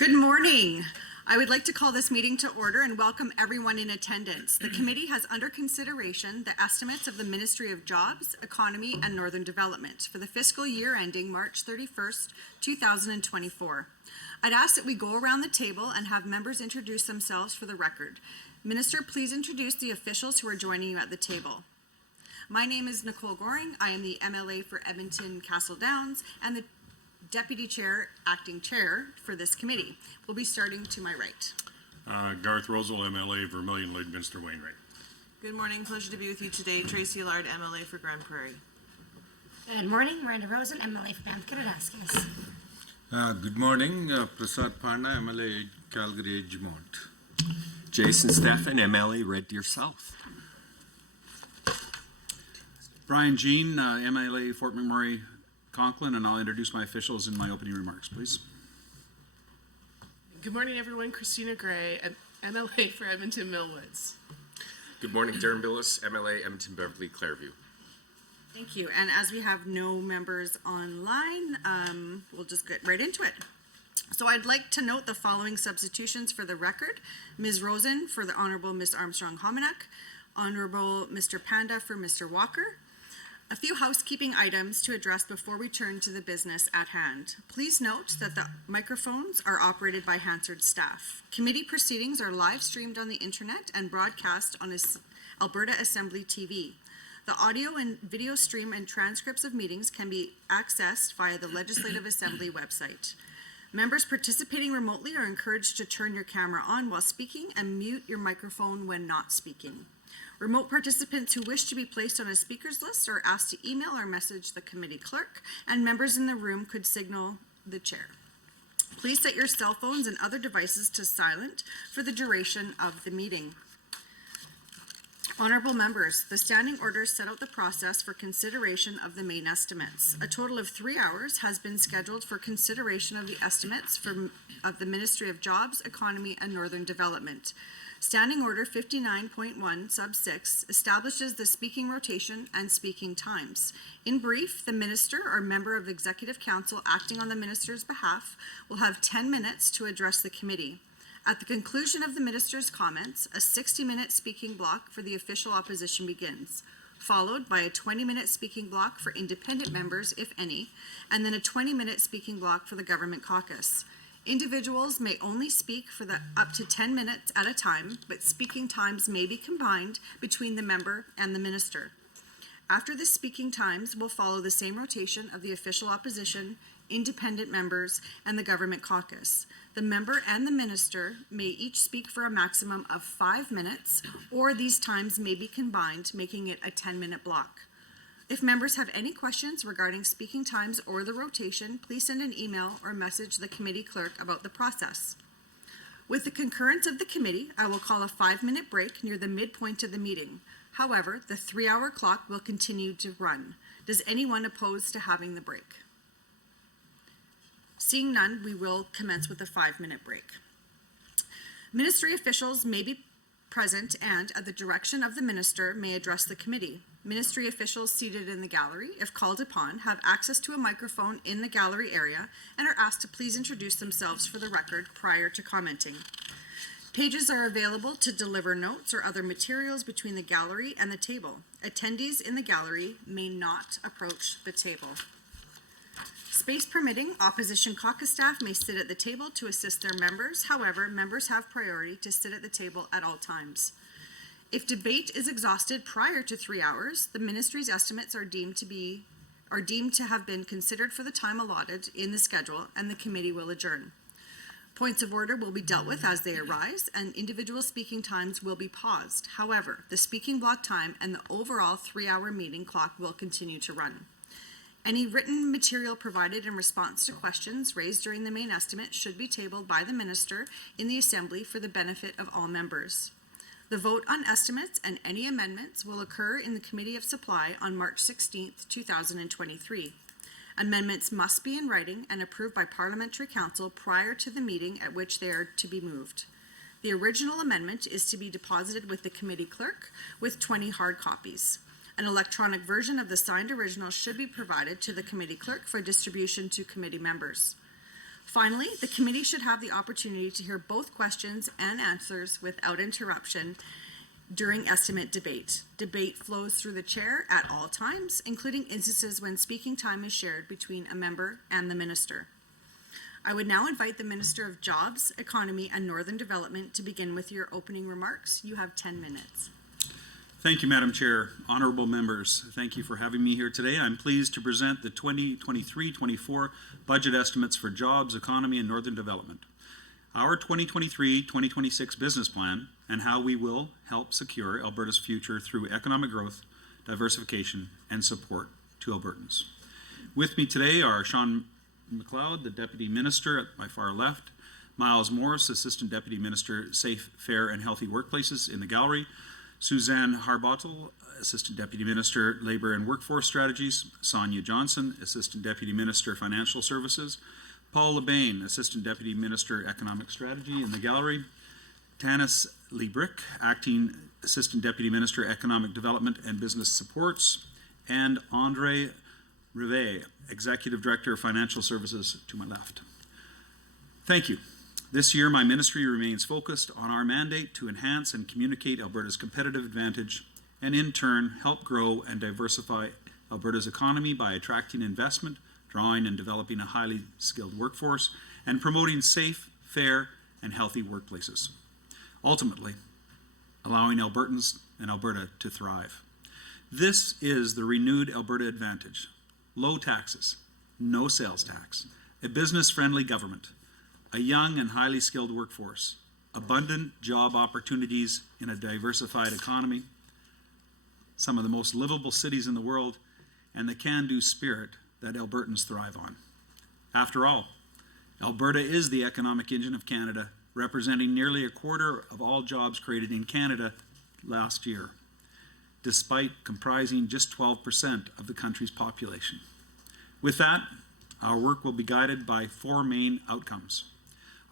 Good morning. I would like to call this meeting to order and welcome everyone in attendance. The committee has under consideration the estimates of the Ministry of Jobs, Economy and Northern Development for the fiscal year ending March 31st, 2024. I'd ask that we go around the table and have members introduce themselves for the record. Minister, please introduce the officials who are joining you at the table. My name is Nicole Goring. I am the MLA for Edmonton Castle Downs and the Deputy Chair, Acting Chair for this committee. We'll be starting to my right. Garth Rosal, MLA, Vermilion, Lloydminster, Wainwright. Good morning. Pleasure to be with you today. Tracy Allard, MLA for Grand Prairie. Good morning. Miranda Rosen, MLA for Banff Kittitas. Good morning. Prasad Parna, MLA, Calgary Edgemont. Jason Stephan, MLA, Red Deer South. Brian Jean, MLA, Fort McMurray, Conklin, and I'll introduce my officials in my opening remarks, please. Good morning, everyone. Christina Gray, MLA for Edmonton Millwoods. Good morning, Darren Billis, MLA, Edmonton Beverly, Clairview. Thank you. And as we have no members online, we'll just get right into it. So I'd like to note the following substitutions for the record. Ms. Rosen for the Honorable Ms. Armstrong-Hominack, Honorable Mr. Panda for Mr. Walker. A few housekeeping items to address before we turn to the business at hand. Please note that the microphones are operated by Hansard staff. Committee proceedings are live streamed on the internet and broadcast on Alberta Assembly TV. The audio and video stream and transcripts of meetings can be accessed via the Legislative Assembly website. Members participating remotely are encouraged to turn your camera on while speaking and mute your microphone when not speaking. Remote participants who wish to be placed on a speakers list are asked to email or message the committee clerk, and members in the room could signal the chair. Please set your cell phones and other devices to silent for the duration of the meeting. Honorable members, the standing orders set out the process for consideration of the main estimates. A total of 3 hours has been scheduled for consideration of the estimates of the Ministry of Jobs, Economy and Northern Development. Standing Order 59.1 sub 6 establishes the speaking rotation and speaking times. In brief, the minister or member of Executive Council acting on the minister's behalf will have 10 minutes to address the committee. At the conclusion of the minister's comments, a 60-minute speaking block for the official opposition begins, followed by a 20-minute speaking block for independent members, if any, and then a 20-minute speaking block for the government caucus. Individuals may only speak for up to 10 minutes at a time, but speaking times may be combined between the member and the minister. After the speaking times will follow the same rotation of the official opposition, independent members, and the government caucus. The member and the minister may each speak for a maximum of 5 minutes, or these times may be combined, making it a 10-minute block. If members have any questions regarding speaking times or the rotation, please send an email or message the committee clerk about the process. With the concurrence of the committee, I will call a 5-minute break near the midpoint of the meeting. However, the 3-hour clock will continue to run. Does anyone oppose to having the break? Seeing none, we will commence with a 5-minute break. Ministry officials may be present and, at the direction of the minister, may address the committee. Ministry officials seated in the gallery, if called upon, have access to a microphone in the gallery area and are asked to please introduce themselves for the record prior to commenting. Pages are available to deliver notes or other materials between the gallery and the table. Attendees in the gallery may not approach the table. Space permitting, opposition caucus staff may sit at the table to assist their members. However, members have priority to sit at the table at all times. If debate is exhausted prior to 3 hours, the ministry's estimates are deemed to have been considered for the time allotted in the schedule, and the committee will adjourn. Points of order will be dealt with as they arise, and individual speaking times will be paused. However, the speaking block time and the overall 3-hour meeting clock will continue to run. Any written material provided in response to questions raised during the main estimate should be tabled by the minister in the assembly for the benefit of all members. The vote on estimates and any amendments will occur in the Committee of Supply on March 16, 2023. Amendments must be in writing and approved by Parliamentary Council prior to the meeting at which they are to be moved. The original amendment is to be deposited with the committee clerk with 20 hard copies. An electronic version of the signed original should be provided to the committee clerk for distribution to committee members. Finally, the committee should have the opportunity to hear both questions and answers without interruption during estimate debate. Debate flows through the chair at all times, including instances when speaking time is shared between a member and the minister. I would now invite the Minister of Jobs, Economy and Northern Development to begin with your opening remarks. You have 10 minutes. Thank you, Madam Chair. Honorable members, thank you for having me here today. I'm pleased to present the 2023-24 budget estimates for jobs, economy, and northern development, our 2023-2026 business plan, and how we will help secure Alberta's future through economic growth, diversification, and support to Albertans. With me today are Sean McLeod, the Deputy Minister at my far left, Miles Morris, Assistant Deputy Minister, Safe, Fair, and Healthy Workplaces in the gallery, Suzanne Harbottle, Assistant Deputy Minister, Labour and Workforce Strategies, Sonia Johnson, Assistant Deputy Minister, Financial Services, Paul Lebain, Assistant Deputy Minister, Economic Strategy in the gallery, Tanis Liebrick, Acting Assistant Deputy Minister, Economic Development and Business Supports, and Andre Rivet, Executive Director of Financial Services to my left. Thank you. This year, my ministry remains focused on our mandate to enhance and communicate Alberta's competitive advantage and in turn help grow and diversify Alberta's economy by attracting investment, drawing and developing a highly skilled workforce, and promoting safe, fair, and healthy workplaces. Ultimately, allowing Albertans and Alberta to thrive. This is the renewed Alberta advantage. Low taxes, no sales tax, a business-friendly government, a young and highly skilled workforce, abundant job opportunities in a diversified economy, some of the most livable cities in the world, and the can-do spirit that Albertans thrive on. After all, Alberta is the economic engine of Canada, representing nearly a quarter of all jobs created in Canada last year, despite comprising just 12% of the country's population. With that, our work will be guided by four main outcomes.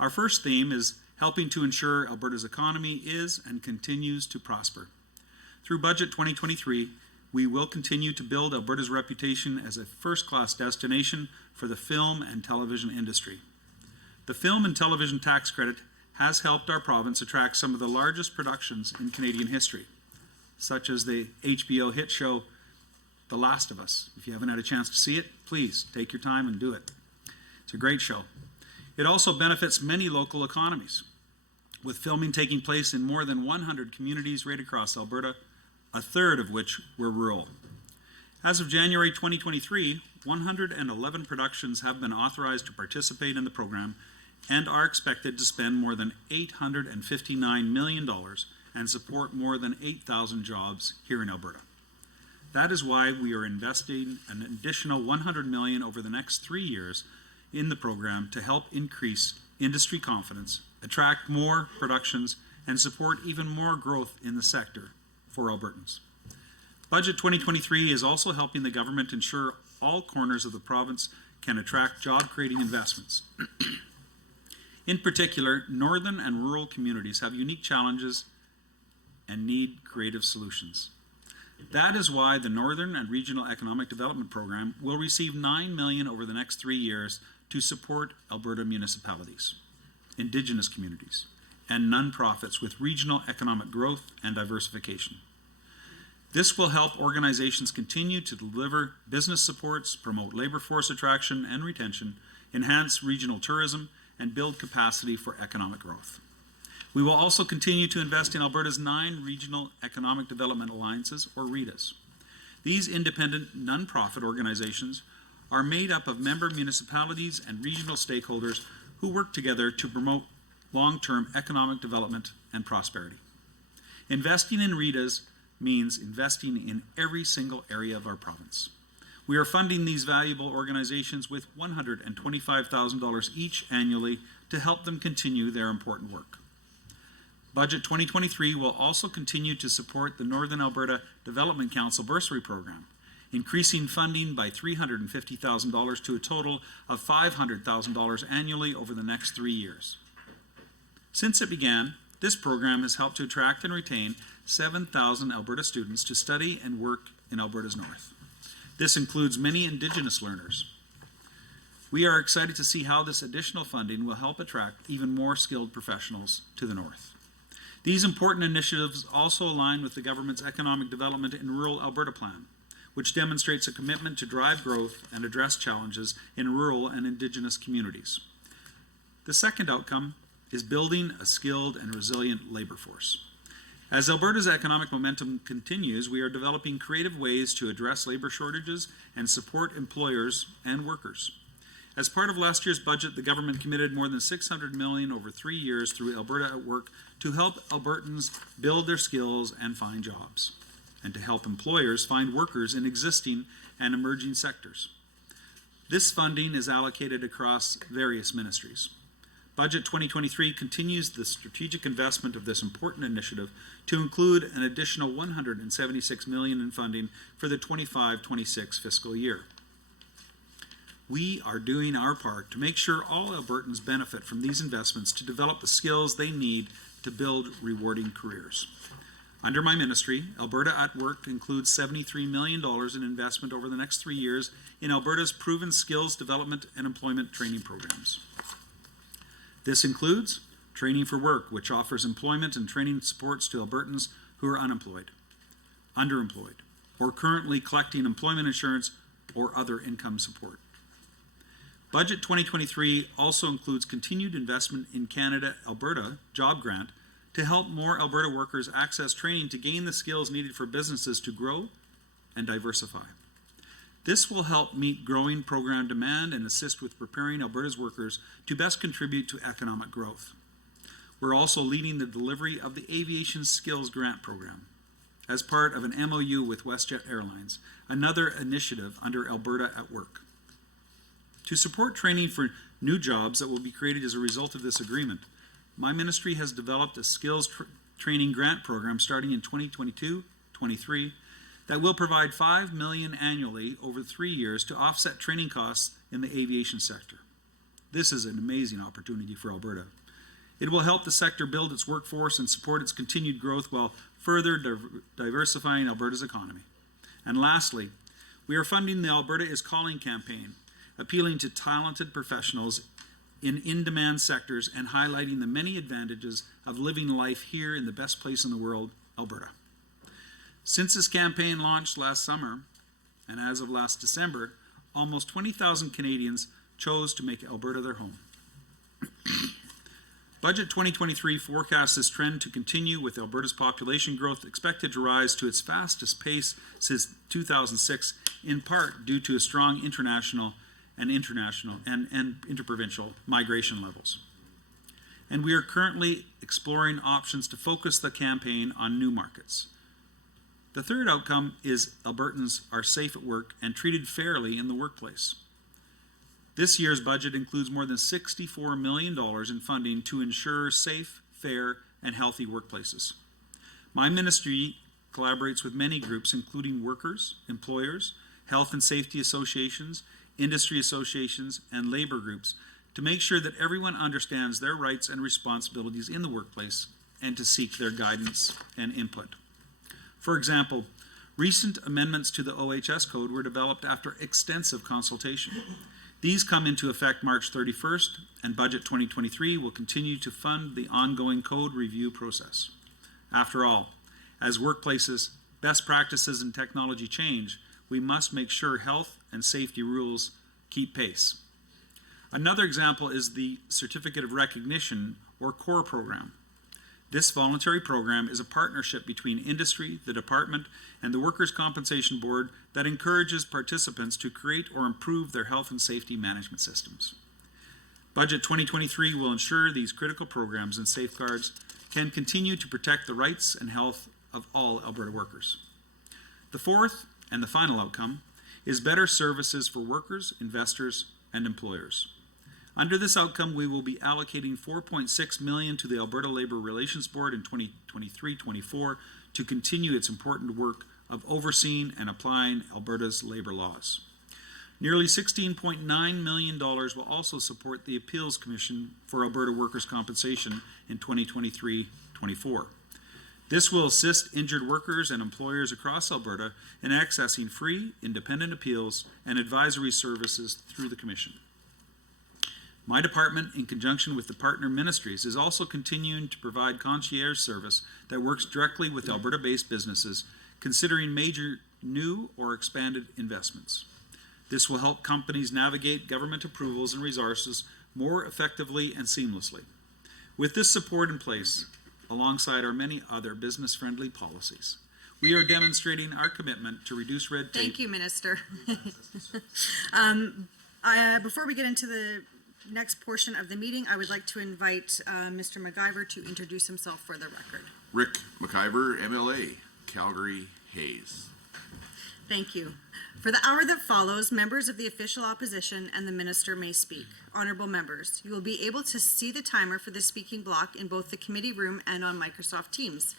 Our first theme is helping to ensure Alberta's economy is and continues to prosper. Through Budget 2023, we will continue to build Alberta's reputation as a first-class destination for the film and television industry. The film and television tax credit has helped our province attract some of the largest productions in Canadian history, such as the HBO hit show, The Last of Us. If you haven't had a chance to see it, please take your time and do it. It's a great show. It also benefits many local economies, with filming taking place in more than 100 communities right across Alberta, a third of which were rural. As of January 2023, 111 productions have been authorized to participate in the program and are expected to spend more than $859 million and support more than 8,000 jobs here in Alberta. That is why we are investing an additional $100 million over the next 3 years in the program to help increase industry confidence, attract more productions, and support even more growth in the sector for Albertans. Budget 2023 is also helping the government ensure all corners of the province can attract job-creating investments. In particular, northern and rural communities have unique challenges and need creative solutions. That is why the Northern and Regional Economic Development Program will receive $9 million over the next 3 years to support Alberta municipalities, Indigenous communities, and nonprofits with regional economic growth and diversification. This will help organizations continue to deliver business supports, promote labor force attraction and retention, enhance regional tourism, and build capacity for economic growth. We will also continue to invest in Alberta's 9 Regional Economic Development Alliances, or REDAs. These independent nonprofit organizations are made up of member municipalities and regional stakeholders who work together to promote long-term economic development and prosperity. Investing in REDAs means investing in every single area of our province. We are funding these valuable organizations with $125,000 each annually to help them continue their important work. Budget 2023 will also continue to support the Northern Alberta Development Council Bursary Program, increasing funding by $350,000 to a total of $500,000 annually over the next 3 years. Since it began, this program has helped to attract and retain 7,000 Alberta students to study and work in Alberta's north. This includes many Indigenous learners. We are excited to see how this additional funding will help attract even more skilled professionals to the north. These important initiatives also align with the government's Economic Development in Rural Alberta Plan, which demonstrates a commitment to drive growth and address challenges in rural and Indigenous communities. The second outcome is building a skilled and resilient labor force. As Alberta's economic momentum continues, we are developing creative ways to address labor shortages and support employers and workers. As part of last year's budget, the government committed more than $600 million over 3 years through Alberta at Work to help Albertans build their skills and find jobs, and to help employers find workers in existing and emerging sectors. This funding is allocated across various ministries. Budget 2023 continues the strategic investment of this important initiative to include an additional $176 million in funding for the 25-26 fiscal year. We are doing our part to make sure all Albertans benefit from these investments to develop the skills they need to build rewarding careers. Under my ministry, Alberta at Work includes $73 million in investment over the next 3 years in Alberta's proven skills development and employment training programs. This includes Training for Work, which offers employment and training supports to Albertans who are unemployed, underemployed, or currently collecting employment insurance or other income support. Budget 2023 also includes continued investment in Canada-Alberta Job Grant to help more Alberta workers access training to gain the skills needed for businesses to grow and diversify. This will help meet growing program demand and assist with preparing Alberta's workers to best contribute to economic growth. We're also leading the delivery of the Aviation Skills Grant Program as part of an MOU with WestJet Airlines, another initiative under Alberta at Work. To support training for new jobs that will be created as a result of this agreement, my ministry has developed a skills training grant program starting in 2022-23 that will provide $5 million annually over 3 years to offset training costs in the aviation sector. This is an amazing opportunity for Alberta. It will help the sector build its workforce and support its continued growth while further diversifying Alberta's economy. And lastly, we are funding the Alberta is Calling campaign, appealing to talented professionals in-demand sectors and highlighting the many advantages of living life here in the best place in the world, Alberta. Since this campaign launched last summer, and as of last December, almost 20,000 Canadians chose to make Alberta their home. Budget 2023 forecasts this trend to continue, with Alberta's population growth expected to rise to its fastest pace since 2006, in part due to a strong international and interprovincial migration levels. And we are currently exploring options to focus the campaign on new markets. The third outcome is Albertans are safe at work and treated fairly in the workplace. This year's budget includes more than $64 million in funding to ensure safe, fair, and healthy workplaces. My ministry collaborates with many groups, including workers, employers, health and safety associations, industry associations, and labor groups, to make sure that everyone understands their rights and responsibilities in the workplace and to seek their guidance and input. For example, recent amendments to the OHS code were developed after extensive consultation. These come into effect March 31st, and Budget 2023 will continue to fund the ongoing code review process. After all, as workplaces, best practices and technology change, we must make sure health and safety rules keep pace. Another example is the Certificate of Recognition, or CORE program. This voluntary program is a partnership between industry, the department, and the Workers' Compensation Board that encourages participants to create or improve their health and safety management systems. Budget 2023 will ensure these critical programs and safeguards can continue to protect the rights and health of all Alberta workers. The fourth and the final outcome is better services for workers, investors, and employers. Under this outcome, we will be allocating $4.6 million to the Alberta Labour Relations Board in 2023-24 to continue its important work of overseeing and applying Alberta's labour laws. Nearly $16.9 million will also support the Appeals Commission for Alberta Workers' Compensation in 2023-24. This will assist injured workers and employers across Alberta in accessing free, independent appeals and advisory services through the Commission. My department, in conjunction with the partner ministries, is also continuing to provide concierge service that works directly with Alberta-based businesses considering major new or expanded investments. This will help companies navigate government approvals and resources more effectively and seamlessly. With this support in place, alongside our many other business-friendly policies, we are demonstrating our commitment to reduce red tape. Thank you, Minister. Before we get into the next portion of the meeting, I would like to invite Mr. MacIver to introduce himself for the record. Rick McIver, MLA, Calgary Hayes. Thank you. For the hour that follows, members of the official opposition and the minister may speak. Honorable members, you will be able to see the timer for the speaking block in both the committee room and on Microsoft Teams.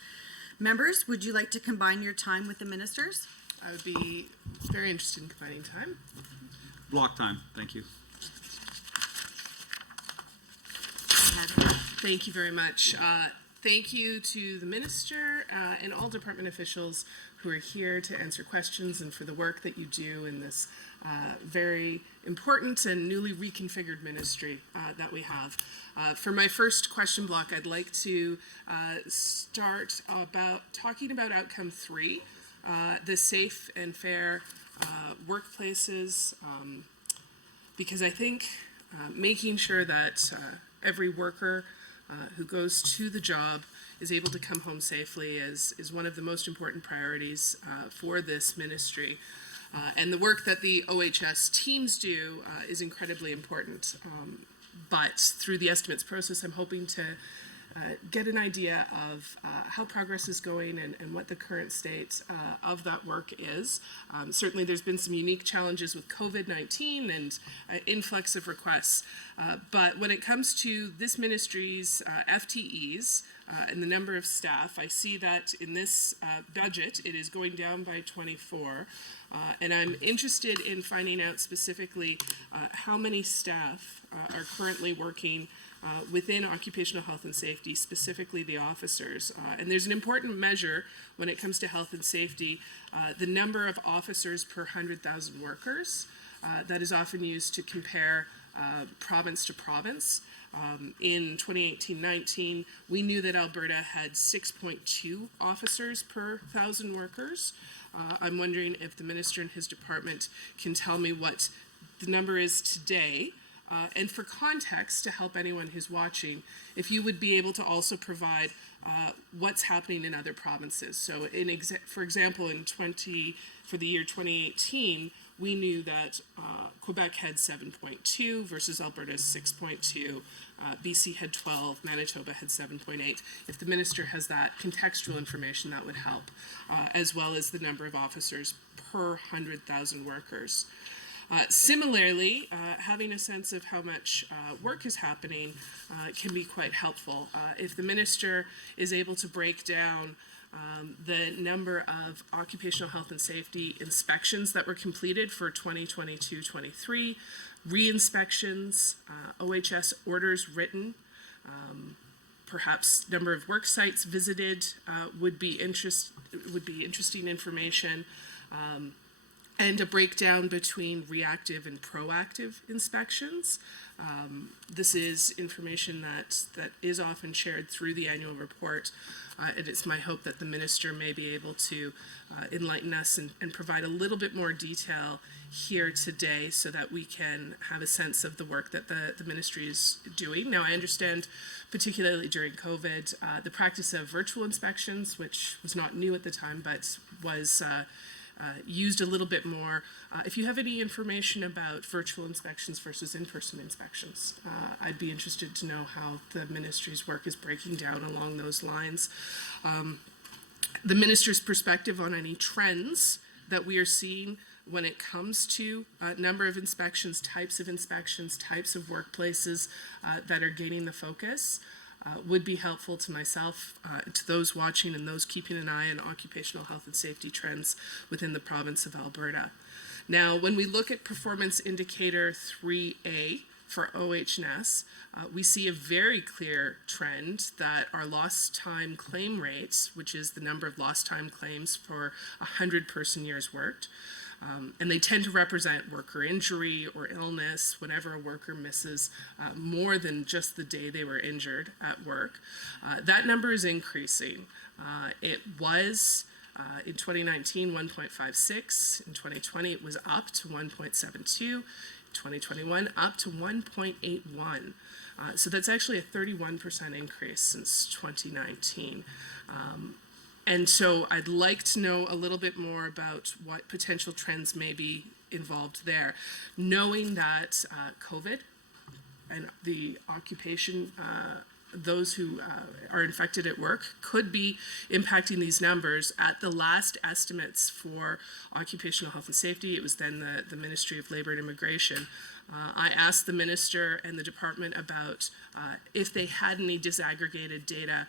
Members, would you like to combine your time with the ministers? I would be very interested in combining time. Block time, thank you. Go ahead. Thank you very much. Thank you to the minister and all department officials who are here to answer questions and for the work that you do in this very important and newly reconfigured ministry that we have. For my first question block, I'd like to start about talking about outcome 3, the safe and fair workplaces, because I think making sure that every worker who goes to the job is able to come home safely is one of the most important priorities for this ministry. And the work that the OHS teams do is incredibly important. But through the estimates process, I'm hoping to get an idea of how progress is going and what the current state of that work is. Certainly there's been some unique challenges with COVID-19 and influx of requests. But when it comes to this ministry's FTEs and the number of staff, I see that in this budget it is going down by 24. And I'm interested in finding out specifically how many staff are currently working within occupational health and safety, specifically the officers. And there's an important measure when it comes to health and safety, the number of officers per 100,000 workers. That is often used to compare province to province. In 2018-19, we knew that Alberta had 6.2 officers per 1,000 workers. I'm wondering if the minister and his department can tell me what the number is today. And for context, to help anyone who's watching, if you would be able to also provide what's happening in other provinces. So, for example, for the year 2018, we knew that Quebec had 7.2 versus Alberta's 6.2. BC had 12, Manitoba had 7.8. If the minister has that contextual information, that would help, as well as the number of officers per 100,000 workers. Similarly, having a sense of how much work is happening can be quite helpful. If the minister is able to break down the number of occupational health and safety inspections that were completed for 2022-23, re-inspections, OHS orders written, perhaps number of work sites visited would be interesting information. And a breakdown between reactive and proactive inspections. This is information that is often shared through the annual report, and it's my hope that the minister may be able to enlighten us and provide a little bit more detail here today so that we can have a sense of the work that the ministry is doing. Now, I understand, particularly during COVID, the practice of virtual inspections, which was not new at the time, but was used a little bit more. If you have any information about virtual inspections versus in-person inspections, I'd be interested to know how the ministry's work is breaking down along those lines. The minister's perspective on any trends that we are seeing when it comes to number of inspections, types of workplaces that are gaining the focus. Would be helpful to myself, to those watching and those keeping an eye on occupational health and safety trends within the province of Alberta. Now, when we look at performance indicator 3A for OHS, we see a very clear trend that our lost time claim rates, which is the number of lost time claims for 100 person years worked, And they tend to represent worker injury or illness whenever a worker misses more than just the day they were injured at work. That number is increasing. It was in 2019, 1.56. In 2020, it was up to 1.72. 2021, up to 1.81. So that's actually a 31% increase since 2019. And so I'd like to know a little bit more about what potential trends may be involved there, knowing that COVID and the occupation, those who are infected at work could be impacting these numbers. At the last estimates for occupational health and safety, it was then the Ministry of Labour and Immigration. I asked the minister and the department about if they had any disaggregated data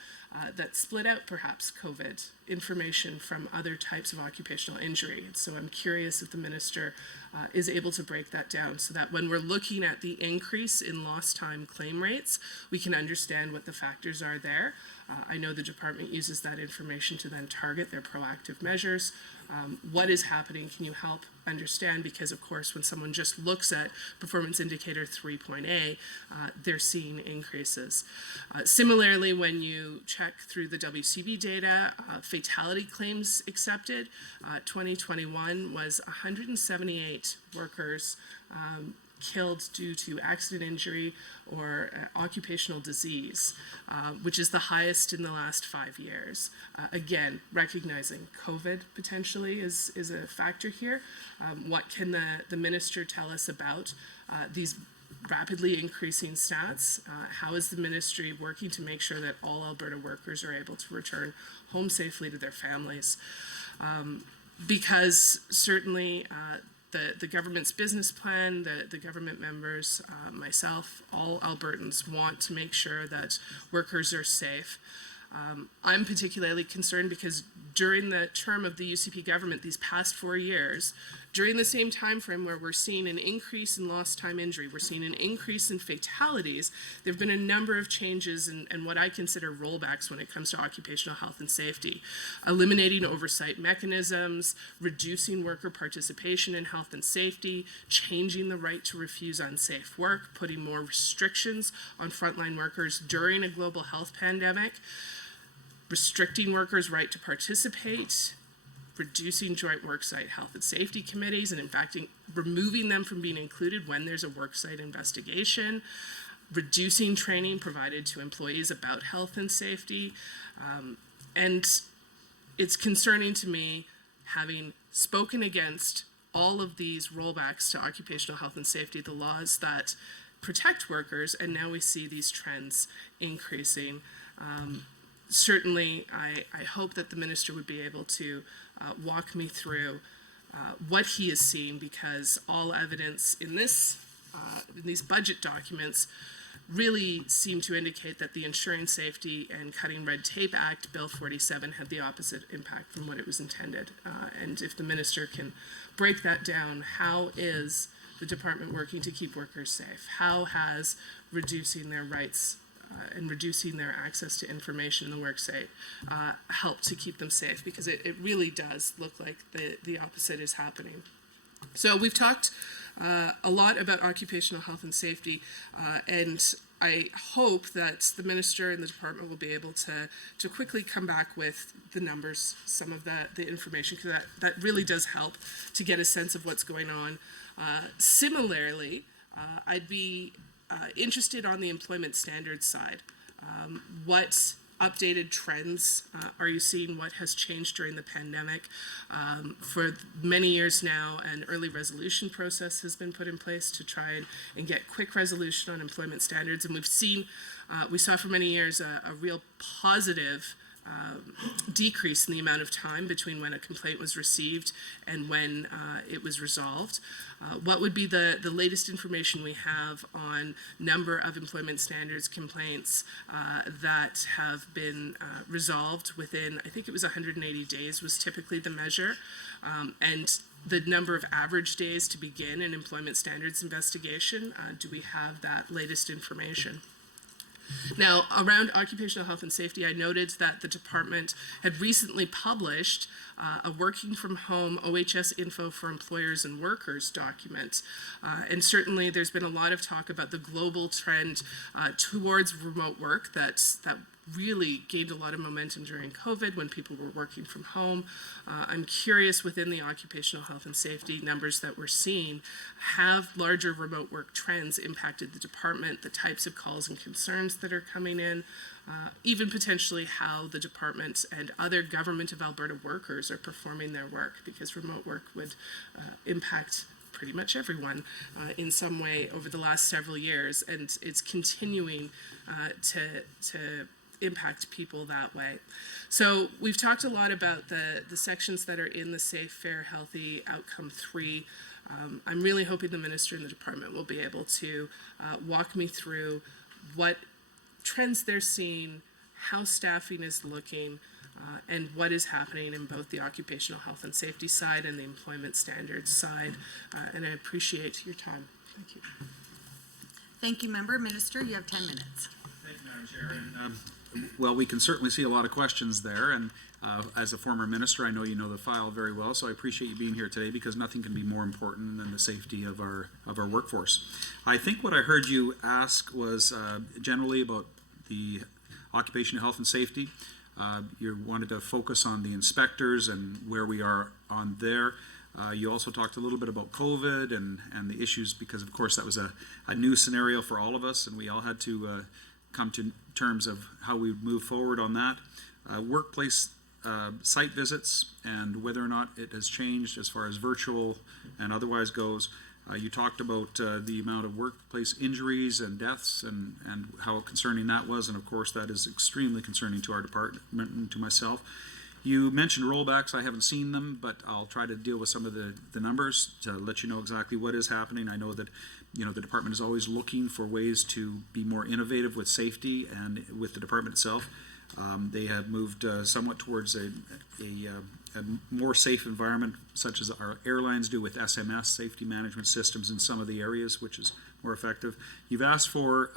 that split out perhaps COVID information from other types of occupational injury. And so I'm curious if the minister is able to break that down so that when we're looking at the increase in lost time claim rates, we can understand what the factors are there. I know the department uses that information to then target their proactive measures. What is happening? Can you help understand? Because of course, when someone just looks at performance indicator 3.A, they're seeing increases. Similarly, when you check through the WCB data, fatality claims accepted, 2021 was 178 workers killed due to accident injury or occupational disease, which is the highest in the last 5 years. Again, recognizing COVID potentially is a factor here. What can the minister tell us about these rapidly increasing stats? How is the ministry working to make sure that all Alberta workers are able to return home safely to their families? Because certainly the government's business plan, the government members, myself, all Albertans want to make sure that workers are safe. I'm particularly concerned because during the term of the UCP government these past 4 years, during the same time frame where we're seeing an increase in lost time injury, we're seeing an increase in fatalities, there have been a number of changes and what I consider rollbacks when it comes to occupational health and safety. Eliminating oversight mechanisms, reducing worker participation in health and safety, changing the right to refuse unsafe work, putting more restrictions on frontline workers during a global health pandemic, restricting workers' right to participate, reducing joint worksite health and safety committees, and in fact, removing them from being included when there's a worksite investigation, reducing training provided to employees about health and safety. And it's concerning to me, having spoken against all of these rollbacks to occupational health and safety, the laws that protect workers, and now we see these trends increasing. Certainly, I hope that the minister would be able to walk me through what he is seeing, because all evidence in these budget documents really seem to indicate that the Ensuring Safety and Cutting Red Tape Act, Bill 47, had the opposite impact from what it was intended. And if the minister can break that down, how is the department working to keep workers safe? How has reducing their rights and reducing their access to information in the worksite help to keep them safe? Because it really does look like the opposite is happening. So we've talked a lot about occupational health and safety, and I hope that the minister and the department will be able to quickly come back with the numbers, some of the information, because that really does help to get a sense of what's going on. Similarly, I'd be interested on the employment standards side. What updated trends are you seeing? What has changed during the pandemic? For many years now, an early resolution process has been put in place to try and get quick resolution on employment standards. And we saw for many years a real positive decrease in the amount of time between when a complaint was received and when it was resolved. What would be the latest information we have on number of employment standards complaints that have been resolved within, I think it was 180 days was typically the measure, and the number of average days to begin an employment standards investigation? Do we have that latest information? Now, around occupational health and safety, I noted that the department had recently published a working from home OHS info for employers and workers document. And certainly there's been a lot of talk about the global trend towards remote work that really gained a lot of momentum during COVID when people were working from home. I'm curious, within the occupational health and safety numbers that we're seeing, have larger remote work trends impacted the department, the types of calls and concerns that are coming in, even potentially how the department and other Government of Alberta workers are performing their work, because remote work would impact pretty much everyone in some way over the last several years, and it's continuing to impact people that way. So we've talked a lot about the sections that are in the Safe, Fair, Healthy Outcome 3. I'm really hoping the minister and the department will be able to walk me through what trends they're seeing, how staffing is looking, and what is happening in both the occupational health and safety side and the employment standards side. And I appreciate your time. Thank you. Thank you, Member. Minister, you have 10 minutes. Thank you, Madam Chair. And, well, we can certainly see a lot of questions there, and as a former minister, I know you know the file very well, so I appreciate you being here today, because nothing can be more important than the safety of our workforce. I think what I heard you ask was generally about the occupational health and safety. You wanted to focus on the inspectors and where we are on there. You also talked a little bit about COVID and the issues, because of course that was a new scenario for all of us, and we all had to come to terms of how we move forward on that. Workplace site visits and whether or not it has changed as far as virtual and otherwise goes. You talked about the amount of workplace injuries and deaths and how concerning that was, and of course that is extremely concerning to our department and to myself. You mentioned rollbacks. I haven't seen them, but I'll try to deal with some of the numbers to let you know exactly what is happening. I know that the department is always looking for ways to be more innovative with safety and with the department itself. They have moved somewhat towards a more safe environment, such as our airlines do with SMS, safety management systems in some of the areas, which is more effective. You've asked for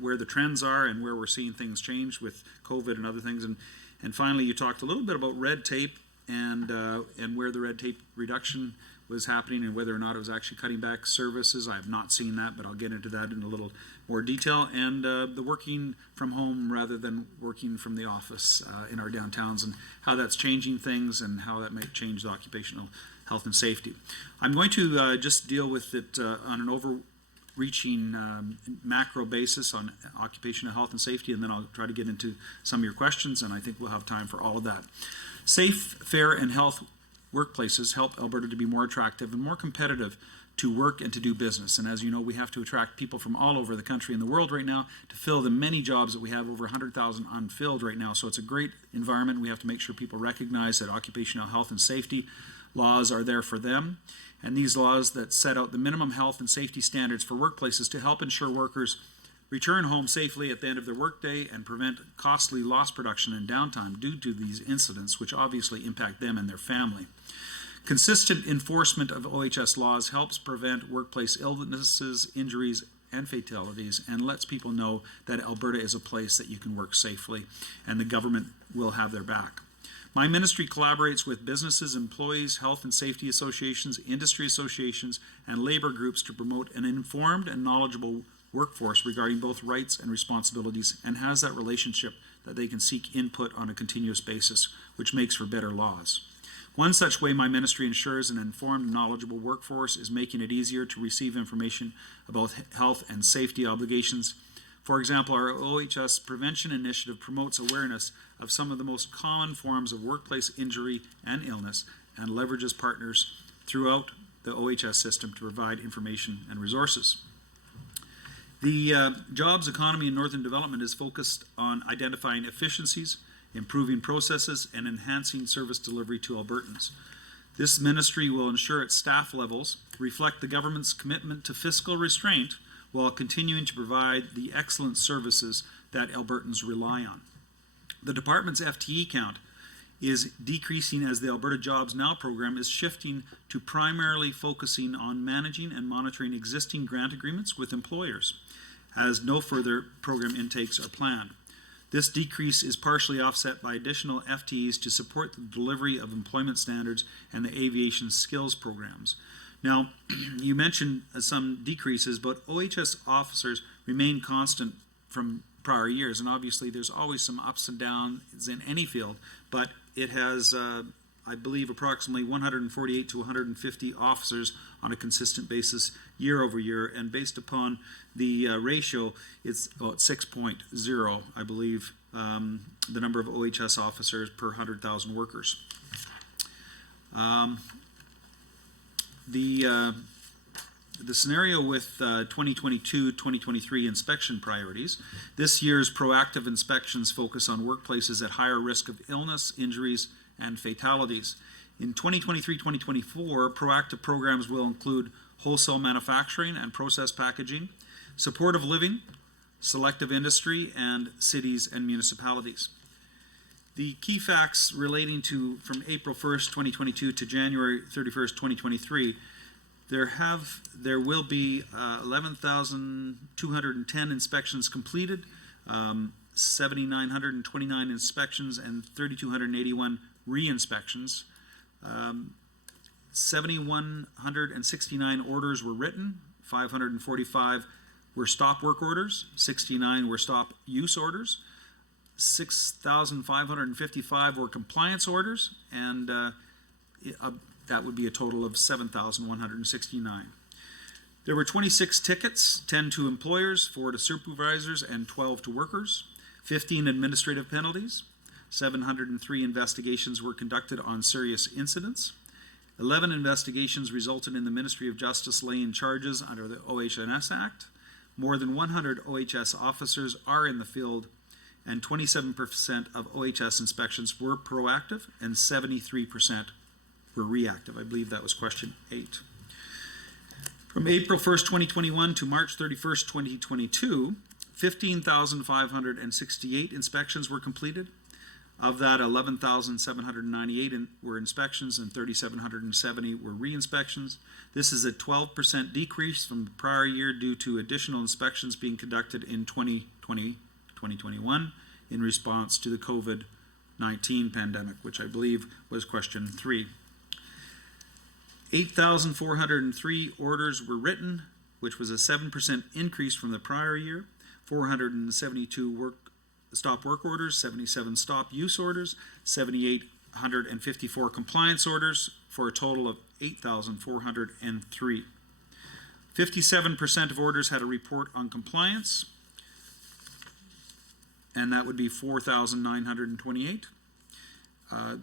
where the trends are and where we're seeing things change with COVID and other things. And finally, you talked a little bit about red tape and where the red tape reduction was happening and whether or not it was actually cutting back services. I have not seen that, but I'll get into that in a little more detail. And the working from home rather than working from the office in our downtowns, and how that's changing things and how that might change the occupational health and safety. I'm going to just deal with it on an overreaching macro basis on occupational health and safety, and then I'll try to get into some of your questions, and I think we'll have time for all of that. Safe, fair, and health workplaces help Alberta to be more attractive and more competitive to work and to do business. And as you know, we have to attract people from all over the country and the world right now to fill the many jobs that we have, over 100,000 unfilled right now. So it's a great environment. We have to make sure people recognize that occupational health and safety laws are there for them. And these laws that set out the minimum health and safety standards for workplaces to help ensure workers return home safely at the end of their workday and prevent costly lost production and downtime due to these incidents, which obviously impact them and their family. Consistent enforcement of OHS laws helps prevent workplace illnesses, injuries, and fatalities, and lets people know that Alberta is a place that you can work safely, and the government will have their back. My ministry collaborates with businesses, employees, health and safety associations, industry associations, and labor groups to promote an informed and knowledgeable workforce regarding both rights and responsibilities, and has that relationship that they can seek input on a continuous basis, which makes for better laws. One such way my ministry ensures an informed and knowledgeable workforce is making it easier to receive information about health and safety obligations. For example, our OHS Prevention Initiative promotes awareness of some of the most common forms of workplace injury and illness, and leverages partners throughout the OHS system to provide information and resources. The Jobs, Economy, and Northern Development is focused on identifying efficiencies, improving processes, and enhancing service delivery to Albertans. This ministry will ensure its staff levels reflect the government's commitment to fiscal restraint while continuing to provide the excellent services that Albertans rely on. The department's FTE count is decreasing as the Alberta Jobs Now program is shifting to primarily focusing on managing and monitoring existing grant agreements with employers. as no further program intakes are planned. This decrease is partially offset by additional FTEs to support the delivery of employment standards and the aviation skills programs. Now, you mentioned some decreases, but OHS officers remain constant from prior years, and obviously there's always some ups and downs in any field, but it has, I believe, approximately 148 to 150 officers on a consistent basis year over year, and based upon the ratio, it's about 6.0, I believe, the number of OHS officers per 100,000 workers. The scenario with 2022-2023 inspection priorities, this year's proactive inspections focus on workplaces at higher risk of illness, injuries, and fatalities. In 2023-2024, proactive programs will include wholesale manufacturing and process packaging, supportive living, selective industry, and cities and municipalities. The key facts relating to from April 1st, 2022 to January 31st, 2023, there will be 11,210 inspections completed, 7,929 inspections, and 3,281 re-inspections. 7,169 orders were written, 545 were stop work orders, 69 were stop use orders, 6,555 were compliance orders, and that would be a total of 7,169. There were 26 tickets, 10 to employers, 4 to supervisors, and 12 to workers, 15 administrative penalties, 703 investigations were conducted on serious incidents, 11 investigations resulted in the Ministry of Justice laying charges under the OH&S Act. More than 100 OHS officers are in the field, and 27% of OHS inspections were proactive and 73% were reactive. I believe that was question 8. From April 1st, 2021 to March 31st, 2022, 15,568 inspections were completed. Of that, 11,798 were inspections and 3,770 were re-inspections. This is a 12% decrease from the prior year due to additional inspections being conducted in 2020-2021 in response to the COVID-19 pandemic, which I believe was question 3. 8,403 orders were written, which was a 7% increase from the prior year. 472 stop work orders, 77 stop use orders, 7,854 compliance orders, for a total of 8,403. 57% of orders had a report on compliance, and that would be 4,928.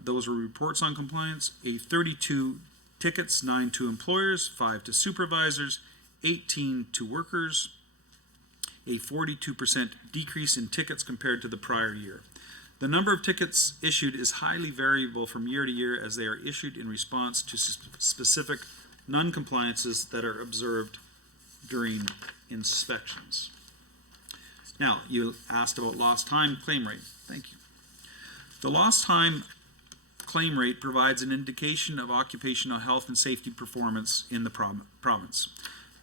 Those were reports on compliance. 32 tickets, 9 to employers, 5 to supervisors, 18 to workers, a 42% decrease in tickets compared to the prior year. The number of tickets issued is highly variable from year to year as they are issued in response to specific non-compliances that are observed during inspections. Now, you asked about lost time claim rate. Thank you. The lost time claim rate provides an indication of occupational health and safety performance in the province.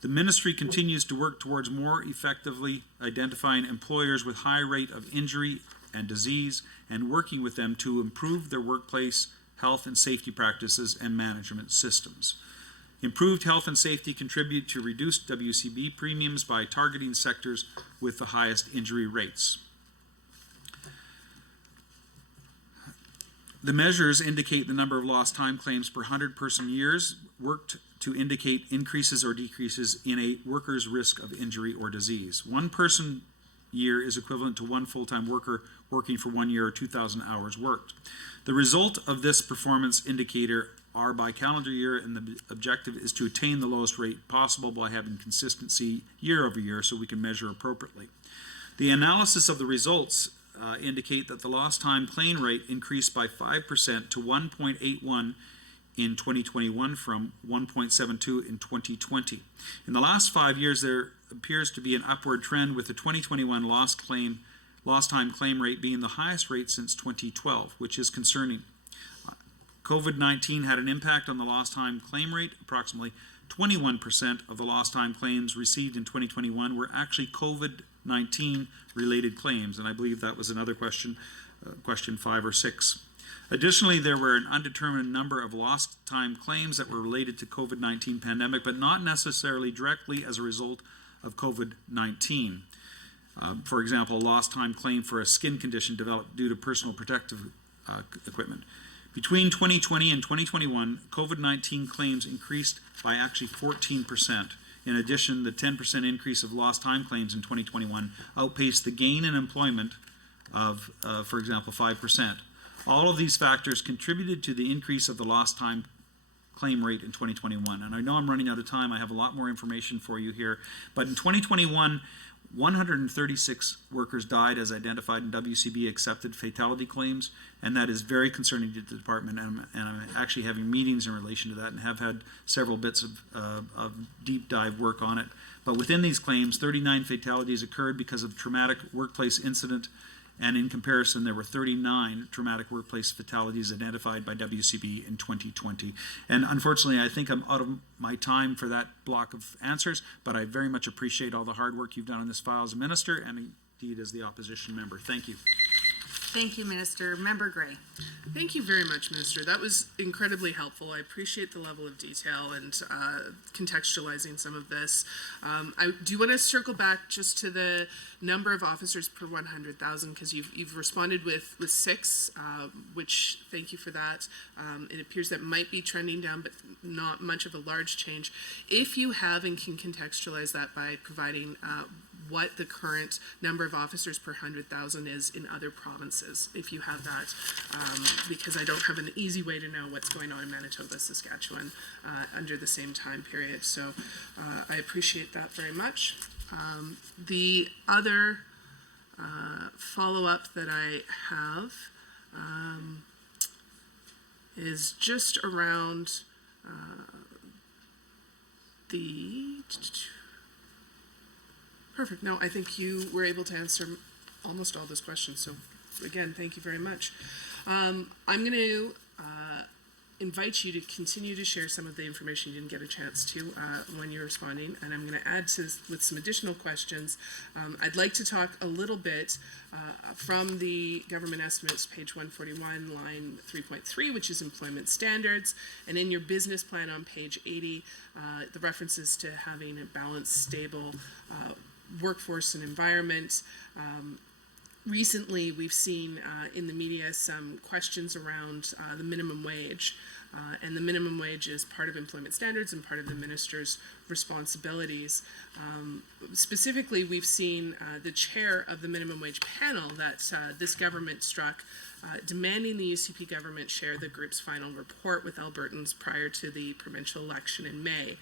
The ministry continues to work towards more effectively identifying employers with high rate of injury and disease and working with them to improve their workplace health and safety practices and management systems. Improved health and safety contribute to reduced WCB premiums by targeting sectors with the highest injury rates. The measures indicate the number of lost time claims per 100 person years worked to indicate increases or decreases in a worker's risk of injury or disease. 1 person year is equivalent to 1 full-time worker working for 1 year or 2,000 hours worked. The result of this performance indicator are by calendar year, and the objective is to attain the lowest rate possible by having consistency year over year so we can measure appropriately. The analysis of the results indicate that the lost time claim rate increased by 5% to 1.81 in 2021 from 1.72 in 2020. In the last 5 years, there appears to be an upward trend, with the 2021 lost time claim rate being the highest rate since 2012, which is concerning. COVID-19 had an impact on the lost time claim rate. Approximately 21% of the lost time claims received in 2021 were actually COVID-19 related claims, and I believe that was another question, question 5 or 6. Additionally, there were an undetermined number of lost time claims that were related to COVID-19 pandemic, but not necessarily directly as a result of COVID-19. For example, a lost time claim for a skin condition developed due to personal protective equipment. Between 2020 and 2021, COVID-19 claims increased by actually 14%. In addition, the 10% increase of lost time claims in 2021 outpaced the gain in employment of, for example, 5%. All of these factors contributed to the increase of the lost time claim rate in 2021. And I know I'm running out of time. I have a lot more information for you here. But in 2021, 136 workers died as identified in WCB accepted fatality claims, and that is very concerning to the department, and I'm actually having meetings in relation to that and have had several bits of deep dive work on it. But within these claims, 39 fatalities occurred because of traumatic workplace incident, and in comparison, there were 39 traumatic workplace fatalities identified by WCB in 2020. And unfortunately, I think I'm out of my time for that block of answers, but I very much appreciate all the hard work you've done on this file as a minister and indeed as the opposition member. Thank you. Thank you, Minister. Member Gray. Thank you very much, Minister. That was incredibly helpful. I appreciate the level of detail and contextualizing some of this. I do want to circle back just to the number of officers per 100,000, because you've responded with 6, which thank you for that. It appears that might be trending down, but not much of a large change. If you have and can contextualize that by providing what the current number of officers per 100,000 is in other provinces, if you have that, because I don't have an easy way to know what's going on in Manitoba, Saskatchewan under the same time period. So I appreciate that very much. The other follow-up that I have is just around the... Perfect. No, I think you were able to answer almost all those questions. So again, thank you very much. I'm going to invite you to continue to share some of the information you didn't get a chance to when you're responding, and I'm going to add with some additional questions. I'd like to talk a little bit from the government estimates, page 141, line 3.3, which is employment standards, and in your business plan on page 80, the references to having a balanced, stable workforce and environment. Recently, we've seen in the media some questions around the minimum wage, and the minimum wage is part of employment standards and part of the minister's responsibilities. Specifically, we've seen the chair of the minimum wage panel that this government struck demanding the UCP government share the group's final report with Albertans prior to the provincial election in May,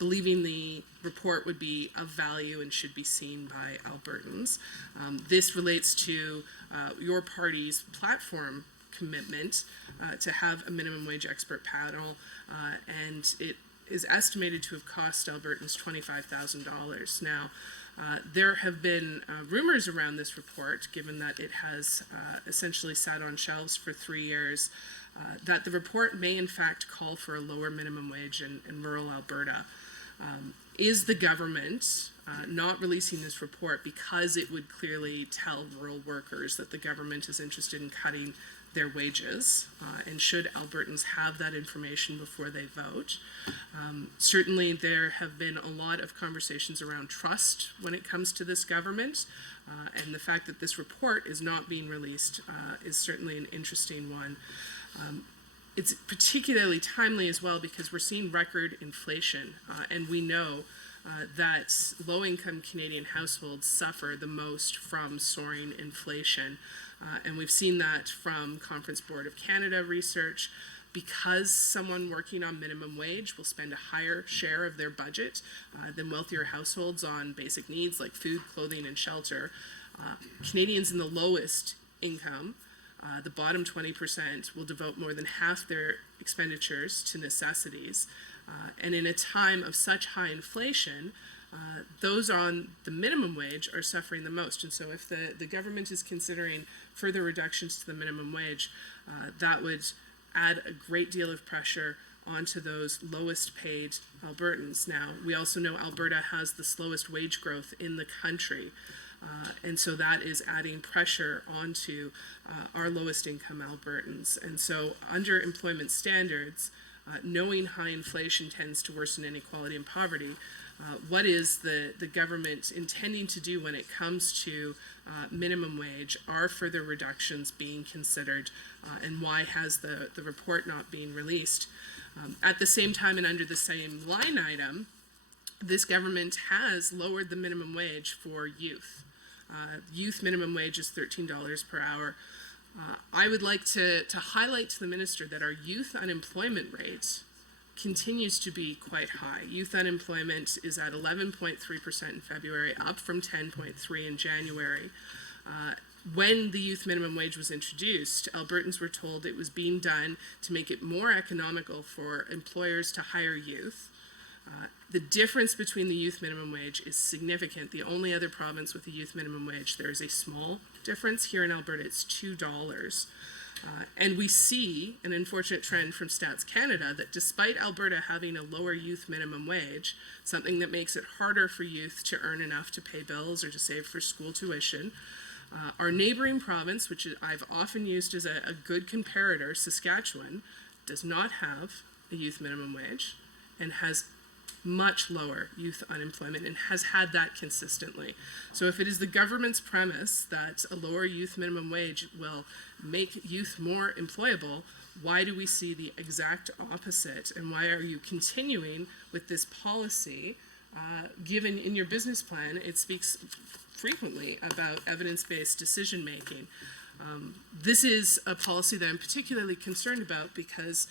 believing the report would be of value and should be seen by Albertans. This relates to your party's platform commitment to have a minimum wage expert panel, and it is estimated to have cost Albertans $25,000. Now, there have been rumors around this report, given that it has essentially sat on shelves for 3 years, that the report may in fact call for a lower minimum wage in rural Alberta. Is the government not releasing this report because it would clearly tell rural workers that the government is interested in cutting their wages, and should Albertans have that information before they vote? Certainly there have been a lot of conversations around trust when it comes to this government, and the fact that this report is not being released is certainly an interesting one. It's particularly timely as well because we're seeing record inflation, and we know that low-income Canadian households suffer the most from soaring inflation. And we've seen that from Conference Board of Canada research. Because someone working on minimum wage will spend a higher share of their budget than wealthier households on basic needs like food, clothing, and shelter, Canadians in the lowest income, the bottom 20%, will devote more than half their expenditures to necessities. And in a time of such high inflation, those on the minimum wage are suffering the most. And so if the government is considering further reductions to the minimum wage, that would add a great deal of pressure onto those lowest paid Albertans. Now, we also know Alberta has the slowest wage growth in the country. And so that is adding pressure onto our lowest income Albertans. And so under employment standards, knowing high inflation tends to worsen inequality and poverty, what is the government intending to do when it comes to minimum wage? Are further reductions being considered? And why has the report not been released? At the same time and under the same line item, this government has lowered the minimum wage for youth. Youth minimum wage is $13 per hour. I would like to highlight to the minister that our youth unemployment rate continues to be quite high. Youth unemployment is at 11.3% in February, up from 10.3% in January. When the youth minimum wage was introduced, Albertans were told it was being done to make it more economical for employers to hire youth. The difference between the youth minimum wage is significant. The only other province with a youth minimum wage, there is a small difference. Here in Alberta, it's $2. And we see an unfortunate trend from Stats Canada that despite Alberta having a lower youth minimum wage, something that makes it harder for youth to earn enough to pay bills or to save for school tuition, our neighboring province, which I've often used as a good comparator, Saskatchewan, does not have a youth minimum wage and has much lower youth unemployment and has had that consistently. So if it is the government's premise that a lower youth minimum wage will make youth more employable, why do we see the exact opposite? And why are you continuing with this policy, given in your business plan, it speaks frequently about evidence-based decision-making. This is a policy that I'm particularly concerned about because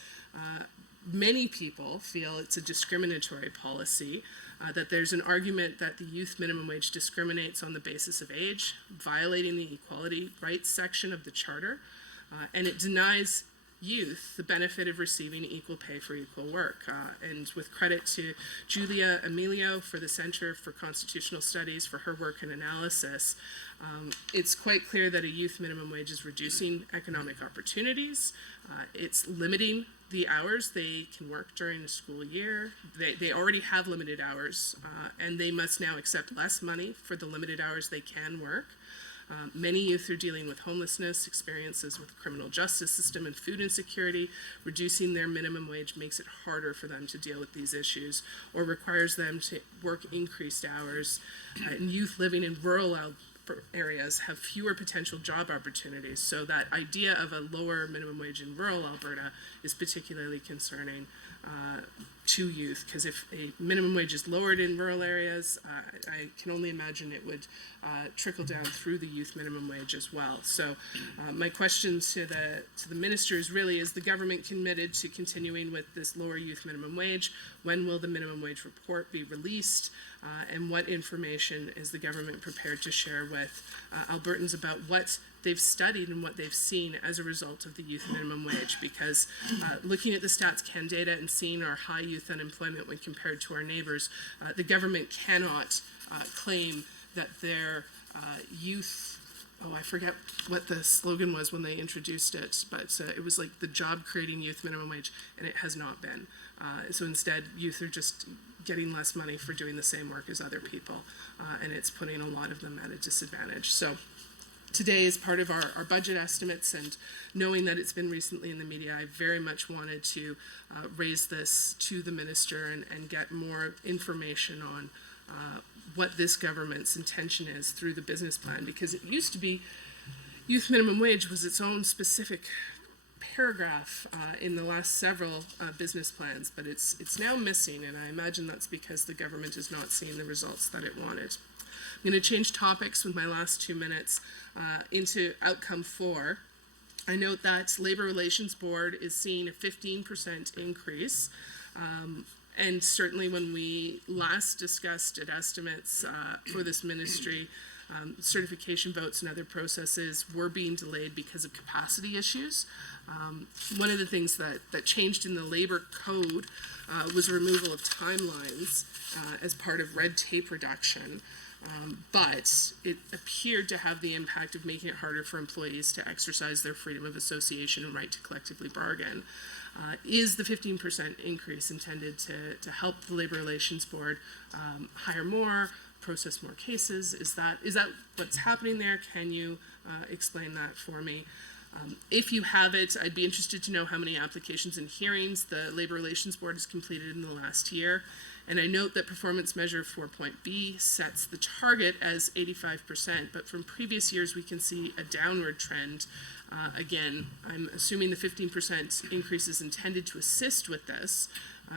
many people feel it's a discriminatory policy, that there's an argument that the youth minimum wage discriminates on the basis of age, violating the equality rights section of the Charter, and it denies youth the benefit of receiving equal pay for equal work. And with credit to Julia Emilio for the Center for Constitutional Studies for her work and analysis, it's quite clear that a youth minimum wage is reducing economic opportunities. It's limiting the hours they can work during the school year. They already have limited hours, and they must now accept less money for the limited hours they can work. Many youth are dealing with homelessness, experiences with the criminal justice system and food insecurity. Reducing their minimum wage makes it harder for them to deal with these issues or requires them to work increased hours. And youth living in rural areas have fewer potential job opportunities. So that idea of a lower minimum wage in rural Alberta is particularly concerning to youth, because if a minimum wage is lowered in rural areas, I can only imagine it would trickle down through the youth minimum wage as well. So my question to the minister is really, is the government committed to continuing with this lower youth minimum wage? When will the minimum wage report be released? And what information is the government prepared to share with Albertans about what they've studied and what they've seen as a result of the youth minimum wage? Because looking at the Stats Can data and seeing our high youth unemployment when compared to our neighbors, the government cannot claim that their youth, I forget what the slogan was when they introduced it, but it was like the job creating youth minimum wage, and it has not been. So instead, youth are just getting less money for doing the same work as other people, and it's putting a lot of them at a disadvantage. So today is part of our budget estimates, and knowing that it's been recently in the media, I very much wanted to raise this to the minister and get more information on what this government's intention is through the business plan, because it used to be youth minimum wage was its own specific paragraph in the last several business plans, but it's now missing, and I imagine that's because the government is not seeing the results that it wanted. I'm going to change topics with my last 2 minutes into outcome 4. I note that Labor Relations Board is seeing a 15% increase. And certainly when we last discussed at estimates for this ministry, certification votes and other processes were being delayed because of capacity issues. One of the things that changed in the labor code was removal of timelines as part of red tape reduction. but it appeared to have the impact of making it harder for employees to exercise their freedom of association and right to collectively bargain. Is the 15% increase intended to help the Labor Relations Board hire more, process more cases? Is that what's happening there? Can you explain that for me? If you have it, I'd be interested to know how many applications and hearings the Labor Relations Board has completed in the last year. And I note that performance measure 4.B sets the target as 85%, but from previous years we can see a downward trend. Again, I'm assuming the 15% increase is intended to assist with this,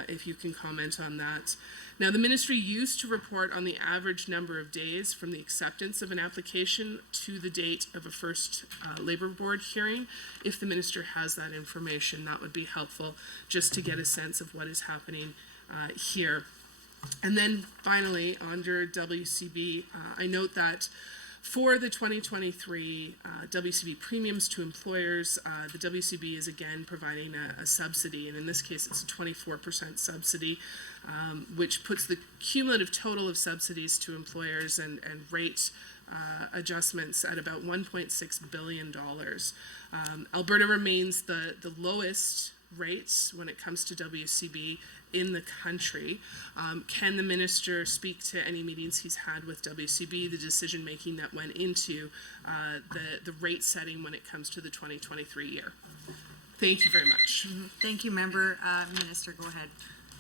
if you can comment on that. Now, the ministry used to report on the average number of days from the acceptance of an application to the date of a first Labor Board hearing. If the minister has that information, that would be helpful just to get a sense of what is happening here. And then finally, under WCB, I note that for the 2023 WCB premiums to employers, the WCB is again providing a subsidy, and in this case it's a 24% subsidy, which puts the cumulative total of subsidies to employers and rate adjustments at about $1.6 billion. Alberta remains the lowest rates when it comes to WCB in the country. Can the minister speak to any meetings he's had with WCB, the decision making that went into the rate setting when it comes to the 2023 year? Thank you very much. Thank you, member. Minister, go ahead.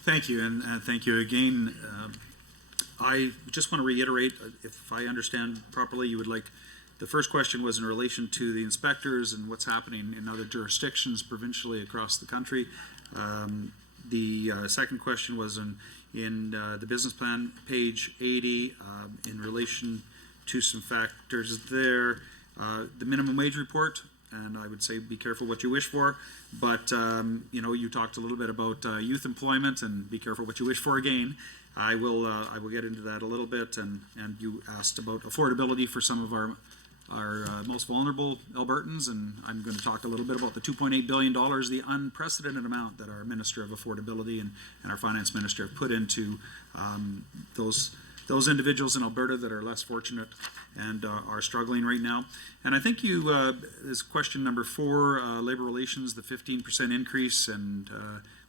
Thank you, and thank you again. I just want to reiterate, if I understand properly, you would like, the first question was in relation to the inspectors and what's happening in other jurisdictions provincially across the country. The second question was in the business plan, page 80, in relation to some factors there. The minimum wage report, and I would say be careful what you wish for, but you know, you talked a little bit about youth employment, and be careful what you wish for again. I will get into that a little bit, and you asked about affordability for some of our most vulnerable Albertans, and I'm going to talk a little bit about the $2.8 billion, the unprecedented amount that our Minister of Affordability and our Finance Minister have put into those individuals in Alberta that are less fortunate and are struggling right now. And I think you, this question number 4, labor relations, the 15% increase, and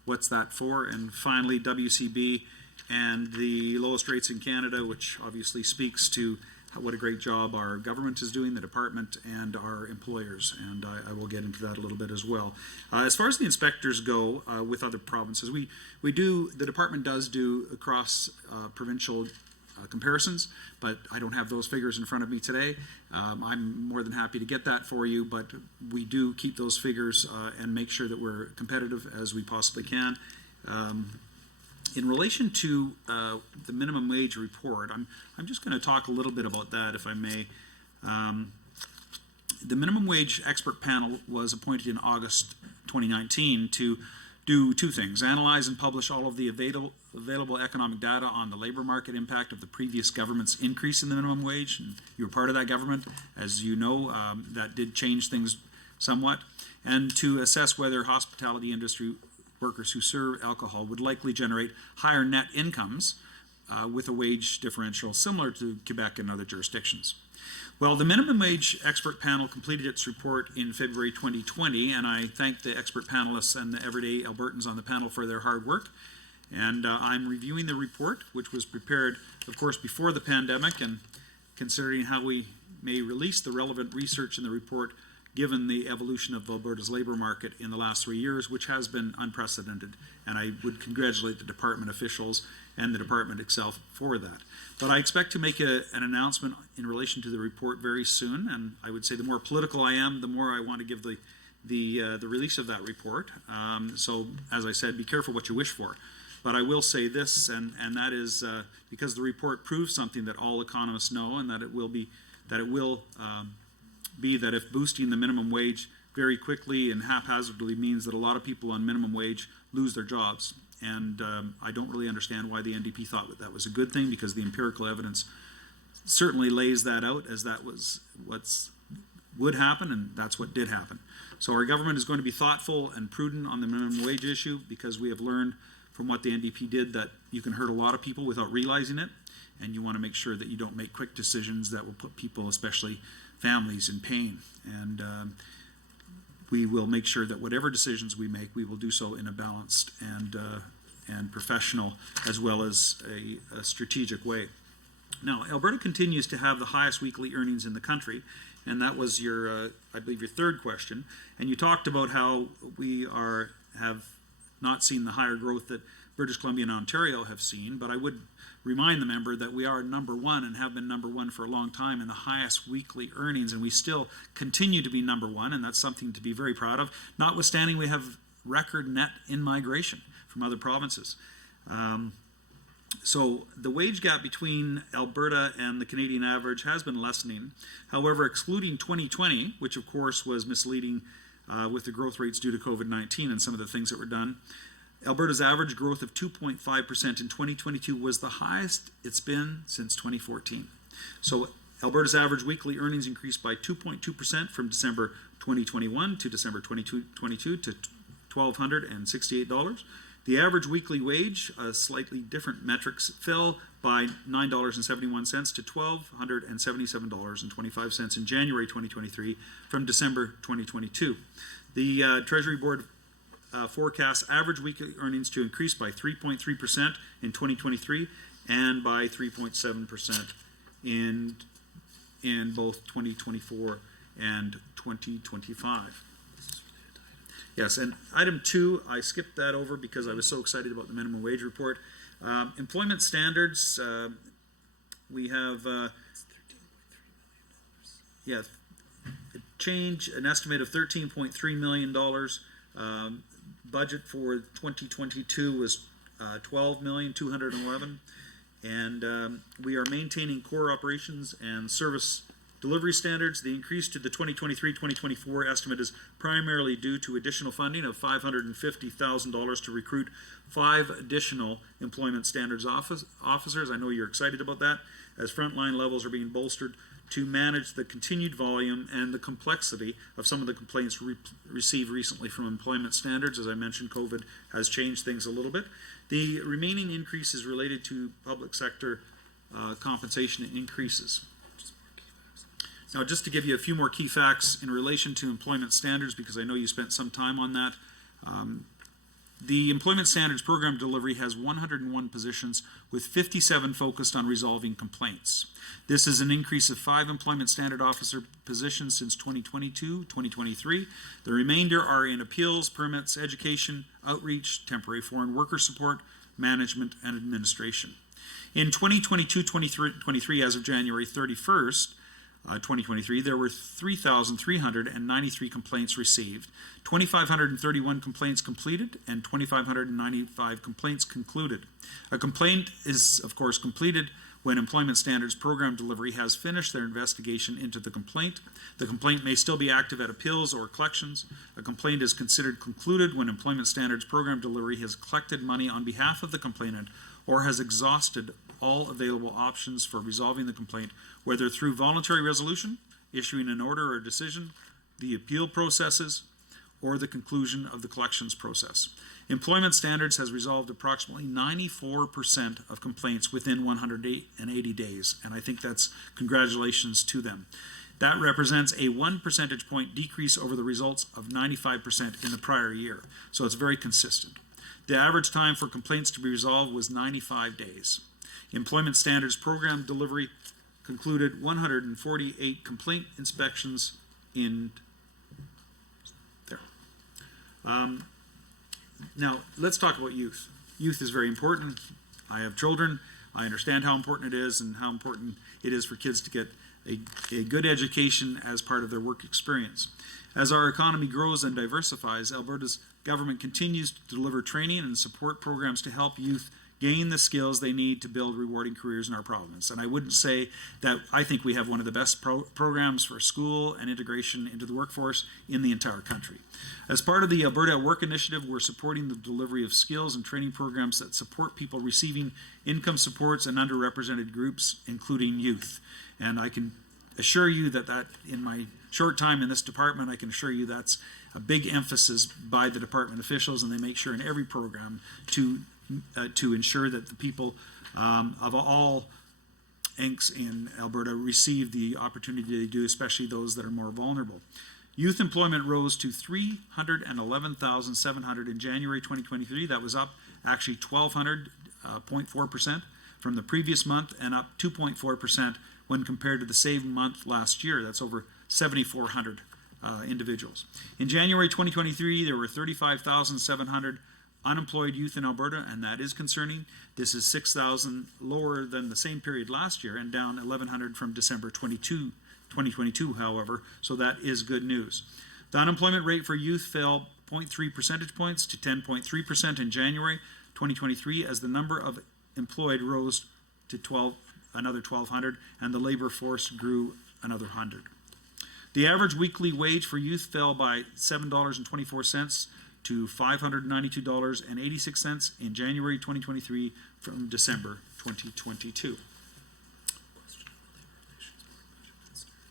what's that for? And finally, WCB and the lowest rates in Canada, which obviously speaks to what a great job our government is doing, the department and our employers, and I will get into that a little bit as well. As far as the inspectors go with other provinces, the department does do across provincial comparisons, but I don't have those figures in front of me today. I'm more than happy to get that for you, but we do keep those figures and make sure that we're competitive as we possibly can. In relation to the minimum wage report, I'm just going to talk a little bit about that, if I may. The minimum wage expert panel was appointed in August 2019 to do two things: analyze and publish all of the available economic data on the labor market impact of the previous government's increase in the minimum wage. And you were part of that government, as you know. That did change things somewhat. And to assess whether hospitality industry workers who serve alcohol would likely generate higher net incomes with a wage differential similar to Quebec and other jurisdictions. Well, the minimum wage expert panel completed its report in February 2020, and I thank the expert panelists and the everyday Albertans on the panel for their hard work. And I'm reviewing the report, which was prepared, of course, before the pandemic, and considering how we may release the relevant research in the report given the evolution of Alberta's labor market in the last 3 years, which has been unprecedented. And I would congratulate the department officials and the department itself for that. But I expect to make an announcement in relation to the report very soon, and I would say the more political I am, the more I want to give the release of that report. So, as I said, be careful what you wish for. But I will say this, and that is because the report proves something that all economists know, and that it will be that if boosting the minimum wage very quickly and haphazardly means that a lot of people on minimum wage lose their jobs. And I don't really understand why the NDP thought that was a good thing, because the empirical evidence certainly lays that out as that was what would happen, and that's what did happen. So our government is going to be thoughtful and prudent on the minimum wage issue, because we have learned from what the NDP did that you can hurt a lot of people without realizing it. and you want to make sure that you don't make quick decisions that will put people, especially families, in pain. And we will make sure that whatever decisions we make, we will do so in a balanced and professional as well as a strategic way. Now, Alberta continues to have the highest weekly earnings in the country, and that was your, I believe, your third question. And you talked about how we have not seen the higher growth that British Columbia and Ontario have seen, but I would remind the member that we are number one and have been number one for a long time in the highest weekly earnings, and we still continue to be number one, and that's something to be very proud of, notwithstanding we have record net in-migration from other provinces. So the wage gap between Alberta and the Canadian average has been lessening. However, excluding 2020, which of course was misleading with the growth rates due to COVID-19 and some of the things that were done, Alberta's average growth of 2.5% in 2022 was the highest it's been since 2014. So Alberta's average weekly earnings increased by 2.2% from December 2021 to December 2022 to $1,268. The average weekly wage, slightly different metrics, fell by $9.71 to $1,277.25 in January 2023 from December 2022. The Treasury Board forecasts average weekly earnings to increase by 3.3% in 2023 and by 3.7% in both 2024 and 2025. Yes, and item 2, I skipped that over because I was so excited about the minimum wage report. Employment standards, we have change, an estimate of $13.3 million. Budget for 2022 was $12,211,000, and we are maintaining core operations and service delivery standards. The increase to the 2023-2024 estimate is primarily due to additional funding of $550,000 to recruit 5 additional employment standards officers. I know you're excited about that, as frontline levels are being bolstered to manage the continued volume and the complexity of some of the complaints received recently from employment standards. As I mentioned, COVID has changed things a little bit. The remaining increase is related to public sector compensation increases. Now, just to give you a few more key facts in relation to employment standards, because I know you spent some time on that. The Employment Standards Program Delivery has 101 positions, with 57 focused on resolving complaints. This is an increase of 5 Employment Standard Officer positions since 2022-2023. The remainder are in appeals, permits, education, outreach, temporary foreign worker support, management, and administration. In 2022-2023, as of January 31st, 2023, there were 3,393 complaints received, 2,531 complaints completed, and 2,595 complaints concluded. A complaint is, of course, completed when Employment Standards Program Delivery has finished their investigation into the complaint. The complaint may still be active at appeals or collections. A complaint is considered concluded when Employment Standards Program Delivery has collected money on behalf of the complainant or has exhausted all available options for resolving the complaint, whether through voluntary resolution, issuing an order or decision, the appeal processes, or the conclusion of the collections process. Employment Standards has resolved approximately 94% of complaints within 180 days, and I think that's congratulations to them. That represents a 1 percentage point decrease over the results of 95% in the prior year, so it's very consistent. The average time for complaints to be resolved was 95 days. Employment Standards Program Delivery concluded 148 complaint inspections in there. Now, let's talk about youth. Youth is very important. I have children. I understand how important it is and how important it is for kids to get a good education as part of their work experience. As our economy grows and diversifies, Alberta's government continues to deliver training and support programs to help youth gain the skills they need to build rewarding careers in our province. And I wouldn't say that I think we have one of the best programs for school and integration into the workforce in the entire country. As part of the Alberta at Work initiative, we're supporting the delivery of skills and training programs that support people receiving income supports and underrepresented groups, including youth. And I can assure you that in my short time in this department, I can assure you that's a big emphasis by the department officials, and they make sure in every program to ensure that the people of all Incs in Alberta receive the opportunity they do, especially those that are more vulnerable. Youth employment rose to 311,700 in January 2023. That was up actually 1,200.4% from the previous month and up 2.4% when compared to the same month last year. That's over 7,400 individuals. In January 2023, there were 35,700 unemployed youth in Alberta, and that is concerning. This is 6,000 lower than the same period last year and down 1,100 from December 2022, however, so that is good news. The unemployment rate for youth fell 0.3 percentage points to 10.3% in January 2023 as the number of employed rose to another 1,200, and the labor force grew another 100. The average weekly wage for youth fell by $7.24 to $592.86 in January 2023 from December 2022.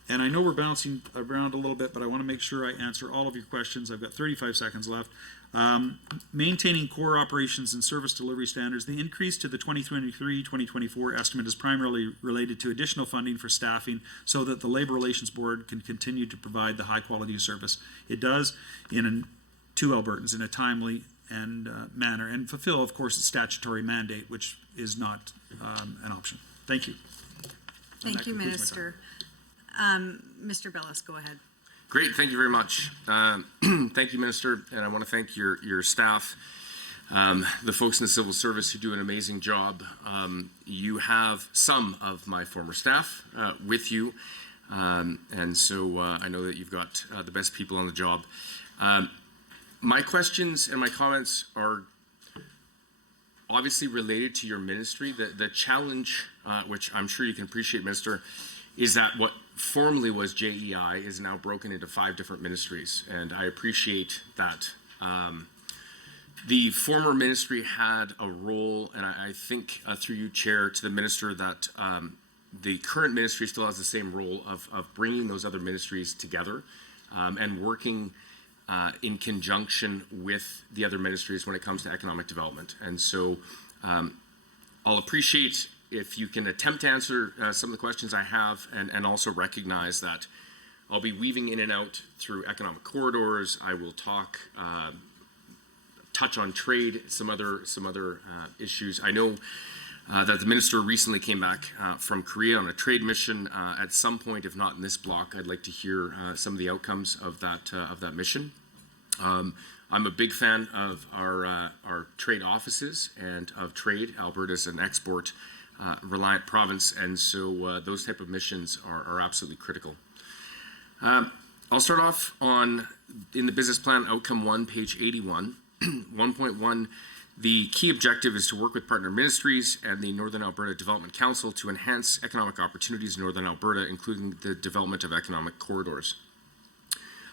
And I know we're bouncing around a little bit, but I want to make sure I answer all of your questions. I've got 35 seconds left. Maintaining core operations and service delivery standards. The increase to the 2023-2024 estimate is primarily related to additional funding for staffing so that the Labor Relations Board can continue to provide the high quality of service it does to Albertans in a timely and manner, and fulfill, of course, the statutory mandate, which is not an option. Thank you. Thank you, Minister. Mr. Bellis, go ahead. Great, thank you very much. Thank you, Minister, and I want to thank your staff, the folks in the civil service who do an amazing job. You have some of my former staff with you, and so I know that you've got the best people on the job. My questions and my comments are obviously related to your ministry. The challenge, which I'm sure you can appreciate, Minister, is that what formerly was JEI is now broken into 5 different ministries, and I appreciate that. The former ministry had a role, and I think through you, Chair, to the Minister, that the current ministry still has the same role of bringing those other ministries together and working in conjunction with the other ministries when it comes to economic development. And so I'll appreciate if you can attempt to answer some of the questions I have, and also recognize that I'll be weaving in and out through economic corridors. I will touch on trade, some other issues. I know that the minister recently came back from Korea on a trade mission. At some point, if not in this block, I'd like to hear some of the outcomes of that mission. I'm a big fan of our trade offices and of trade. Alberta is an export reliant province, and so those type of missions are absolutely critical. I'll start off in the business plan, outcome 1, page 81. 1.1, the key objective is to work with partner ministries and the Northern Alberta Development Council to enhance economic opportunities in Northern Alberta, including the development of economic corridors.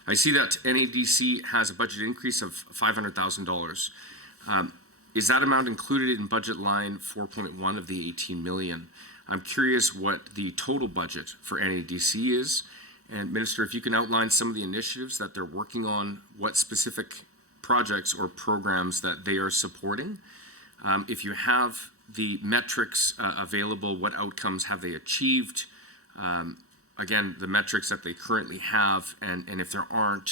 I see that NADC has a budget increase of $500,000. Is that amount included in budget line 4.1 of the 18 million? I'm curious what the total budget for NADC is. And Minister, if you can outline some of the initiatives that they're working on, what specific projects or programs that they are supporting. If you have the metrics available, what outcomes have they achieved? Again, the metrics that they currently have, and if there aren't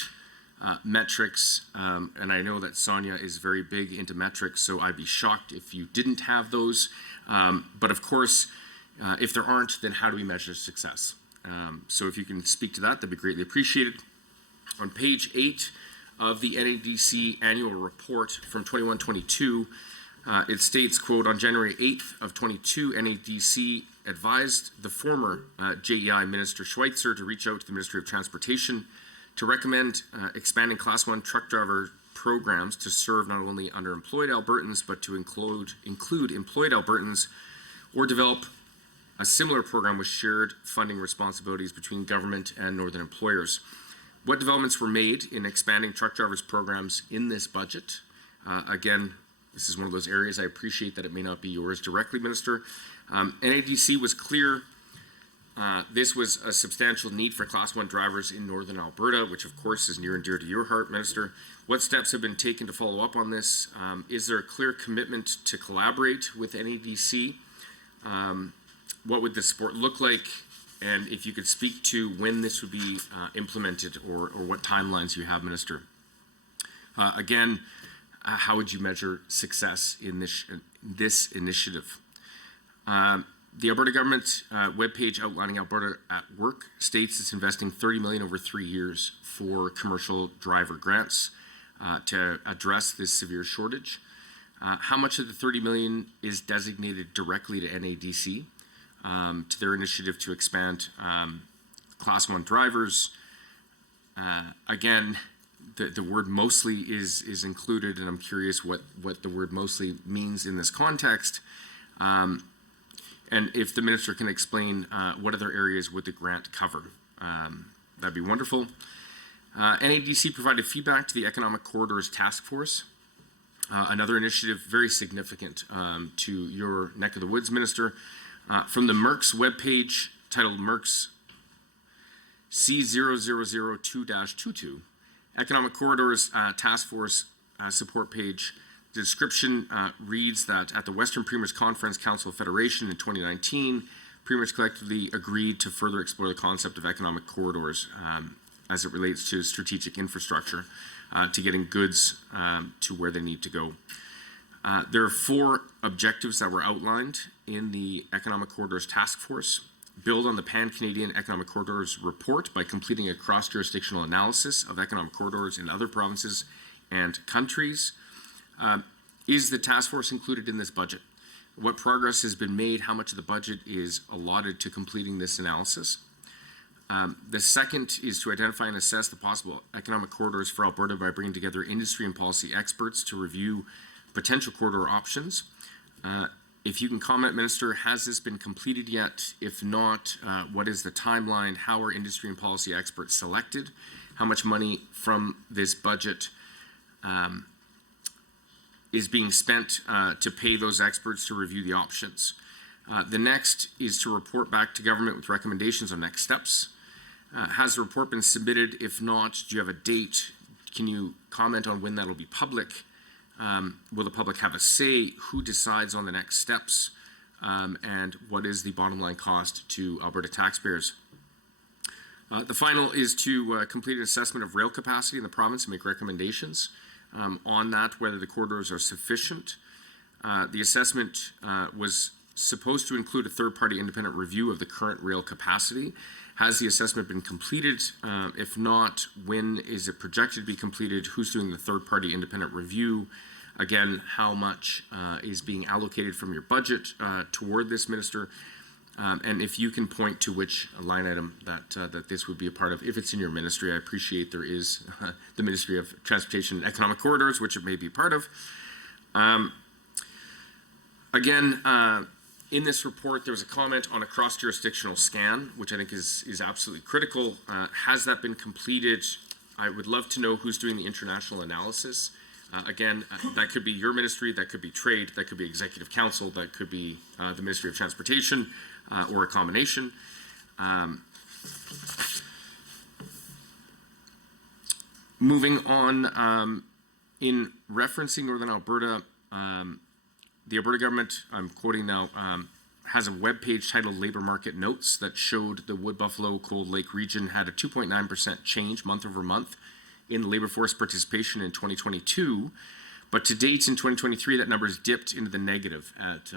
metrics, and I know that Sonia is very big into metrics, so I'd be shocked if you didn't have those. But of course, if there aren't, then how do we measure success? So if you can speak to that, that'd be greatly appreciated. On page 8 of the NADC annual report from 21-22, it states, quote, on January 8th of 22, NADC advised the former JEI Minister Schweitzer to reach out to the Ministry of Transportation to recommend expanding Class 1 truck driver programs to serve not only underemployed Albertans, but to include employed Albertans, or develop a similar program with shared funding responsibilities between government and northern employers. What developments were made in expanding truck drivers programs in this budget? Again, this is one of those areas I appreciate that it may not be yours directly, Minister. NADC was clear this was a substantial need for Class 1 drivers in Northern Alberta, which of course is near and dear to your heart, Minister. What steps have been taken to follow up on this? Is there a clear commitment to collaborate with NADC? what would the support look like? And if you could speak to when this would be implemented or what timelines you have, Minister. Again, how would you measure success in this initiative? The Alberta government webpage outlining Alberta at Work states it's investing $30 million over 3 years for commercial driver grants to address this severe shortage. How much of the $30 million is designated directly to NADC, to their initiative to expand Class 1 drivers? Again, the word mostly is included, and I'm curious what the word mostly means in this context. And if the minister can explain what other areas would the grant cover, that'd be wonderful. NADC provided feedback to the Economic Corridors Task Force, another initiative very significant to your neck of the woods, Minister. From the MERCS webpage titled MERCS C0002-22, Economic Corridors Task Force support page. The description reads that at the Western Premiers Conference Council of Federation in 2019, Premiers collectively agreed to further explore the concept of economic corridors as it relates to strategic infrastructure, to getting goods to where they need to go. There are 4 objectives that were outlined in the Economic Corridors Task Force. Build on the Pan-Canadian Economic Corridors report by completing a cross-jurisdictional analysis of economic corridors in other provinces and countries. Is the task force included in this budget? What progress has been made? How much of the budget is allotted to completing this analysis? The second is to identify and assess the possible economic corridors for Alberta by bringing together industry and policy experts to review potential corridor options. If you can comment, Minister, has this been completed yet? If not, what is the timeline? How are industry and policy experts selected? How much money from this budget is being spent to pay those experts to review the options? The next is to report back to government with recommendations on next steps. Has the report been submitted? If not, do you have a date? Can you comment on when that will be public? Will the public have a say? Who decides on the next steps? And what is the bottom line cost to Alberta taxpayers? The final is to complete an assessment of rail capacity in the province and make recommendations on that, whether the corridors are sufficient. The assessment was supposed to include a third-party independent review of the current rail capacity. Has the assessment been completed? If not, when is it projected to be completed? Who's doing the third-party independent review? Again, how much is being allocated from your budget toward this, Minister? And if you can point to which line item that this would be a part of, if it's in your ministry. I appreciate there is the Ministry of Transportation and Economic Corridors, which it may be part of. Again, in this report, there was a comment on a cross-jurisdictional scan, which I think is absolutely critical. Has that been completed? I would love to know who's doing the international analysis. Again, that could be your ministry, that could be trade, that could be executive council, that could be the Ministry of Transportation, or a combination. Moving on, in referencing Northern Alberta, the Alberta government, I'm quoting now, has a webpage titled Labour Market Notes that showed the Wood Buffalo Cold Lake region had a 2.9% change month over month in labor force participation in 2022, but to date in 2023, that number has dipped into the negative at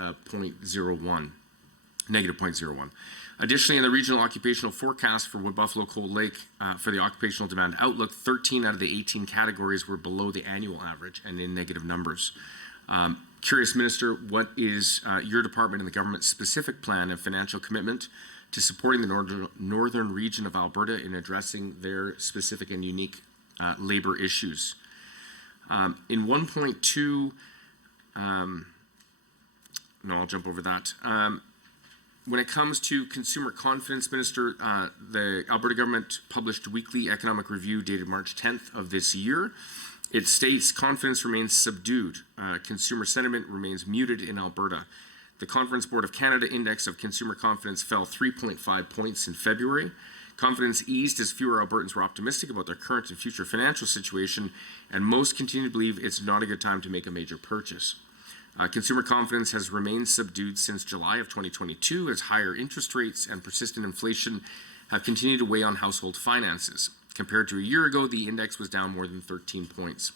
negative 0.01. Additionally, in the regional occupational forecast for Wood Buffalo Cold Lake for the occupational demand outlook, 13 out of the 18 categories were below the annual average and in negative numbers. Curious, Minister, what is your department and the government's specific plan and financial commitment to supporting the northern region of Alberta in addressing their specific and unique labor issues? In 1.2, no, I'll jump over that. When it comes to consumer confidence, Minister, the Alberta government published a weekly economic review dated March 10th of this year. It states confidence remains subdued. Consumer sentiment remains muted in Alberta. The Conference Board of Canada Index of Consumer Confidence fell 3.5 points in February. Confidence eased as fewer Albertans were optimistic about their current and future financial situation, and most continue to believe it's not a good time to make a major purchase. Consumer confidence has remained subdued since July of 2022 as higher interest rates and persistent inflation have continued to weigh on household finances. Compared to a year ago, the index was down more than 13 points.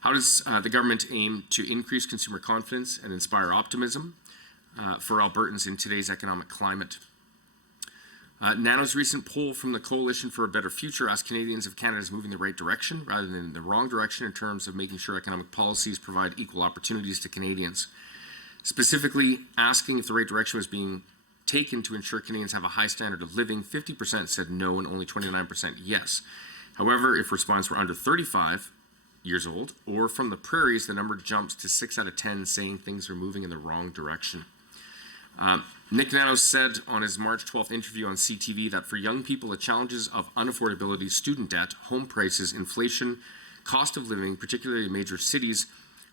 How does the government aim to increase consumer confidence and inspire optimism for Albertans in today's economic climate? NANO's recent poll from the Coalition for a Better Future asked Canadians if Canada is moving the right direction rather than the wrong direction in terms of making sure economic policies provide equal opportunities to Canadians. Specifically, asking if the right direction was being taken to ensure Canadians have a high standard of living, 50% said no and only 29% yes. However, if respondents were under 35 years old or from the prairies, the number jumps to 6 out of 10 saying things are moving in the wrong direction. Nick Nanos said on his March 12th interview on CTV that for young people, the challenges of unaffordability, student debt, home prices, inflation, cost of living, particularly in major cities,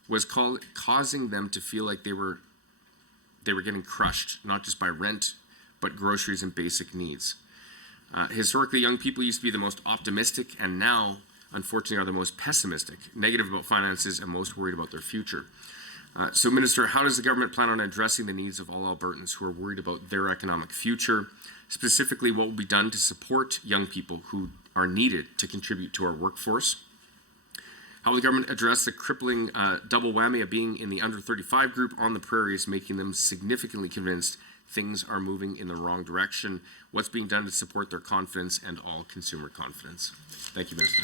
was causing them to feel like they were getting crushed, not just by rent, but groceries and basic needs. Historically, young people used to be the most optimistic and now, unfortunately, are the most pessimistic, negative about finances, and most worried about their future. So, Minister, how does the government plan on addressing the needs of all Albertans who are worried about their economic future? Specifically, what will be done to support young people who are needed to contribute to our workforce? How will the government address the crippling double whammy of being in the under 35 group on the prairies, making them significantly convinced things are moving in the wrong direction? What's being done to support their confidence and all consumer confidence? Thank you, Minister.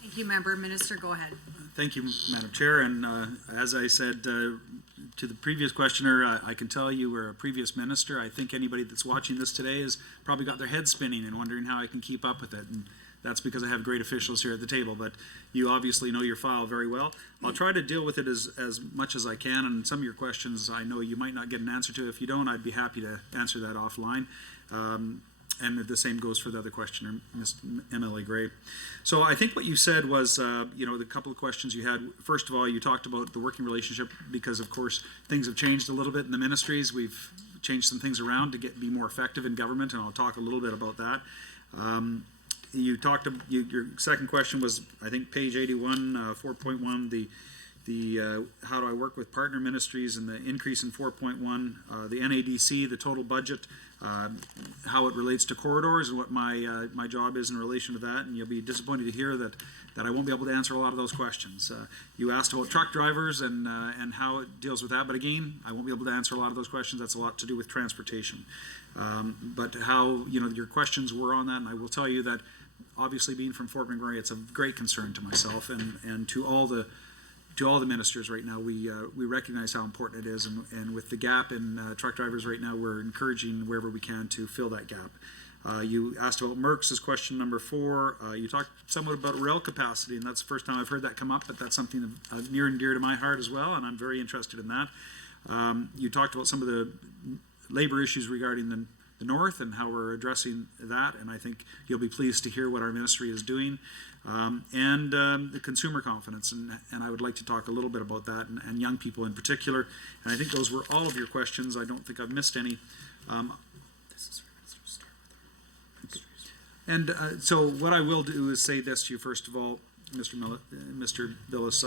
Thank you, Member. Minister, go ahead. Thank you, Madam Chair. And as I said to the previous questioner, I can tell you were a previous minister. I think anybody that's watching this today has probably got their head spinning and wondering how I can keep up with it. And that's because I have great officials here at the table. But you obviously know your file very well. I'll try to deal with it as much as I can. And some of your questions I know you might not get an answer to. If you don't, I'd be happy to answer that offline. And the same goes for the other questioner, Ms. MLA Gray. So I think what you said was, the couple of questions you had. First of all, you talked about the working relationship because, of course, things have changed a little bit in the ministries. We've changed some things around to be more effective in government, and I'll talk a little bit about that. Your second question was, I think, page 81, 4.1, the how do I work with partner ministries and the increase in 4.1, the NADC, the total budget, how it relates to corridors and what my job is in relation to that. And you'll be disappointed to hear that I won't be able to answer a lot of those questions. You asked about truck drivers and how it deals with that, but again, I won't be able to answer a lot of those questions. That's a lot to do with transportation. But how your questions were on that, and I will tell you that obviously being from Fort McMurray, it's a great concern to myself and to all the ministers right now. We recognize how important it is, and with the gap in truck drivers right now, we're encouraging wherever we can to fill that gap. You asked about MERCS as question number 4. You talked somewhat about rail capacity, and that's the first time I've heard that come up, but that's something near and dear to my heart as well, and I'm very interested in that. You talked about some of the labor issues regarding the North and how we're addressing that, and I think you'll be pleased to hear what our ministry is doing. And the consumer confidence, and I would like to talk a little bit about that, and young people in particular. And I think those were all of your questions. I don't think I've missed any. So what I will do is say this to you first of all, Mr. Billis.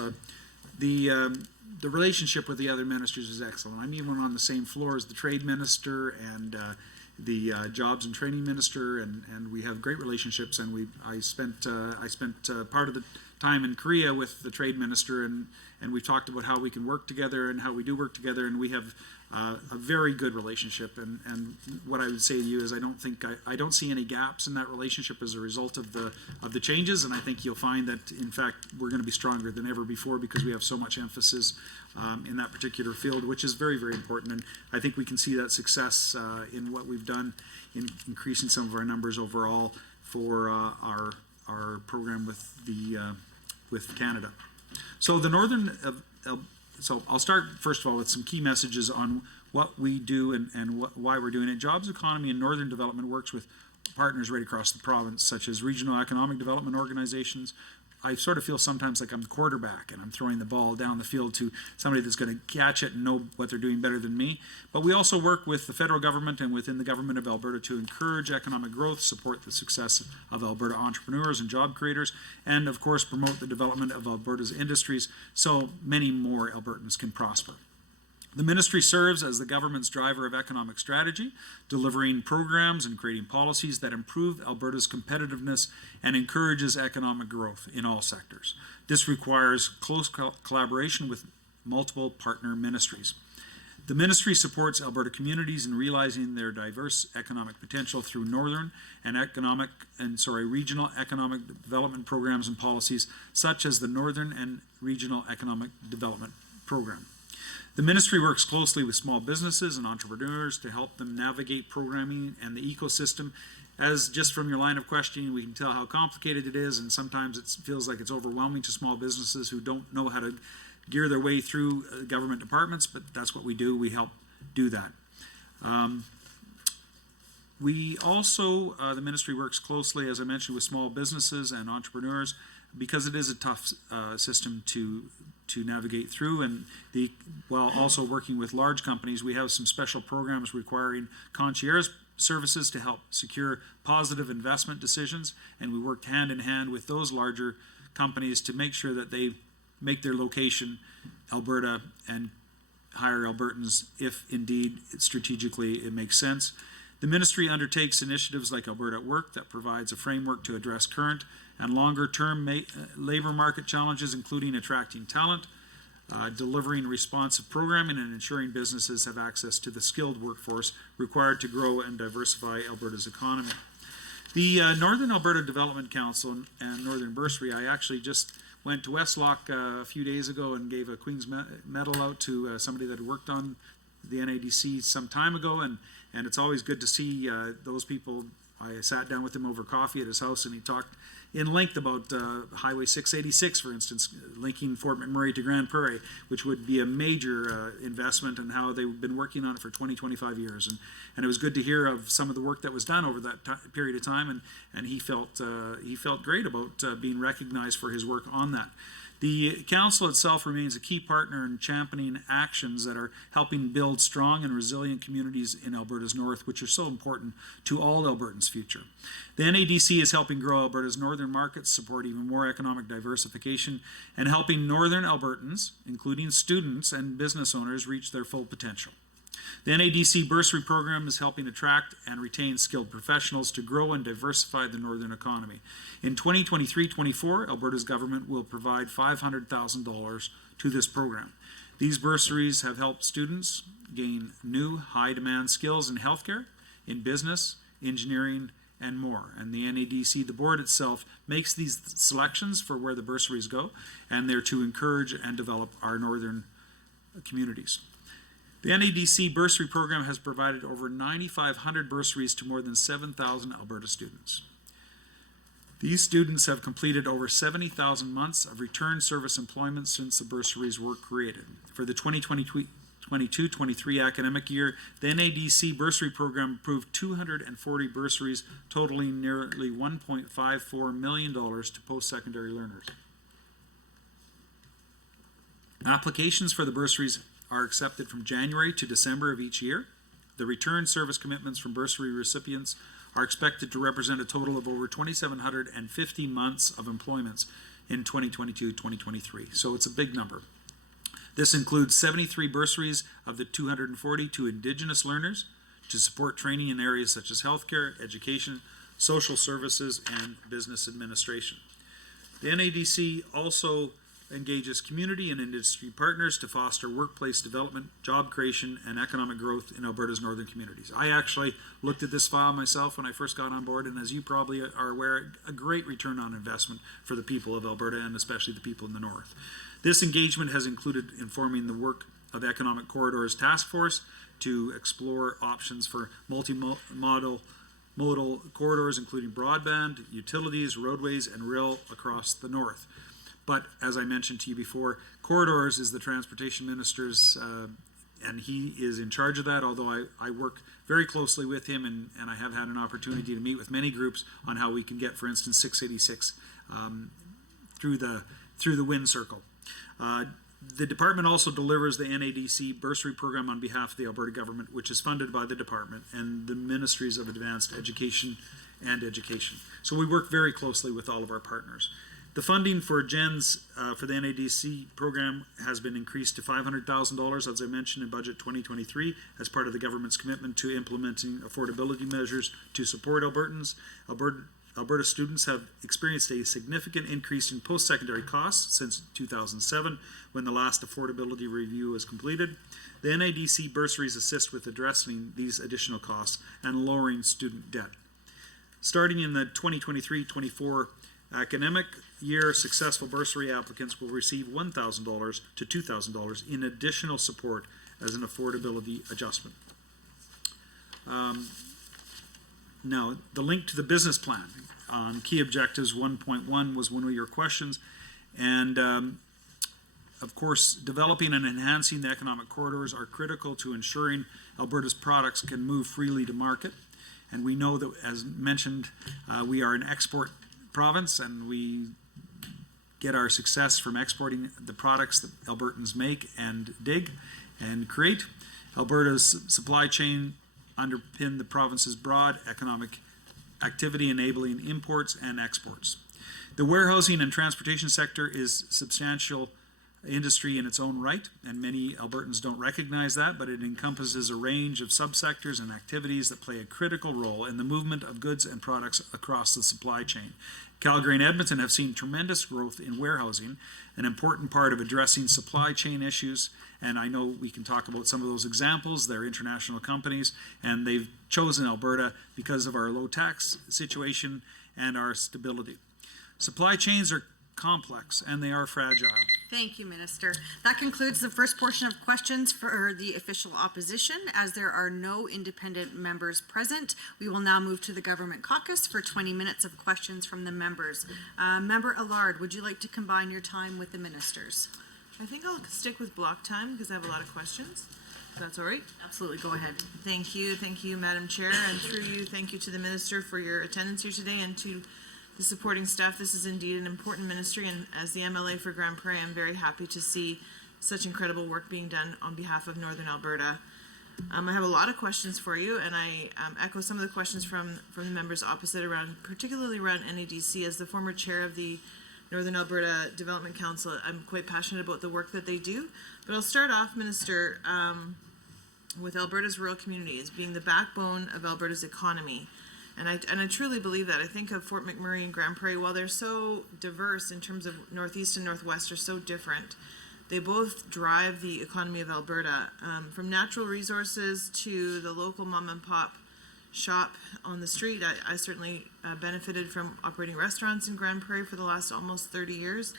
The relationship with the other ministers is excellent. I'm even on the same floor as the trade minister and the jobs and training minister, and we have great relationships. And I spent part of the time in Korea with the trade minister, and we've talked about how we can work together and how we do work together, and we have a very good relationship. And what I would say to you is I don't see any gaps in that relationship as a result of the changes, and I think you'll find that in fact we're going to be stronger than ever before because we have so much emphasis in that particular field, which is very, very important. And I think we can see that success in what we've done in increasing some of our numbers overall for our program with Canada. So the northern so I'll start first of all with some key messages on what we do and why we're doing it. Jobs Economy and Northern Development works with partners right across the province, such as regional economic development organizations, I sort of feel sometimes like I'm the quarterback and I'm throwing the ball down the field to somebody that's going to catch it and know what they're doing better than me. But we also work with the federal government and within the government of Alberta to encourage economic growth, support the success of Alberta entrepreneurs and job creators, and of course promote the development of Alberta's industries so many more Albertans can prosper. The ministry serves as the government's driver of economic strategy, delivering programs and creating policies that improve Alberta's competitiveness and encourages economic growth in all sectors. This requires close collaboration with multiple partner ministries. The ministry supports Alberta communities in realizing their diverse economic potential through northern and regional economic development programs and policies, such as the Northern and Regional Economic Development Program. The ministry works closely with small businesses and entrepreneurs to help them navigate programming and the ecosystem. As just from your line of questioning, we can tell how complicated it is, and sometimes it feels like it's overwhelming to small businesses who don't know how to gear their way through government departments, but that's what we do. We help do that. We also, the ministry works closely, as I mentioned, with small businesses and entrepreneurs because it is a tough system to navigate through, and while also working with large companies, we have some special programs requiring concierge services to help secure positive investment decisions, and we worked hand in hand with those larger companies to make sure that they make their location Alberta and hire Albertans if indeed strategically it makes sense. The ministry undertakes initiatives like Alberta at Work that provides a framework to address current and longer-term labor market challenges, including attracting talent, delivering responsive programming, and ensuring businesses have access to the skilled workforce required to grow and diversify Alberta's economy. The Northern Alberta Development Council and Northern Bursary, I actually just went to Westlock a few days ago and gave a Queen's Medal out to somebody that had worked on the NADC some time ago, and it's always good to see those people. I sat down with him over coffee at his house, and he talked in length about Highway 686, for instance, linking Fort McMurray to Grand Prairie, which would be a major investment, and how they've been working on it for 20, 25 years. And it was good to hear of some of the work that was done over that period of time, and he felt great about being recognized for his work on that. The council itself remains a key partner in championing actions that are helping build strong and resilient communities in Alberta's north, which are so important to all Albertans' future. The NADC is helping grow Alberta's northern markets, support even more economic diversification, and helping northern Albertans, including students and business owners, reach their full potential. The NADC bursary program is helping attract and retain skilled professionals to grow and diversify the northern economy. In 2023-24, Alberta's government will provide $500,000 to this program. These bursaries have helped students gain new high-demand skills in healthcare, in business, engineering, and more. And the NADC, the board itself, makes these selections for where the bursaries go, and they're to encourage and develop our northern communities. The NADC bursary program has provided over 9,500 bursaries to more than 7,000 Alberta students. These students have completed over 70,000 months of return service employment since the bursaries were created. For the 2022-23 academic year, the NADC bursary program approved 240 bursaries, totaling nearly $1.54 million to post-secondary learners. Applications for the bursaries are accepted from January to December of each year. The return service commitments from bursary recipients are expected to represent a total of over 2,750 months of employments in 2022-2023. So it's a big number. This includes 73 bursaries of the 240 to Indigenous learners to support training in areas such as healthcare, education, social services, and business administration. The NADC also engages community and industry partners to foster workplace development, job creation, and economic growth in Alberta's northern communities. I actually looked at this file myself when I first got on board, and as you probably are aware, a great return on investment for the people of Alberta, and especially the people in the north. This engagement has included informing the work of the Economic Corridors Task Force to explore options for multimodal corridors, including broadband, utilities, roadways, and rail across the north. But as I mentioned to you before, Corridors is the transportation minister's, and he is in charge of that, although I work very closely with him, and I have had an opportunity to meet with many groups on how we can get, for instance, 686 through the WIN circle. The department also delivers the NADC bursary program on behalf of the Alberta government, which is funded by the department and the Ministries of Advanced Education and Education. So we work very closely with all of our partners. The funding for GENS for the NADC program has been increased to $500,000, as I mentioned, in budget 2023, as part of the government's commitment to implementing affordability measures to support Albertans. Alberta students have experienced a significant increase in post-secondary costs since 2007, when the last affordability review was completed. The NADC bursaries assist with addressing these additional costs and lowering student debt. Starting in the 2023-24 academic year, successful bursary applicants will receive $1,000 to $2,000 in additional support as an affordability adjustment. Now, the link to the business plan on key objectives 1.1 was one of your questions. And of course, developing and enhancing the economic corridors are critical to ensuring Alberta's products can move freely to market. And we know that, as mentioned, we are an export province, and we get our success from exporting the products that Albertans make and dig and create. Alberta's supply chain underpin the province's broad economic activity, enabling imports and exports. The warehousing and transportation sector is substantial industry in its own right, and many Albertans don't recognize that, but it encompasses a range of subsectors and activities that play a critical role in the movement of goods and products across the supply chain. Calgary and Edmonton have seen tremendous growth in warehousing, an important part of addressing supply chain issues, and I know we can talk about some of those examples. They're international companies, and they've chosen Alberta because of our low tax situation and our stability. Supply chains are complex and they are fragile. Thank you, Minister. That concludes the first portion of questions for the official opposition. As there are no independent members present, we will now move to the Government Caucus for 20 minutes of questions from the members. Member Allard, would you like to combine your time with the ministers? I think I'll stick with block time because I have a lot of questions. If that's all right? Absolutely, go ahead. Thank you, Madam Chair, and through you, thank you to the Minister for your attendance here today and to the supporting staff. This is indeed an important ministry, and as the MLA for Grand Prairie, I'm very happy to see such incredible work being done on behalf of Northern Alberta. I have a lot of questions for you, and I echo some of the questions from the members opposite around, particularly around NADC. As the former chair of the Northern Alberta Development Council, I'm quite passionate about the work that they do. But I'll start off, Minister, with Alberta's rural communities being the backbone of Alberta's economy. And I truly believe that. I think of Fort McMurray and Grand Prairie, while they're so diverse in terms of Northeast and Northwest are so different, they both drive the economy of Alberta, from natural resources to the local mom and pop shop on the street. I certainly benefited from operating restaurants in Grand Prairie for the last almost 30 years.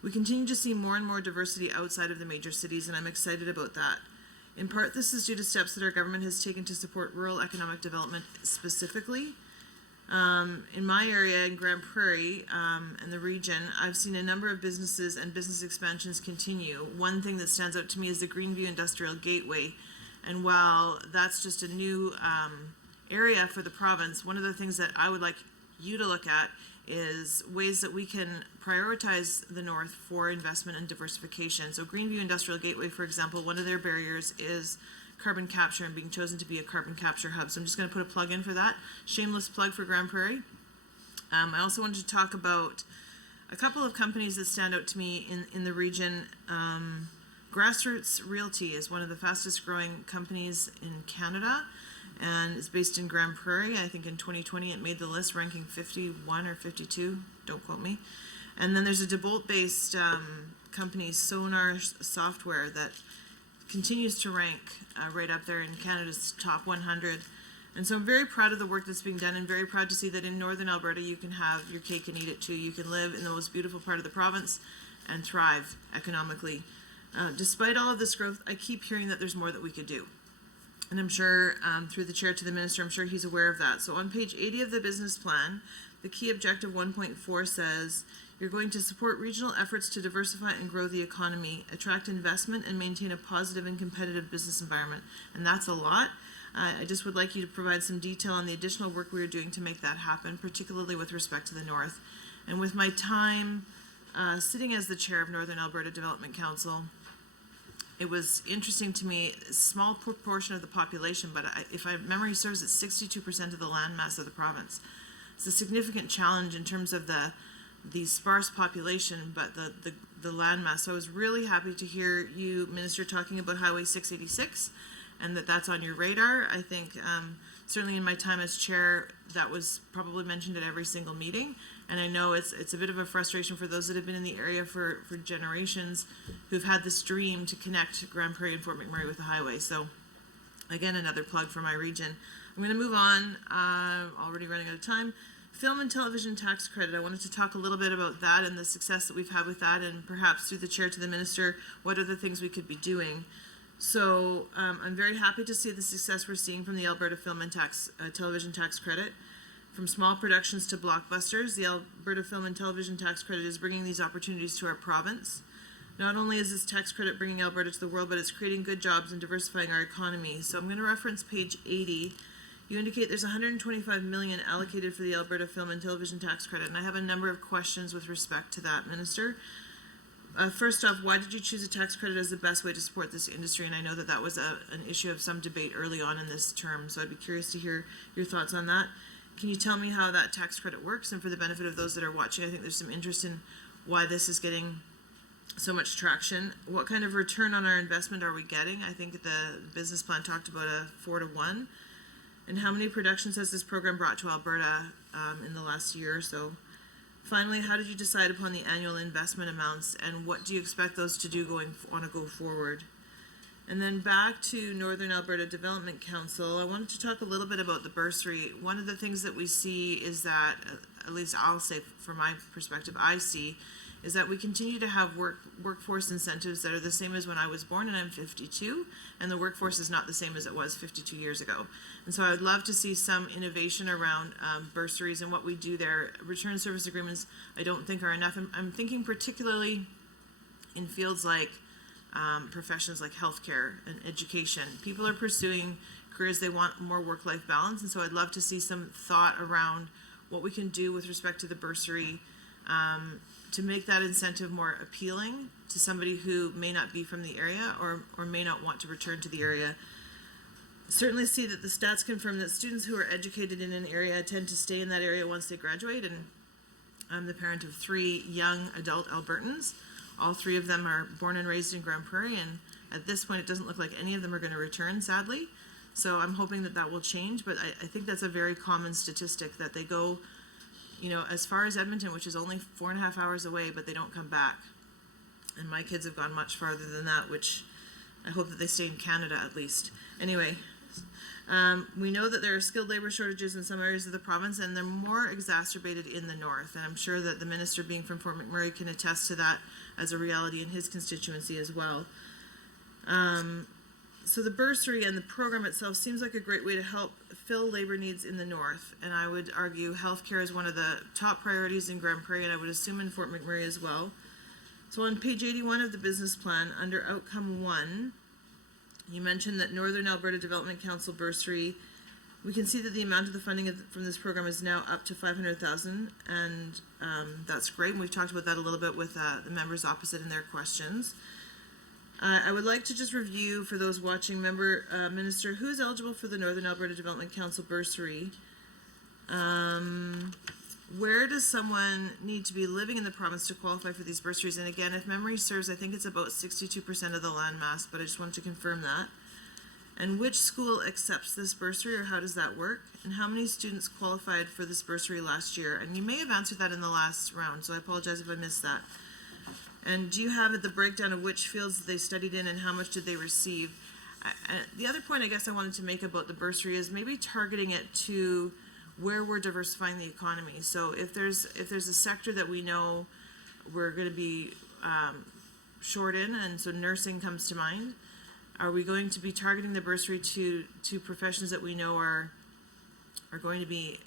We continue to see more and more diversity outside of the major cities, and I'm excited about that. In part, this is due to steps that our government has taken to support rural economic development specifically. In my area in Grand Prairie and the region, I've seen a number of businesses and business expansions continue. One thing that stands out to me is the Greenview Industrial Gateway. And while that's just a new area for the province, one of the things that I would like you to look at is ways that we can prioritize the North for investment and diversification. So Greenview Industrial Gateway, for example, one of their barriers is carbon capture and being chosen to be a carbon capture hub. So I'm just going to put a plug in for that. Shameless plug for Grand Prairie. I also wanted to talk about a couple of companies that stand out to me in the region. Grassroots Realty is one of the fastest growing companies in Canada, and it's based in Grand Prairie. I think in 2020 it made the list, ranking 51 or 52, don't quote me. And then there's a DeBolt-based company, Sonar Software, that continues to rank right up there in Canada's top 100. And so I'm very proud of the work that's being done, and very proud to see that in Northern Alberta you can have your cake and eat it too. You can live in the most beautiful part of the province and thrive economically. Despite all of this growth, I keep hearing that there's more that we could do. And I'm sure, through the chair to the minister, I'm sure he's aware of that. So on page 80 of the business plan, the key objective 1.4 says, you're going to support regional efforts to diversify and grow the economy, attract investment, and maintain a positive and competitive business environment. And that's a lot. I just would like you to provide some detail on the additional work we are doing to make that happen, particularly with respect to the North. And with my time Sitting as the chair of Northern Alberta Development Council, it was interesting to me, a small proportion of the population, but if my memory serves, it's 62% of the land mass of the province. It's a significant challenge in terms of the sparse population, but the land mass. So I was really happy to hear you, Minister, talking about Highway 686, and that's on your radar. I think certainly in my time as chair, that was probably mentioned at every single meeting. And I know it's a bit of a frustration for those that have been in the area for generations, who've had this dream to connect Grand Prairie and Fort McMurray with the highway. So again, another plug for my region. I'm going to move on, already running out of time. Film and television tax credit. I wanted to talk a little bit about that and the success that we've had with that, and perhaps through the chair to the minister, what are the things we could be doing. So I'm very happy to see the success we're seeing from the Alberta Film and Television Tax Credit. From small productions to blockbusters, the Alberta Film and Television Tax Credit is bringing these opportunities to our province. Not only is this tax credit bringing Alberta to the world, but it's creating good jobs and diversifying our economy. So I'm going to reference page 80. You indicate there's 125 million allocated for the Alberta Film and Television Tax Credit, and I have a number of questions with respect to that, Minister. First off, why did you choose a tax credit as the best way to support this industry? And I know that was an issue of some debate early on in this term, so I'd be curious to hear your thoughts on that. Can you tell me how that tax credit works? And for the benefit of those that are watching, I think there's some interest in why this is getting so much traction. What kind of return on our investment are we getting? I think the business plan talked about a 4-to-1. And how many productions has this program brought to Alberta in the last year or so? Finally, how did you decide upon the annual investment amounts, and what do you expect those to do on a go forward? And then back to Northern Alberta Development Council, I wanted to talk a little bit about the bursary. One of the things that we see is that, at least I'll say from my perspective, I see, is that we continue to have workforce incentives that are the same as when I was born, and I'm 52, and the workforce is not the same as it was 52 years ago. And so I would love to see some innovation around bursaries and what we do there. Return service agreements, I don't think are enough. I'm thinking particularly in fields like professions like healthcare and education. People are pursuing careers, they want more work-life balance, and so I'd love to see some thought around what we can do with respect to the bursary to make that incentive more appealing to somebody who may not be from the area or may not want to return to the area. Certainly see that the stats confirm that students who are educated in an area tend to stay in that area once they graduate, and I'm the parent of 3 young adult Albertans. All 3 of them are born and raised in Grand Prairie, and at this point it doesn't look like any of them are going to return, sadly. So I'm hoping that will change, but I think that's a very common statistic, that they go, as far as Edmonton, which is only 4.5 hours away, but they don't come back. And my kids have gone much farther than that, which I hope that they stay in Canada at least. Anyway, we know that there are skilled labor shortages in some areas of the province, and they're more exacerbated in the north. And I'm sure that the minister, being from Fort McMurray, can attest to that as a reality in his constituency as well. So the bursary and the program itself seems like a great way to help fill labor needs in the north. And I would argue healthcare is one of the top priorities in Grand Prairie, and I would assume in Fort McMurray as well. So on page 81 of the business plan, under outcome 1, you mentioned that Northern Alberta Development Council bursary, we can see that the amount of the funding from this program is now up to $500,000, and that's great. And we've talked about that a little bit with the members opposite in their questions. I would like to just review for those watching, Minister, who is eligible for the Northern Alberta Development Council bursary? Where does someone need to be living in the province to qualify for these bursaries? And again, if memory serves, I think it's about 62% of the land mass, but I just wanted to confirm that. And which school accepts this bursary, or how does that work? And how many students qualified for this bursary last year? And you may have answered that in the last round, so I apologize if I missed that. And do you have the breakdown of which fields they studied in and how much did they receive? The other point I guess I wanted to make about the bursary is maybe targeting it to where we're diversifying the economy. So if there's a sector that we know we're going to be short in, and so nursing comes to mind, are we going to be targeting the bursary to professions that we know are going to be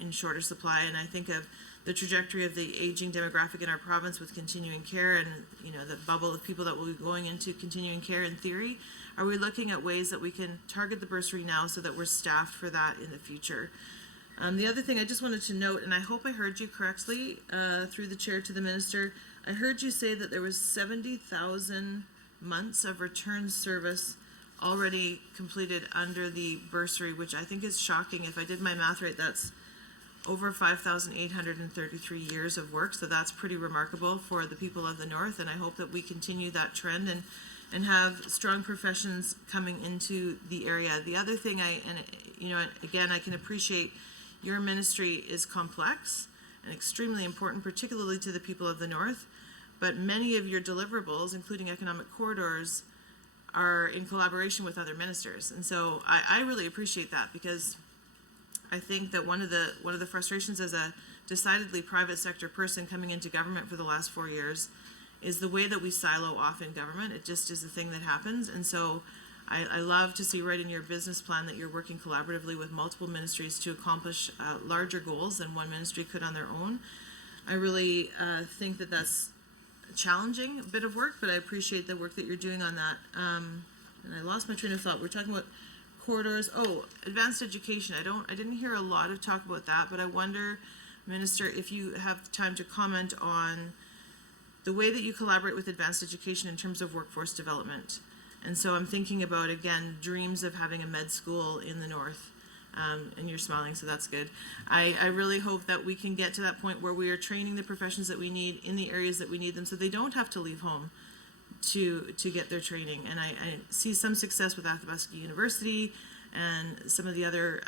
in shorter supply? And I think of the trajectory of the aging demographic in our province with continuing care, and the bubble of people that will be going into continuing care in theory. Are we looking at ways that we can target the bursary now so that we're staffed for that in the future? The other thing I just wanted to note, and I hope I heard you correctly through the chair to the minister, I heard you say that there was 70,000 months of return service already completed under the bursary, which I think is shocking. If I did my math right, that's over 5,833 years of work, so that's pretty remarkable for the people of the North, and I hope that we continue that trend and have strong professions coming into the area. The other thing again, I can appreciate your ministry is complex and extremely important, particularly to the people of the North, but many of your deliverables, including economic corridors, are in collaboration with other ministers. And so I really appreciate that, because I think that one of the frustrations as a decidedly private sector person coming into government for the last 4 years is the way that we silo off in government. It just is a thing that happens. And so I love to see right in your business plan that you're working collaboratively with multiple ministries to accomplish larger goals than one ministry could on their own. I really think that that's a challenging bit of work, but I appreciate the work that you're doing on that. And I lost my train of thought. We're talking about corridors. Oh, advanced education. I didn't hear a lot of talk about that, but I wonder, Minister, if you have time to comment on the way that you collaborate with advanced education in terms of workforce development. And so I'm thinking about, again, dreams of having a med school in the North. And you're smiling, so that's good. I really hope that we can get to that point where we are training the professions that we need in the areas that we need them, so they don't have to leave home to get their training. And I see some success with Athabasca University and some of the other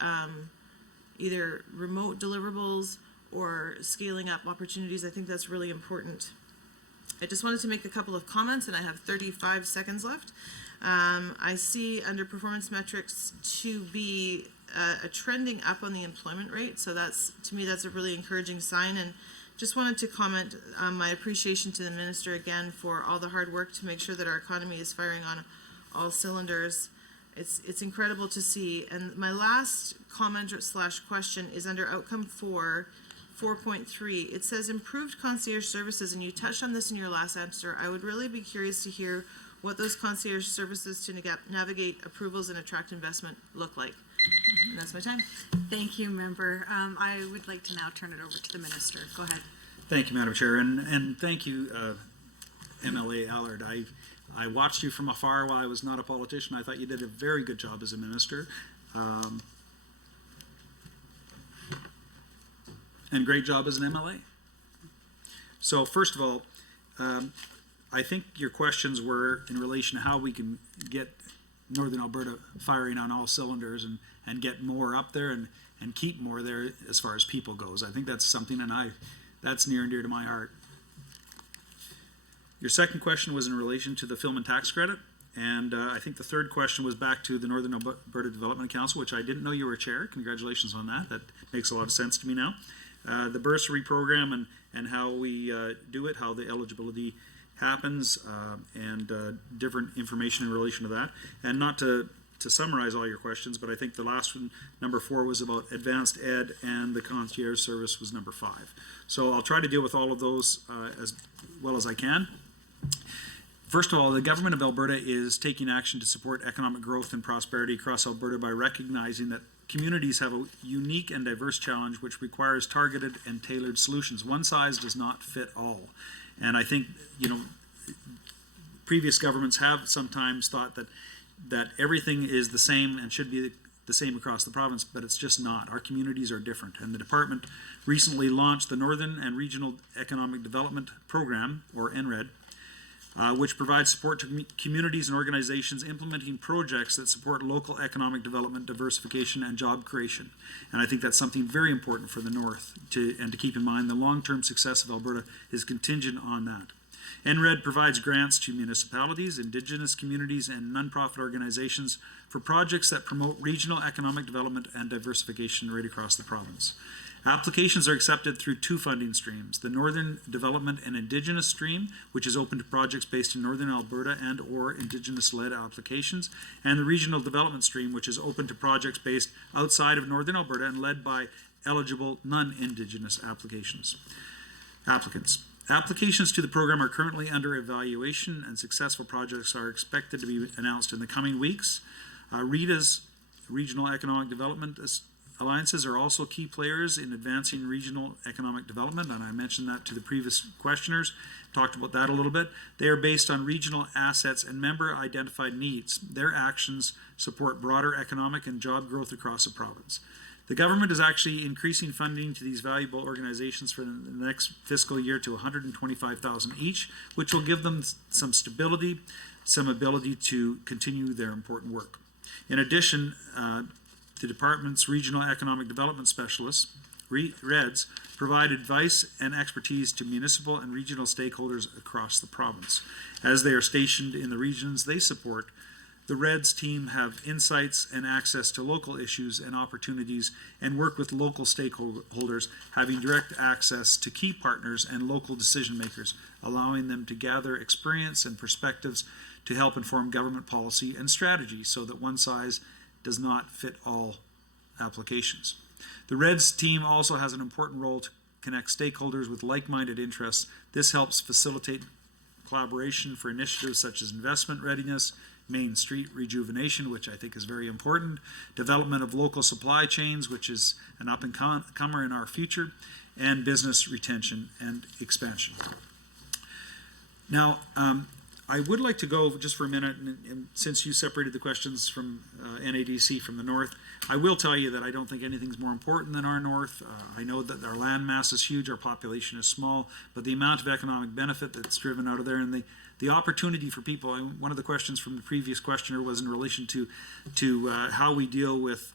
either remote deliverables or scaling up opportunities. I think that's really important. I just wanted to make a couple of comments, and I have 35 seconds left. I see under performance metrics to be a trending up on the employment rate, so that's, to me, that's a really encouraging sign. And just wanted to comment on my appreciation to the minister again for all the hard work to make sure that our economy is firing on all cylinders. It's incredible to see. And my last comment / question is under outcome 4.3. It says improved concierge services, and you touched on this in your last answer. I would really be curious to hear what those concierge services to navigate approvals and attract investment look like. And that's my time. Thank you, member. I would like to now turn it over to the minister. Go ahead. Thank you, Madam Chair, and thank you, MLA Allard. I watched you from afar while I was not a politician. I thought you did a very good job as a minister. And great job as an MLA. So first of all, I think your questions were in relation to how we can get Northern Alberta firing on all cylinders and get more up there and keep more there as far as people goes. I think that's something, and that's near and dear to my heart. Your second question was in relation to the film and tax credit, and I think the third question was back to the Northern Alberta Development Council, which I didn't know you were chair. Congratulations on that. That makes a lot of sense to me now. The bursary program and how we do it, how the eligibility happens, and different information in relation to that. And not to summarize all your questions, but I think the last one, number 4, was about advanced ed, and the concierge service was number 5. So I'll try to deal with all of those as well as I can. First of all, the government of Alberta is taking action to support economic growth and prosperity across Alberta by recognizing that communities have a unique and diverse challenge which requires targeted and tailored solutions. One size does not fit all. And I think, previous governments have sometimes thought that everything is the same and should be the same across the province, but it's just not. Our communities are different. And the department recently launched the Northern and Regional Economic Development Program, or NRED, which provides support to communities and organizations implementing projects that support local economic development, diversification, and job creation. And I think that's something very important for the North to keep in mind. The long-term success of Alberta is contingent on that. NRED provides grants to municipalities, Indigenous communities, and nonprofit organizations for projects that promote regional economic development and diversification right across the province. Applications are accepted through 2 funding streams: the Northern Development and Indigenous stream, which is open to projects based in Northern Alberta and or Indigenous-led applications, and the Regional Development stream, which is open to projects based outside of Northern Alberta and led by eligible non-Indigenous applicants. Applications to the program are currently under evaluation, and successful projects are expected to be announced in the coming weeks. REDA's Regional Economic Development alliances are also key players in advancing regional economic development, and I mentioned that to the previous questioners, talked about that a little bit. They are based on regional assets and member-identified needs. Their actions support broader economic and job growth across the province. The government is actually increasing funding to these valuable organizations for the next fiscal year to $125,000 each, which will give them some stability, some ability to continue their important work. In addition, the department's regional economic development specialists, REDS, provide advice and expertise to municipal and regional stakeholders across the province. As they are stationed in the regions they support, the REDS team have insights and access to local issues and opportunities and work with local stakeholders, having direct access to key partners and local decision makers, allowing them to gather experience and perspectives to help inform government policy and strategy so that one size does not fit all applications. The REDS team also has an important role to connect stakeholders with like-minded interests. This helps facilitate collaboration for initiatives such as investment readiness, Main Street rejuvenation, which I think is very important, development of local supply chains, which is an up-and-comer in our future, and business retention and expansion. Now, I would like to go just for a minute, and since you separated the questions from NADC from the north, I will tell you that I don't think anything's more important than our north. I know that our land mass is huge, our population is small, but the amount of economic benefit that's driven out of there and the opportunity for people, one of the questions from the previous questioner was in relation to how we deal with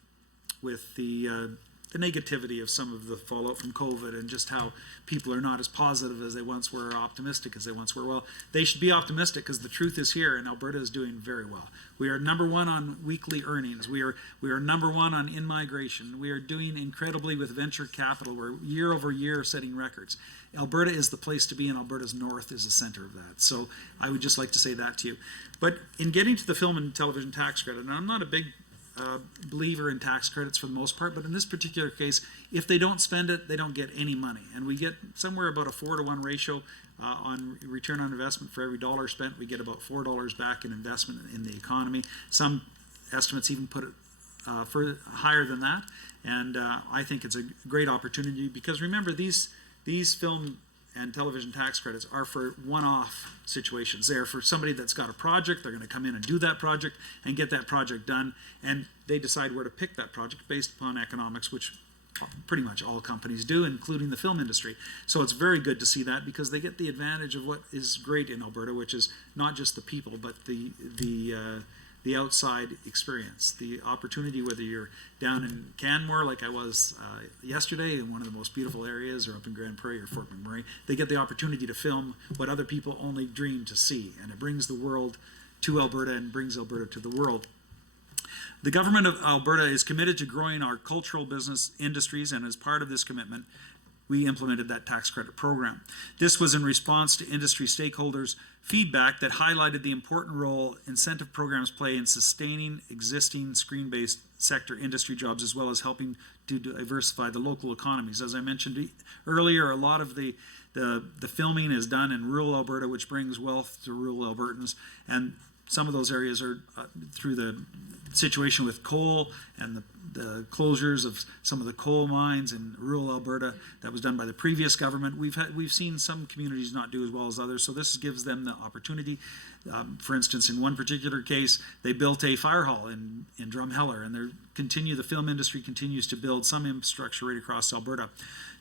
the negativity of some of the fallout from COVID and just how people are not as positive as they once were, or optimistic as they once were. Well, they should be optimistic because the truth is here, and Alberta is doing very well. We are number one on weekly earnings. We are number one on in-migration. We are doing incredibly with venture capital. We're year over year setting records. Alberta is the place to be, and Alberta's north is the center of that. So I would just like to say that to you. But in getting to the film and television tax credit, and I'm not a big believer in tax credits for the most part, but in this particular case, if they don't spend it, they don't get any money. And we get somewhere about a 4-to-1 ratio on return on investment. For every dollar spent, we get about $4 back in investment in the economy. Some estimates even put it higher than that. And I think it's a great opportunity because remember, these film and television tax credits are for one-off situations. They're for somebody that's got a project, they're gonna come in and do that project and get that project done, and they decide where to pick that project based upon economics, which pretty much all companies do, including the film industry. So it's very good to see that because they get the advantage of what is great in Alberta, which is not just the people, but the outside experience, the opportunity, whether you're down in Canmore like I was yesterday in one of the most beautiful areas, or up in Grand Prairie or Fort McMurray, they get the opportunity to film what other people only dream to see, and it brings the world to Alberta and brings Alberta to the world. The government of Alberta is committed to growing our cultural business industries, and as part of this commitment, we implemented that tax credit program. This was in response to industry stakeholders' feedback that highlighted the important role incentive programs play in sustaining existing screen-based sector industry jobs, as well as helping to diversify the local economies. As I mentioned earlier, a lot of the filming is done in rural Alberta, which brings wealth to rural Albertans, and some of those areas are through the situation with coal and the closures of some of the coal mines in rural Alberta that was done by the previous government. We've seen some communities not do as well as others, so this gives them the opportunity. For instance, in one particular case, they built a fire hall in Drumheller, and the film industry continues to build some infrastructure right across Alberta.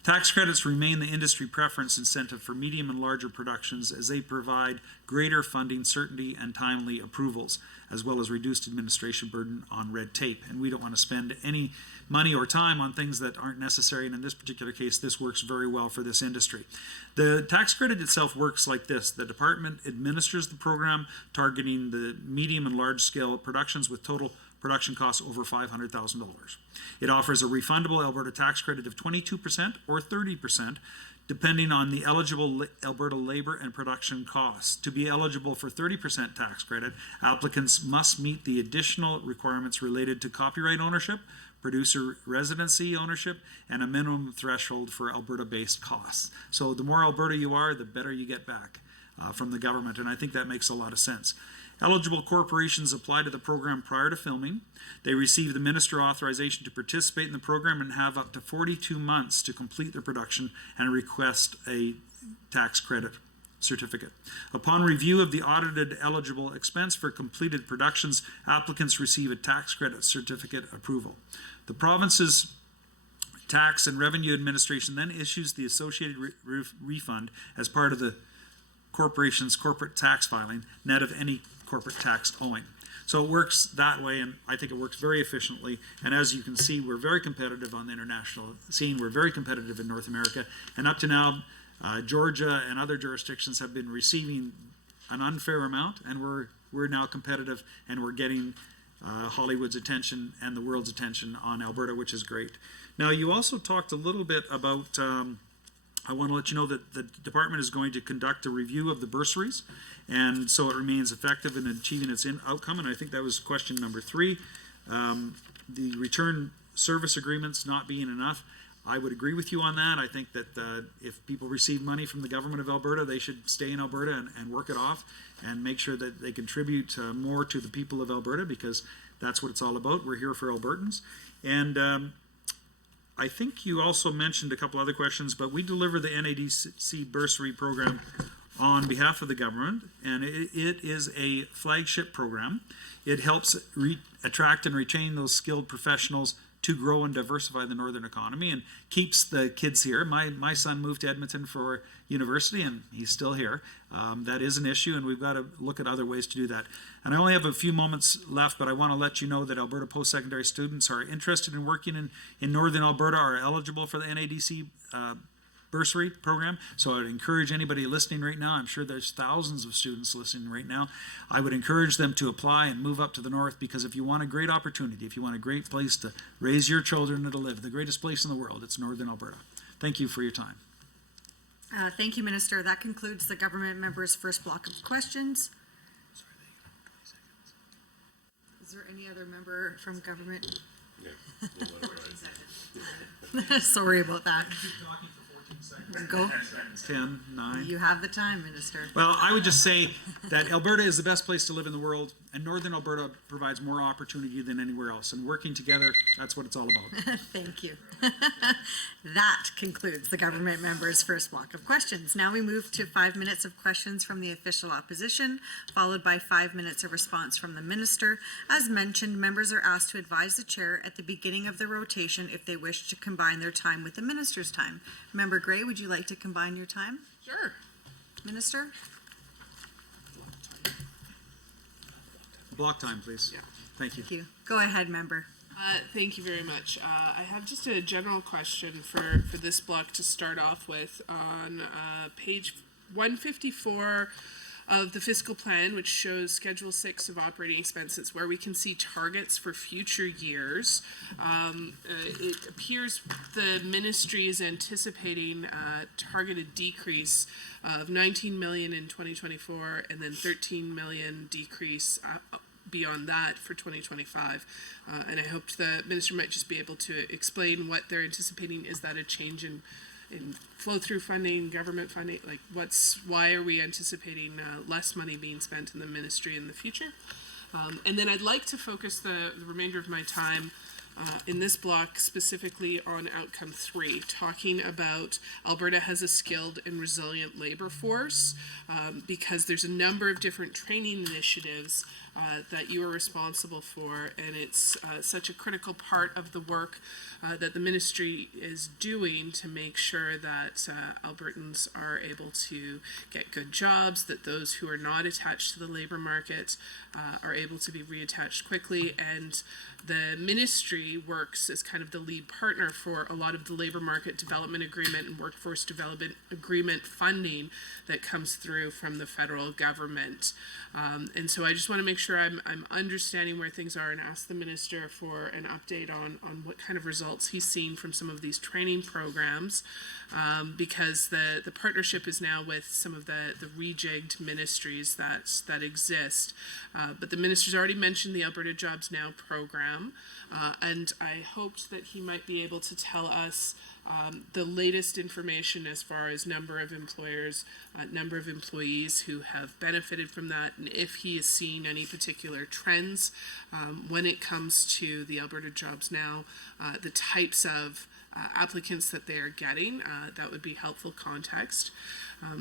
Tax credits remain the industry preference incentive for medium and larger productions as they provide greater funding certainty and timely approvals, as well as reduced administration burden on red tape. And we don't want to spend any money or time on things that aren't necessary, and in this particular case, this works very well for this industry. The tax credit itself works like this. The department administers the program, targeting the medium and large scale productions with total production costs over $500,000. It offers a refundable Alberta tax credit of 22% or 30%, depending on the eligible Alberta labor and production costs. To be eligible for 30% tax credit, applicants must meet the additional requirements related to copyright ownership, producer residency ownership, and a minimum threshold for Alberta-based costs. So the more Alberta you are, the better you get back. from the government, and I think that makes a lot of sense. Eligible corporations apply to the program prior to filming. They receive the minister authorization to participate in the program and have up to 42 months to complete their production and request a tax credit certificate. Upon review of the audited eligible expense for completed productions, applicants receive a tax credit certificate approval. The province's Tax and Revenue Administration then issues the associated refund as part of the corporation's corporate tax filing, net of any corporate tax owing. So it works that way, and I think it works very efficiently. And as you can see, we're very competitive on the international scene. We're very competitive in North America. And up to now, Georgia and other jurisdictions have been receiving an unfair amount, and we're now competitive, and we're getting Hollywood's attention and the world's attention on Alberta, which is great. Now, you also talked a little bit about, I want to let you know that the department is going to conduct a review of the bursaries, and so it remains effective in achieving its outcome, and I think that was question number 3. The return service agreements not being enough, I would agree with you on that. I think that if people receive money from the government of Alberta, they should stay in Alberta and work it off and make sure that they contribute more to the people of Alberta, because that's what it's all about. We're here for Albertans. And I think you also mentioned a couple other questions, but we deliver the NADC bursary program on behalf of the government, and it is a flagship program. It helps attract and retain those skilled professionals to grow and diversify the northern economy, and keeps the kids here. My son moved to Edmonton for university, and he's still here. That is an issue, and we've got to look at other ways to do that. And I only have a few moments left, but I want to let you know that Alberta post-secondary students who are interested in working in northern Alberta are eligible for the NADC bursary program. So I would encourage anybody listening right now, I'm sure there's thousands of students listening right now, I would encourage them to apply and move up to the north, because if you want a great opportunity, if you want a great place to raise your children and to live, the greatest place in the world, it's northern Alberta. Thank you for your time. Thank you, Minister. That concludes the government member's first block of questions. Is there any other member from government? Sorry about that. Go. 10, 9. You have the time, Minister. Well, I would just say that Alberta is the best place to live in the world, and northern Alberta provides more opportunity than anywhere else. And working together, that's what it's all about. Thank you. That concludes the government member's first block of questions. Now we move to 5 minutes of questions from the official opposition, followed by 5 minutes of response from the minister. As mentioned, members are asked to advise the chair at the beginning of the rotation if they wish to combine their time with the minister's time. Member Gray, would you like to combine your time? Sure. Minister? Block time, please. Yeah. Thank you. Thank you. Go ahead, member. Thank you very much. I have just a general question for this block to start off with. On page 154 of the fiscal plan, which shows Schedule 6 of operating expenses, where we can see targets for future years. It appears the ministry is anticipating a targeted decrease of 19 million in 2024 and then 13 million decrease beyond that for 2025. And I hoped the minister might just be able to explain what they're anticipating. Is that a change in flow-through funding, government funding? Like, why are we anticipating less money being spent in the ministry in the future? And then I'd like to focus the remainder of my time in this block specifically on outcome 3, talking about Alberta has a skilled and resilient labor force, because there's a number of different training initiatives that you are responsible for, and it's such a critical part of the work that the ministry is doing to make sure that Albertans are able to get good jobs, that those who are not attached to the labor market are able to be reattached quickly, and the ministry works as kind of the lead partner for a lot of the labor market development agreement and workforce development agreement funding that comes through from the federal government. And so I just want to make sure I'm understanding where things are and ask the minister for an update on what kind of results he's seen from some of these training programs. because the partnership is now with some of the rejigged ministries that exist. But the minister's already mentioned the Alberta Jobs Now program, and I hoped that he might be able to tell us the latest information as far as number of employers, number of employees who have benefited from that, and if he is seeing any particular trends when it comes to the Alberta Jobs Now, the types of applicants that they are getting. That would be helpful context.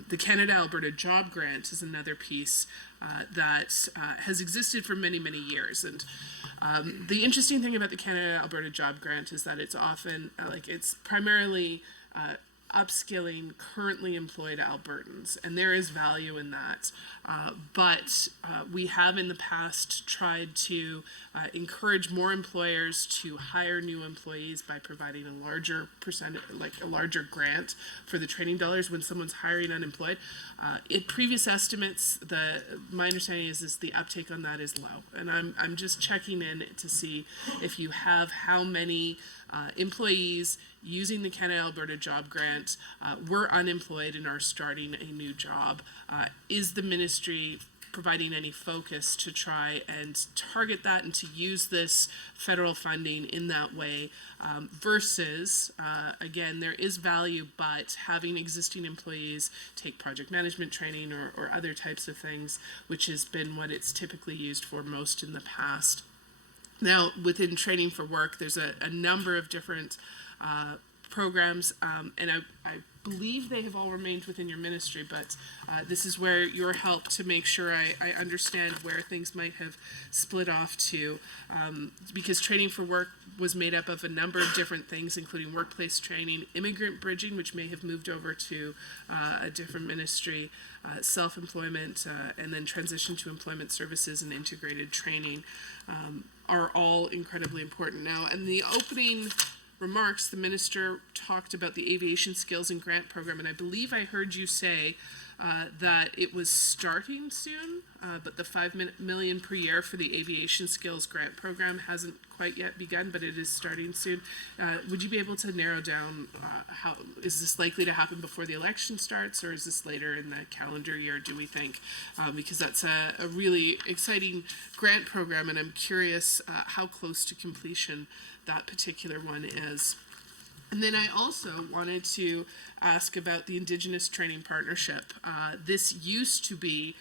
The Canada-Alberta Job Grant is another piece that has existed for many, many years. And the interesting thing about the Canada-Alberta Job Grant is that it's often, it's primarily upskilling currently employed Albertans, and there is value in that. But we have in the past tried to encourage more employers to hire new employees by providing a larger percentage, like a larger grant for the training dollars when someone's hiring unemployed. In previous estimates, my understanding is the uptake on that is low, and I'm just checking in to see if you have how many employees using the Canada-Alberta Job Grant were unemployed and are starting a new job. Is the ministry providing any focus to try and target that and to use this federal funding in that way versus, again, there is value, but having existing employees take project management training or other types of things, which has been what it's typically used for most in the past. Now, within Training for Work, there's a number of different programs, and I believe they have all remained within your ministry, but this is where your help to make sure I understand where things might have split off to, because Training for Work was made up of a number of different things, including workplace training, immigrant bridging, which may have moved over to a different ministry, self-employment, and then transition to employment services and integrated training are all incredibly important now. And the opening remarks, the minister talked about the aviation skills and grant program, and I believe I heard you say that it was starting soon, but the $5 million per year for the aviation skills grant program hasn't quite yet begun, but it is starting soon. Would you be able to narrow down how is this likely to happen before the election starts, or is this later in the calendar year, do we think? Because that's a really exciting grant program, and I'm curious how close to completion that particular one is. And then I also wanted to ask about the Indigenous Training Partnership. This used to be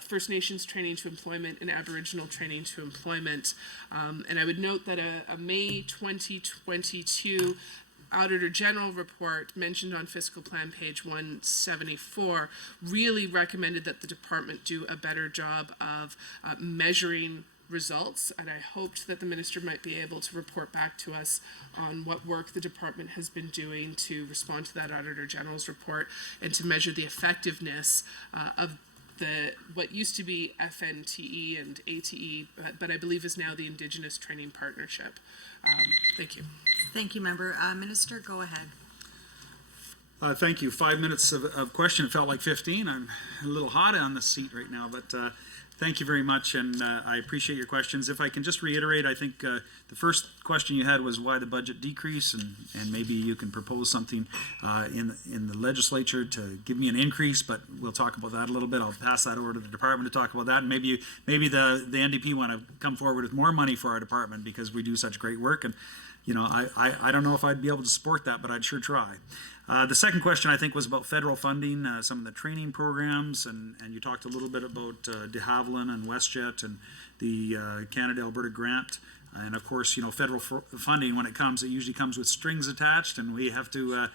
First Nations Training to Employment and Aboriginal Training to Employment. And I would note that a May 2022 Auditor General report mentioned on fiscal plan page 174 really recommended that the department do a better job of measuring results, and I hoped that the minister might be able to report back to us on what work the department has been doing to respond to that Auditor General's report and to measure the effectiveness of what used to be FNTE and ATE, but I believe is now the Indigenous Training Partnership. Thank you. Thank you, member. Minister, go ahead. Thank you. 5 minutes of question. It felt like 15. I'm a little hot on the seat right now, but thank you very much, and I appreciate your questions. If I can just reiterate, I think the first question you had was why the budget decrease, and maybe you can propose something in the legislature to give me an increase, but we'll talk about that a little bit. I'll pass that over to the department to talk about that, and maybe the NDP want to come forward with more money for our department because we do such great work, and you know, I don't know if I'd be able to support that, but I'd sure try. The second question, I think, was about federal funding, some of the training programs, and you talked a little bit about de Havilland and WestJet and the Canada-Alberta grant. And of course, you know, federal funding, when it comes, it usually comes with strings attached, and we have to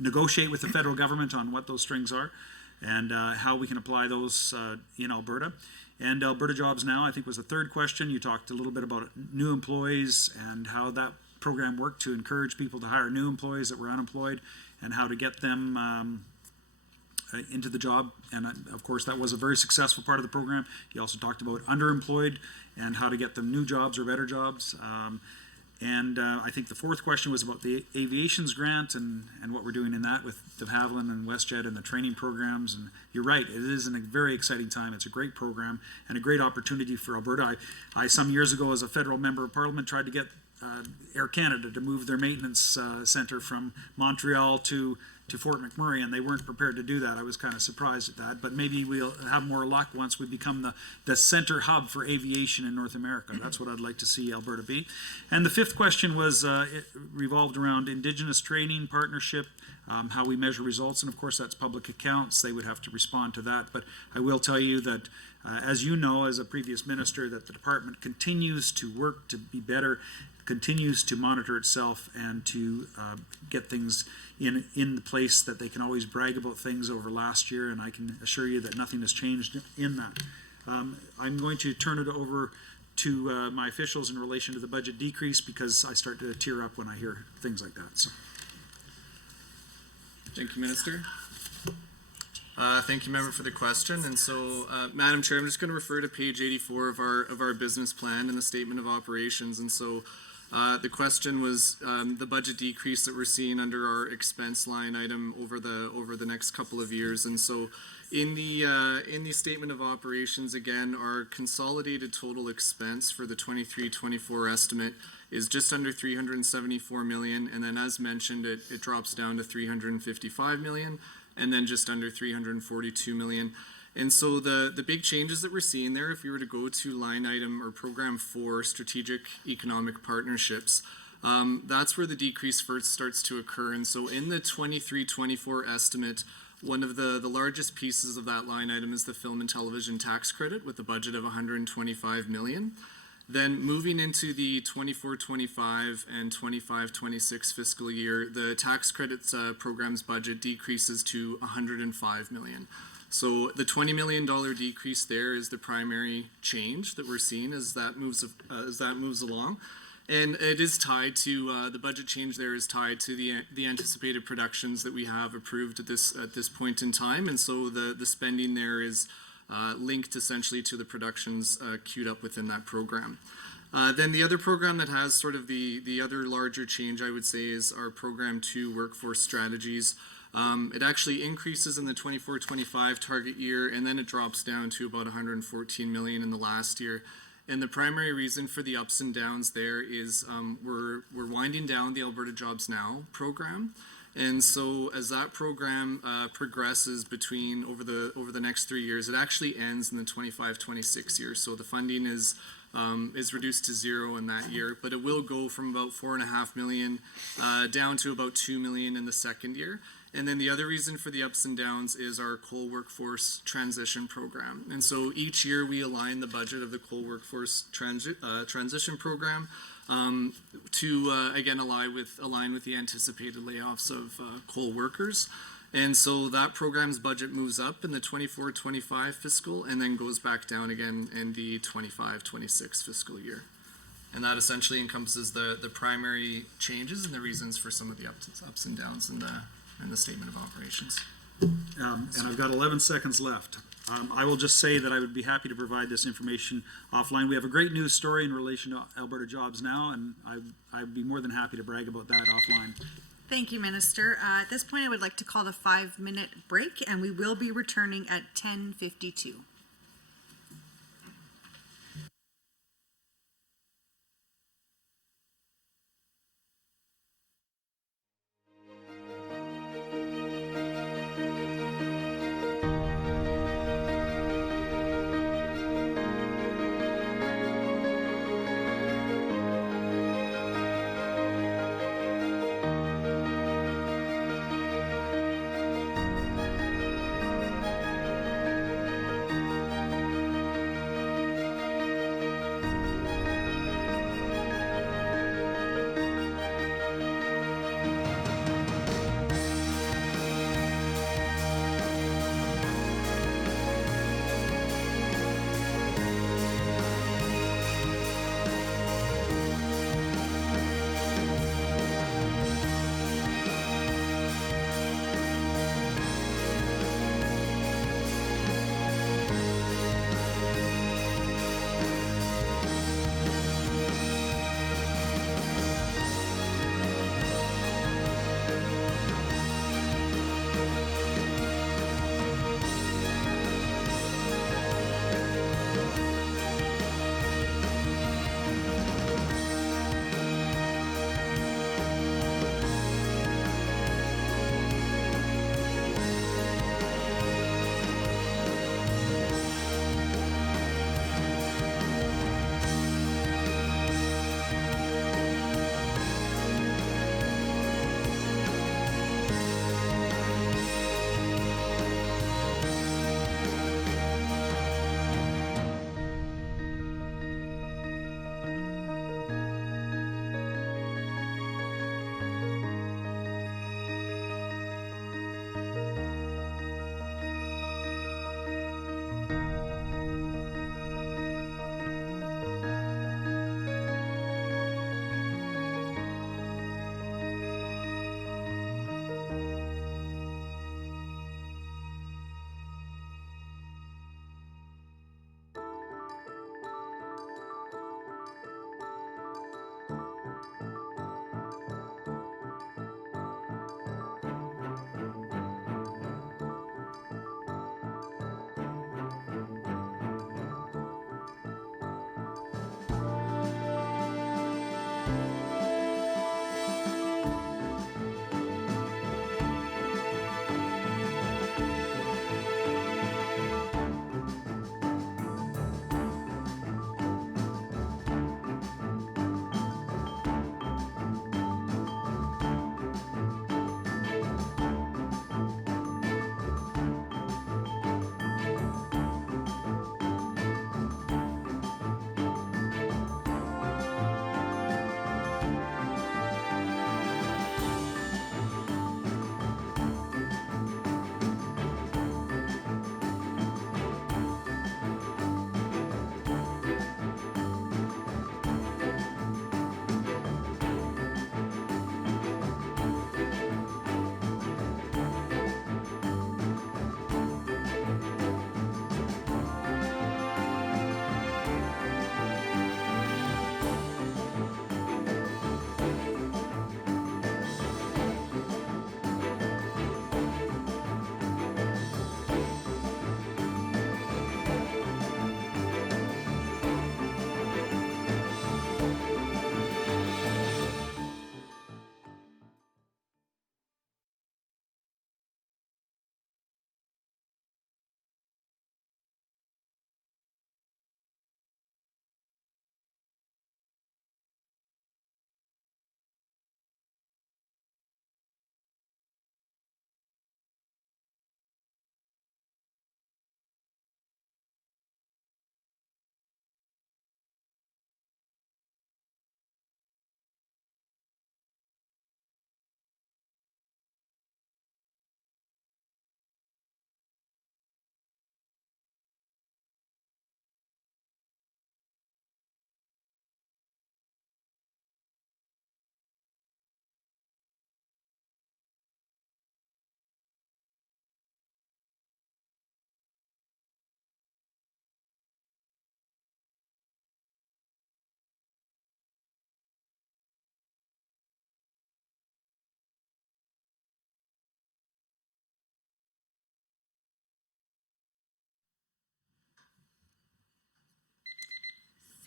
negotiate with the federal government on what those strings are and how we can apply those in Alberta. And Alberta Jobs Now, I think, was the third question. You talked a little bit about new employees and how that program worked to encourage people to hire new employees that were unemployed and how to get them into the job. And of course, that was a very successful part of the program. You also talked about underemployed and how to get them new jobs or better jobs. And I think the fourth question was about the aviations grant and what we're doing in that with de Havilland and WestJet and the training programs. And you're right, it is a very exciting time. It's a great program and a great opportunity for Alberta. I some years ago, as a federal member of parliament, tried to get Air Canada to move their maintenance center from Montreal to Fort McMurray, and they weren't prepared to do that. I was kind of surprised at that, but maybe we'll have more luck once we become the center hub for aviation in North America. That's what I'd like to see Alberta be. And the fifth question was it revolved around Indigenous training partnership, how we measure results, and of course that's public accounts. They would have to respond to that, but I will tell you that as you know, as a previous minister, that the department continues to work to be better, continues to monitor itself, and to get things in the place that they can always brag about things over last year, and I can assure you that nothing has changed in that. I'm going to turn it over to my officials in relation to the budget decrease, because I start to tear up when I hear things like that. So. Thank you, Minister. Thank you, member, for the question. And so, Madam Chair, I'm just going to refer to page 84 of our business plan and the statement of operations. And so, the question was the budget decrease that we're seeing under our expense line item over the next couple of years. And so, in the statement of operations, again, our consolidated total expense for the 23-24 estimate is just under 374 million, and then as mentioned, it drops down to 355 million, and then just under 342 million. And so the big changes that we're seeing there, if you were to go to line item or program 4, strategic economic partnerships, that's where the decrease first starts to occur. And so in the 23-24 estimate, one of the largest pieces of that line item is the film and television tax credit with a budget of 125 million. Then moving into the 24-25 and 25-26 fiscal year, the tax credits program's budget decreases to 105 million. So the $20 million decrease there is the primary change that we're seeing as that moves along. And it is tied to, the budget change there is tied to the anticipated productions that we have approved at this point in time. And so the spending there is linked essentially to the productions queued up within that program. Then the other program that has sort of the other larger change, I would say, is our program 2, workforce strategies. It actually increases in the 24-25 target year, and then it drops down to about 114 million in the last year. And the primary reason for the ups and downs there is we're winding down the Alberta Jobs Now program. And so as that program progresses over the next 3 years, it actually ends in the 25-26 year. So the funding is reduced to 0 in that year, but it will go from about 4.5 million down to about 2 million in the second year. And then the other reason for the ups and downs is our coal workforce transition program. And so each year we align the budget of the coal workforce transition program to again align with the anticipated layoffs of coal workers. And so that program's budget moves up in the 24-25 fiscal and then goes back down again in the 25-26 fiscal year. And that essentially encompasses the primary changes and the reasons for some of the ups and downs in the statement of operations. And I've got 11 seconds left. I will just say that I would be happy to provide this information offline. We have a great news story in relation to Alberta Jobs Now, and I'd be more than happy to brag about that offline. Thank you, Minister. At this point, I would like to call the 5-minute break, and we will be returning at 10:52.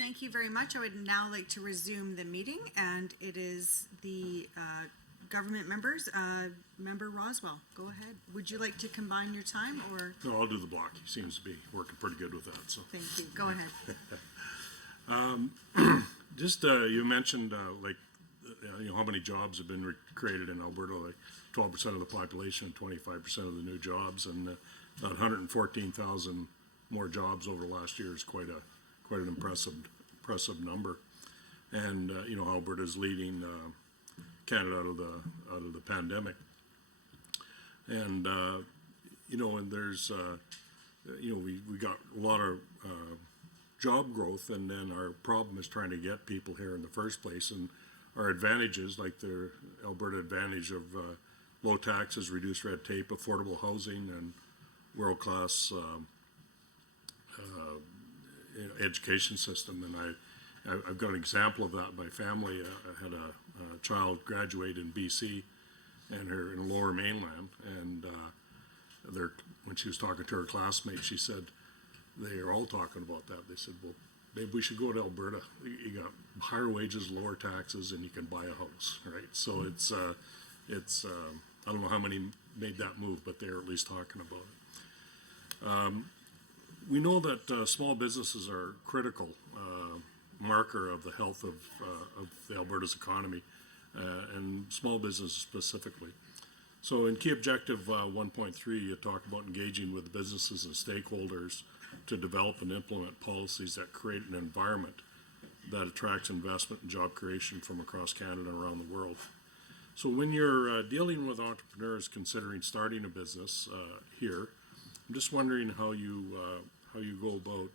Thank you very much. I would now like to resume the meeting, and it is the government members. Member Roswell, go ahead. Would you like to combine your time, or? No, I'll do the block. He seems to be working pretty good with that, so. Thank you. Go ahead. Just, you mentioned, how many jobs have been created in Alberta, like 12% of the population and 25% of the new jobs, and about 114,000 more jobs over last year is quite an impressive number. And, Alberta's leading, Canada out of the pandemic. And, and there's, we got a lot of, job growth, and then our problem is trying to get people here in the first place. And our advantages, like the Alberta advantage of low taxes, reduced red tape, affordable housing, and world-class education system. And I've got an example of that. My family had a child graduate in BC, and her in the Lower Mainland, and when she was talking to her classmates, she said, they are all talking about that. They said, well, maybe we should go to Alberta. You got higher wages, lower taxes, and you can buy a house, right? So it's I don't know how many made that move, but they're at least talking about it. We know that small businesses are critical marker of the health of the Alberta's economy, and small businesses specifically. So in key objective 1.3, you talk about engaging with businesses and stakeholders to develop and implement policies that create an environment that attracts investment and job creation from across Canada and around the world. So when you're dealing with entrepreneurs considering starting a business here, I'm just wondering how you go about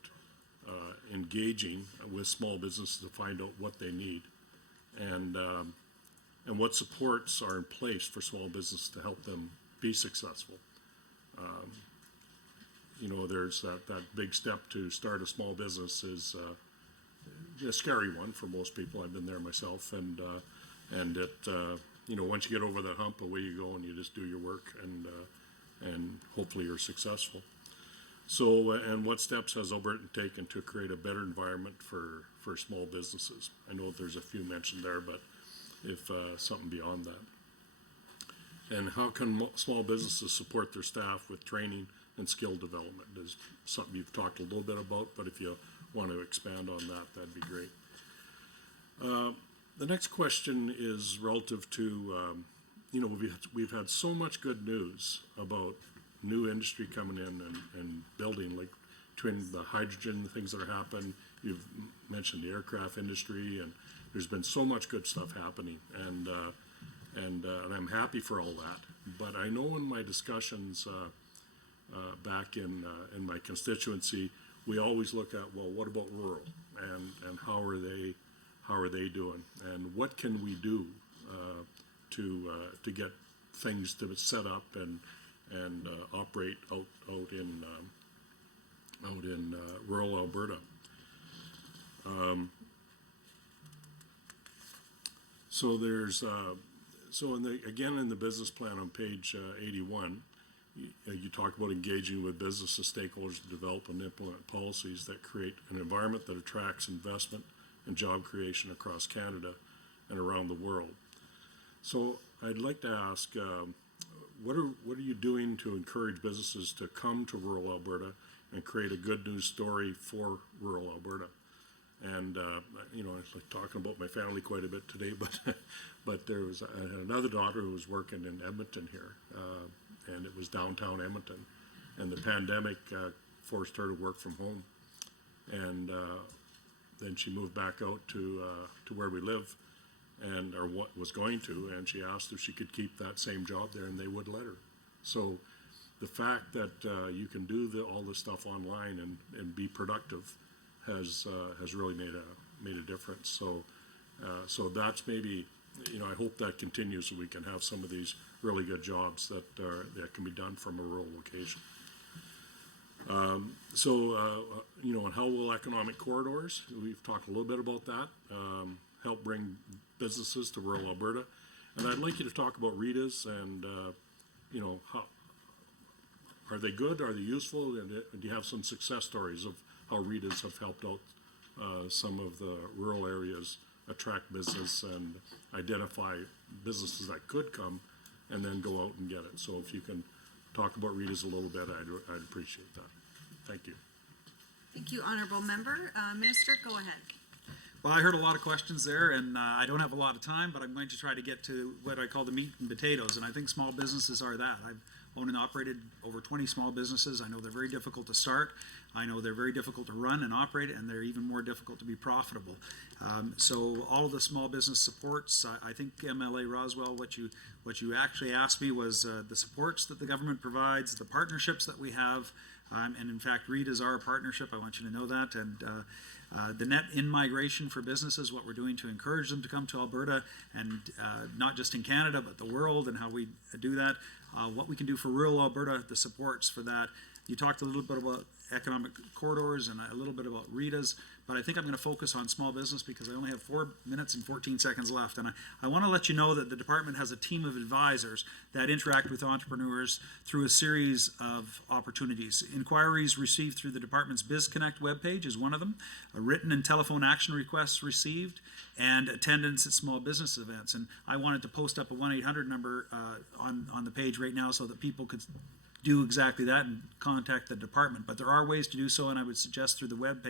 engaging with small businesses to find out what they need, and what supports are in place for small business to help them be successful. There's that big step to start a small business is a scary one for most people. I've been there myself, and it once you get over that hump, away you go, and you just do your work, and hopefully you're successful. So, and what steps has Alberta taken to create a better environment for small businesses? I know there's a few mentioned there, but if something beyond that. And how can small businesses support their staff with training and skill development? Is something you've talked a little bit about, but if you want to expand on that, that'd be great. The next question is relative to, we've had so much good news about new industry coming in and building, like between the hydrogen things that are happening. You've mentioned the aircraft industry, and there's been so much good stuff happening, and I'm happy for all that. But I know in my discussions back in my constituency, we always look at, well, what about rural, and how are they doing, and what can we do to get things to set up and operate out in rural Alberta. So there's again in the business plan on page 81, you talk about engaging with business and stakeholders to develop and implement policies that create an environment that attracts investment and job creation across Canada and around the world. So I'd like to ask, what are you doing to encourage businesses to come to rural Alberta and create a good news story for rural Alberta? And I was talking about my family quite a bit today, but I had another daughter who was working in Edmonton here, and it was downtown Edmonton, and the pandemic forced her to work from home, and then she moved back out to where we live, or what was going to, and she asked if she could keep that same job there, and they would let her. So the fact that you can do all this stuff online and be productive has really made a difference. So that's maybe, I hope that continues, so we can have some of these really good jobs that can be done from a rural location. And how will economic corridors, we've talked a little bit about that, help bring businesses to rural Alberta. And I'd like you to talk about RETAs and, how, are they good? Are they useful? And do you have some success stories of how RETAs have helped out some of the rural areas, attract business and identify businesses that could come and then go out and get it. So if you can talk about Rita's a little bit, I'd appreciate that. Thank you. Thank you, honorable member. Minister, go ahead. Well, I heard a lot of questions there, and I don't have a lot of time, but I'm going to try to get to what I call the meat and potatoes, and I think small businesses are that. I've owned and operated over 20 small businesses. I know they're very difficult to start. I know they're very difficult to run and operate, and they're even more difficult to be profitable. So all of the small business supports, I think MLA Roswell, what you actually asked me was the supports that the government provides, the partnerships that we have, and in fact, REIT is our partnership. I want you to know that. And the net in-migration for businesses, what we're doing to encourage them to come to Alberta, and not just in Canada, but the world, and how we do that. What we can do for rural Alberta, the supports for that. You talked a little bit about economic corridors and a little bit about REITAs, but I think I'm going to focus on small business because I only have 4 minutes and 14 seconds left. And I want to let you know that the department has a team of advisors that interact with entrepreneurs through a series of opportunities. Inquiries received through the department's BizConnect webpage is one of them, a written and telephone action requests received, and attendance at small business events. And I wanted to post up a 1-800 number on the page right now so that people could do exactly that and contact the department. But there are ways to do so, and I would suggest through the web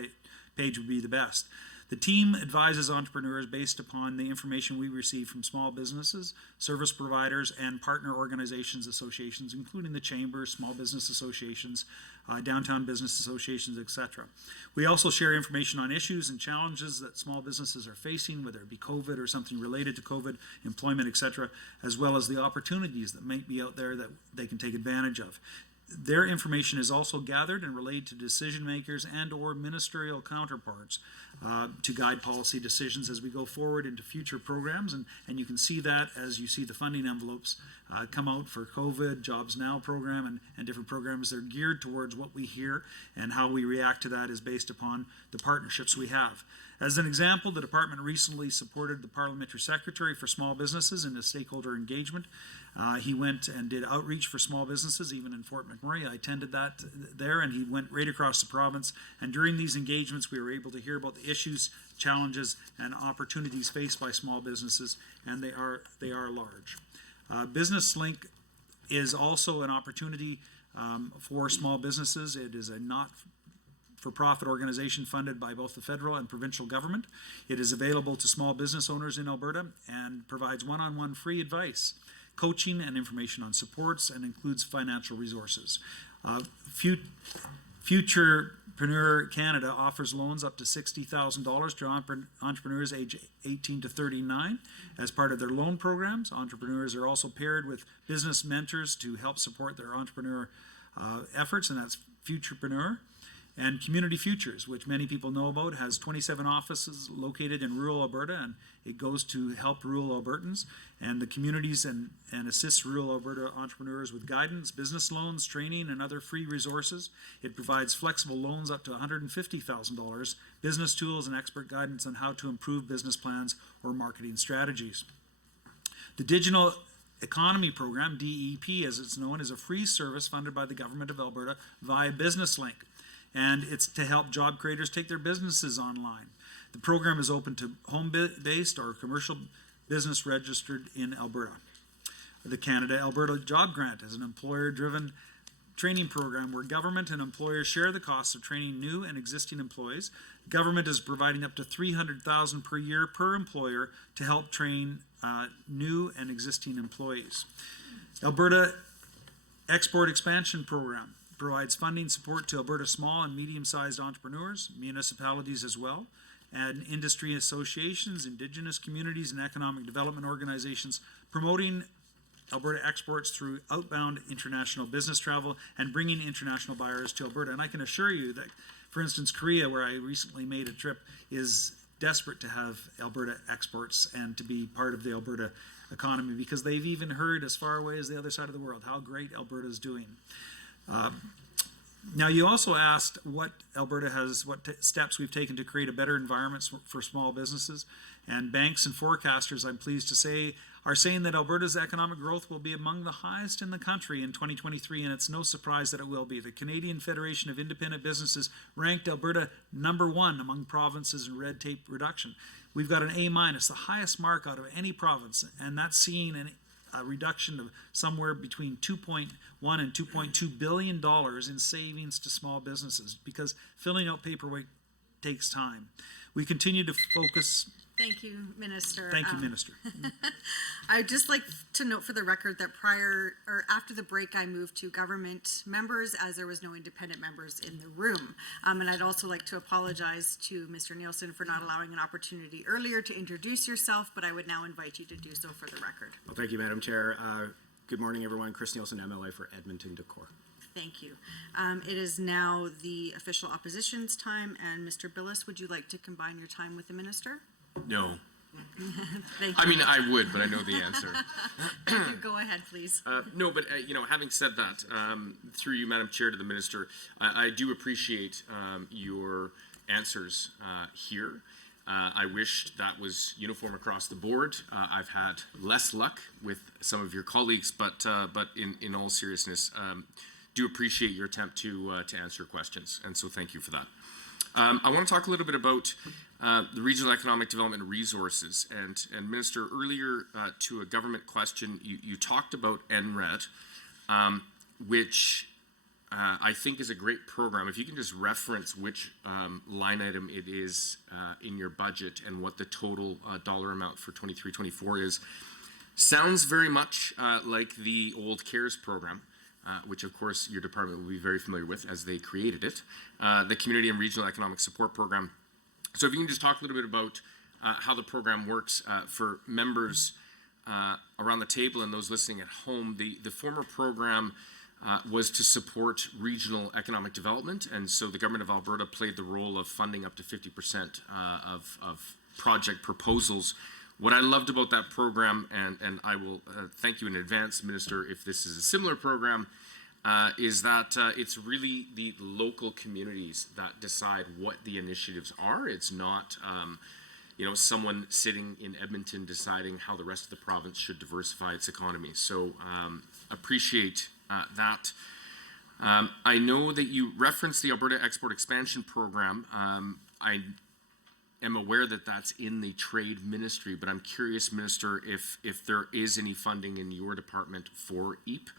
page would be the best. The team advises entrepreneurs based upon the information we receive from small businesses, service providers, and partner organizations, associations, including the Chamber, small business associations, downtown business associations, etc. We also share information on issues and challenges that small businesses are facing, whether it be COVID or something related to COVID, employment, etc., as well as the opportunities that might be out there that they can take advantage of. Their information is also gathered and relayed to decision makers and or ministerial counterparts to guide policy decisions as we go forward into future programs. And you can see that as you see the funding envelopes come out for COVID, Jobs Now program, and different programs. They're geared towards what we hear, and how we react to that is based upon the partnerships we have. As an example, the department recently supported the Parliamentary Secretary for Small Businesses in his stakeholder engagement. He went and did outreach for small businesses, even in Fort McMurray. I attended that there, and he went right across the province. And during these engagements, we were able to hear about the issues, challenges, and opportunities faced by small businesses, and they are large. Business Link is also an opportunity for small businesses. It is a not-for-profit organization funded by both the federal and provincial government. It is available to small business owners in Alberta and provides one-on-one free advice, coaching, and information on supports, and includes financial resources. Futurepreneur Canada offers loans up to $60,000 to entrepreneurs age 18 to 39 as part of their loan programs. Entrepreneurs are also paired with business mentors to help support their entrepreneur efforts, and that's Futurepreneur. And Community Futures, which many people know about, has 27 offices located in rural Alberta, and it goes to help rural Albertans and the communities and assists rural Alberta entrepreneurs with guidance, business loans, training, and other free resources. It provides flexible loans up to $150,000, business tools, and expert guidance on how to improve business plans or marketing strategies. The Digital Economy Program, DEP as it's known, is a free service funded by the Government of Alberta via Business Link. And it's to help job creators take their businesses online. The program is open to home-based or commercial business registered in Alberta. The Canada-Alberta Job Grant is an employer-driven training program where government and employers share the costs of training new and existing employees. Government is providing up to $300,000 per year per employer to help train new and existing employees. Alberta Export Expansion Program provides funding support to Alberta small and medium-sized entrepreneurs, municipalities as well, and industry associations, Indigenous communities, and economic development organizations promoting Alberta exports through outbound international business travel and bringing international buyers to Alberta. And I can assure you that, for instance, Korea, where I recently made a trip, is desperate to have Alberta exports and to be part of the Alberta economy, because they've even heard as far away as the other side of the world how great Alberta is doing. Now, you also asked what Alberta has, what steps we've taken to create a better environment for small businesses. And banks and forecasters, I'm pleased to say, are saying that Alberta's economic growth will be among the highest in the country in 2023, and it's no surprise that it will be. The Canadian Federation of Independent Businesses ranked Alberta #1 among provinces in red tape reduction. We've got an A-, the highest mark out of any province, and that's seeing a reduction of somewhere between $2.1 and $2.2 billion in savings to small businesses, because filling out paperwork takes time. We continue to focus. Thank you, Minister. Thank you, Minister. I'd just like to note for the record that after the break, I moved to government members as there was no independent members in the room. And I'd also like to apologize to Mr. Nielsen for not allowing an opportunity earlier to introduce yourself, but I would now invite you to do so for the record. Well, thank you, Madam Chair. Good morning, everyone. Chris Nielsen, MLA for Edmonton Decor. Thank you. It is now the official opposition's time, and Mr. Billis, would you like to combine your time with the minister? No. Thank you. I mean, I would, but I know the answer. Thank you. Go ahead, please. No, but having said that, through you, Madam Chair, to the Minister, I do appreciate your answers here. I wished that was uniform across the board. I've had less luck with some of your colleagues, but in all seriousness, do appreciate your attempt to answer questions, and so thank you for that. I want to talk a little bit about the regional economic development resources, and Minister, earlier to a government question, you talked about NRED, which I think is a great program. If you can just reference which line item it is in your budget and what the total dollar amount for 23-24 is. Sounds very much like the old CARES program, which of course your department will be very familiar with as they created it, the Community and Regional Economic Support Program. So if you can just talk a little bit about how the program works for members around the table and those listening at home. The former program was to support regional economic development, and so the government of Alberta played the role of funding up to 50% of project proposals. What I loved about that program, and I will thank you in advance, Minister, if this is a similar program, is that it's really the local communities that decide what the initiatives are. It's not someone sitting in Edmonton deciding how the rest of the province should diversify its economy. So appreciate that. I know that you referenced the Alberta Export Expansion Program. I am aware that that's in the Trade Ministry, but I'm curious, Minister, if there is any funding in your department for EAP.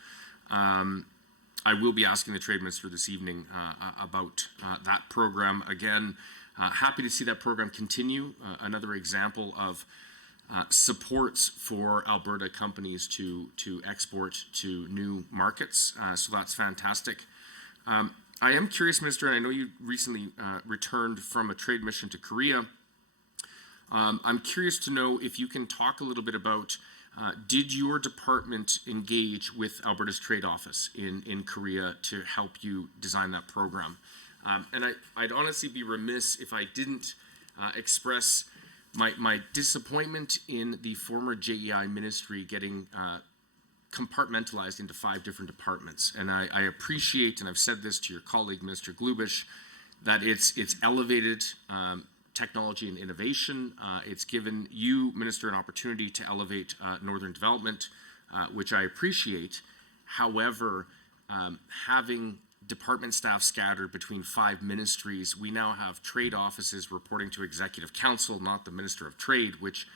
I will be asking the Trade Minister this evening about that program. Again, happy to see that program continue. Another example of supports for Alberta companies to export to new markets. So that's fantastic. I am curious, Minister, and I know you recently returned from a trade mission to Korea. I'm curious to know if you can talk a little bit about did your department engage with Alberta's trade office in Korea to help you design that program? And I'd honestly be remiss if I didn't express my disappointment in the former JEI ministry getting compartmentalized into 5 different departments. And I appreciate, and I've said this to your colleague, Minister Glubish, that it's elevated technology and innovation. It's given you, Minister, an opportunity to elevate Northern Development, which I appreciate. However, having department staff scattered between 5 ministries, we now have trade offices reporting to Executive Council, not the Minister of Trade, which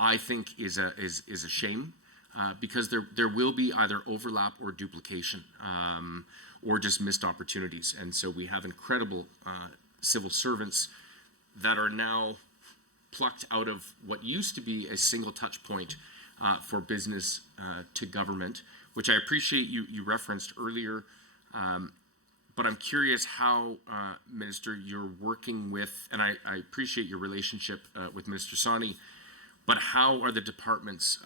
I think is a shame, because there will be either overlap or duplication, or just missed opportunities. And so we have incredible civil servants that are now plucked out of what used to be a single touch point for business to government, which I appreciate you referenced earlier. But I'm curious how, Minister, you're working with, and I appreciate your relationship with Minister Sani, but how are the departments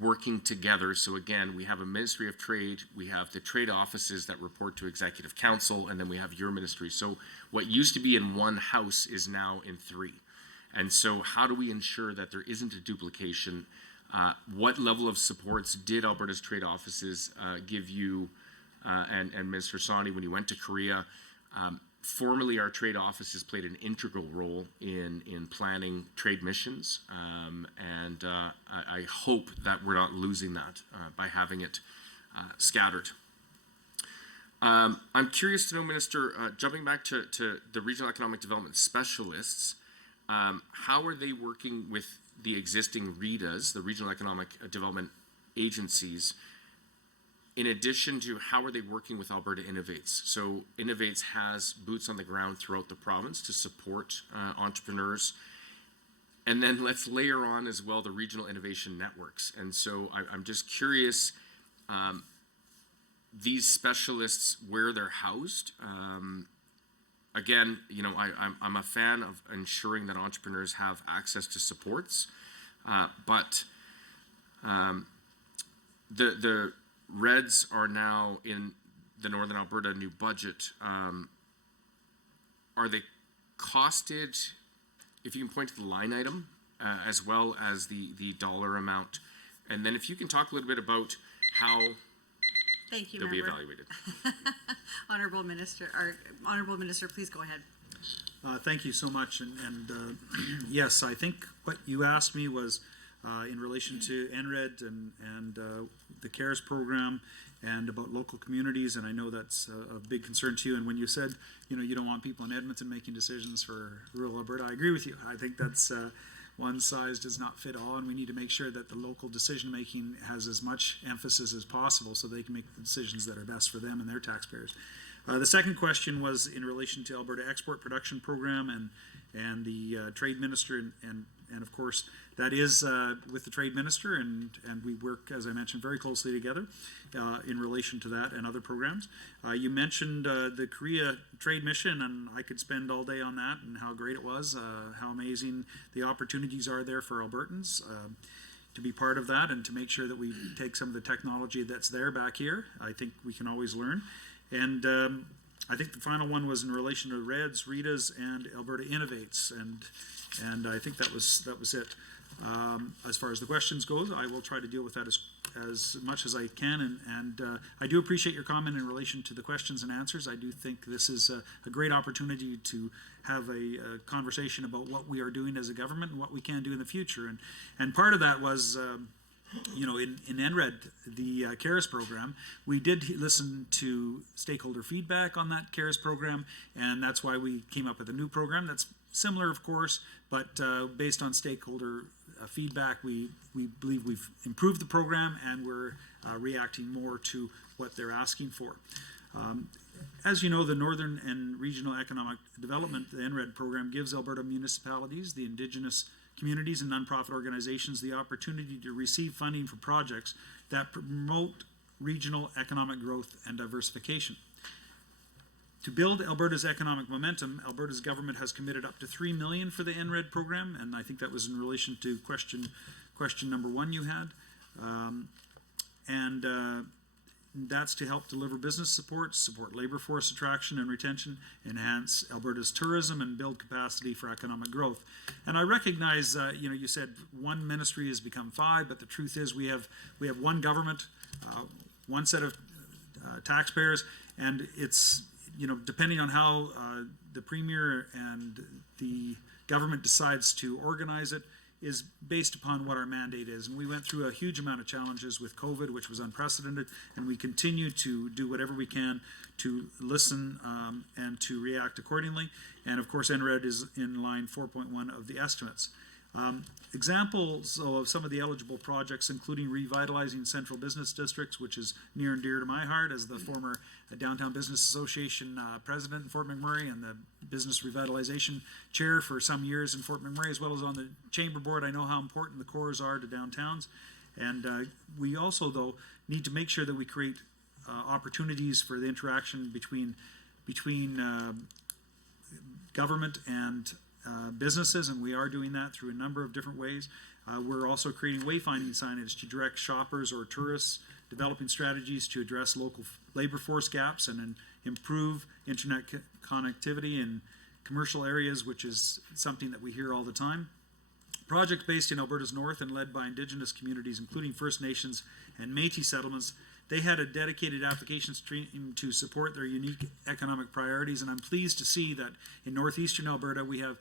working together? So again, we have a Ministry of Trade, we have the trade offices that report to Executive Council, and then we have your ministry. So what used to be in one house is now in 3. And so how do we ensure that there isn't a duplication? What level of supports did Alberta's trade offices give you and Minister Sani when you went to Korea? Formerly, our trade office has played an integral role in planning trade missions, and I hope that we're not losing that by having it scattered. I'm curious to know, Minister, jumping back to the Regional Economic Development Specialists, how are they working with the existing REDAs, the Regional Economic Development Agencies, in addition to how are they working with Alberta Innovates? So Innovates has boots on the ground throughout the province to support entrepreneurs. And then let's layer on as well the regional innovation networks. And so I'm just curious, these specialists, where they're housed. Again, you know, I'm a fan of ensuring that entrepreneurs have access to supports, but the Reds are now in the Northern Alberta new budget. Are they costed, if you can point to the line item, as well as the dollar amount? And then if you can talk a little bit about how Thank you, they'll be member. evaluated. Honorable Minister, please go ahead. Thank you so much. And yes, I think what you asked me was in relation to NRED and the CARES program and about local communities, and I know that's a big concern to you. And when you said, you know, you don't want people in Edmonton making decisions for rural Alberta, I agree with you. I think that's one size does not fit all, and we need to make sure that the local decision-making has as much emphasis as possible so they can make the decisions that are best for them and their taxpayers. The second question was in relation to Alberta Export Production Program and the Trade Minister, and of course that is with the Trade Minister, and we work, as I mentioned, very closely together in relation to that and other programs. You mentioned the Korea Trade Mission, and I could spend all day on that and how great it was, how amazing the opportunities are there for Albertans to be part of that and to make sure that we take some of the technology that's there back here. I think we can always learn. And I think the final one was in relation to REDS, REDAs, and Alberta Innovates, and I think that was it. As far as the questions goes, I will try to deal with that as much as I can, and I do appreciate your comment in relation to the questions and answers. I do think this is a great opportunity to have a conversation about what we are doing as a government and what we can do in the future, and part of that was. You know, in NRED, the CARES program, we did listen to stakeholder feedback on that CARES program, and that's why we came up with a new program that's similar, of course, but based on stakeholder feedback, we believe we've improved the program and we're reacting more to what they're asking for. As you know, the Northern and Regional Economic Development, the NRED program, gives Alberta municipalities, the Indigenous communities and nonprofit organizations the opportunity to receive funding for projects that promote regional economic growth and diversification. To build Alberta's economic momentum, Alberta's government has committed up to $3 million for the NRED program, and I think that was in relation to question number one you had. That's to help deliver business support labor force attraction and retention, enhance Alberta's tourism, and build capacity for economic growth. And I recognize, you know, you said one ministry has become five, but the truth is we have one government, one set of taxpayers, and it's, you know, depending on how the Premier and the government decides to organize it, is based upon what our mandate is. And we went through a huge amount of challenges with COVID, which was unprecedented, and we continue to do whatever we can to listen and to react accordingly. And of course, NRED is in line 4.1 of the estimates. Examples of some of the eligible projects, including revitalizing central business districts, which is near and dear to my heart as the former Downtown Business Association president in Fort McMurray and the Business Revitalization Chair for some years in Fort McMurray, as well as on the Chamber Board. I know how important the cores are to downtowns. And we also, though, need to make sure that we create opportunities for the interaction between government and businesses, and we are doing that through a number of different ways. We're also creating wayfinding signage to direct shoppers or tourists, developing strategies to address local labor force gaps and improve internet connectivity in commercial areas, which is something that we hear all the time. Projects based in Alberta's north and led by Indigenous communities, including First Nations and Métis settlements, They had a dedicated application stream to support their unique economic priorities, and I'm pleased to see that in northeastern Alberta, we have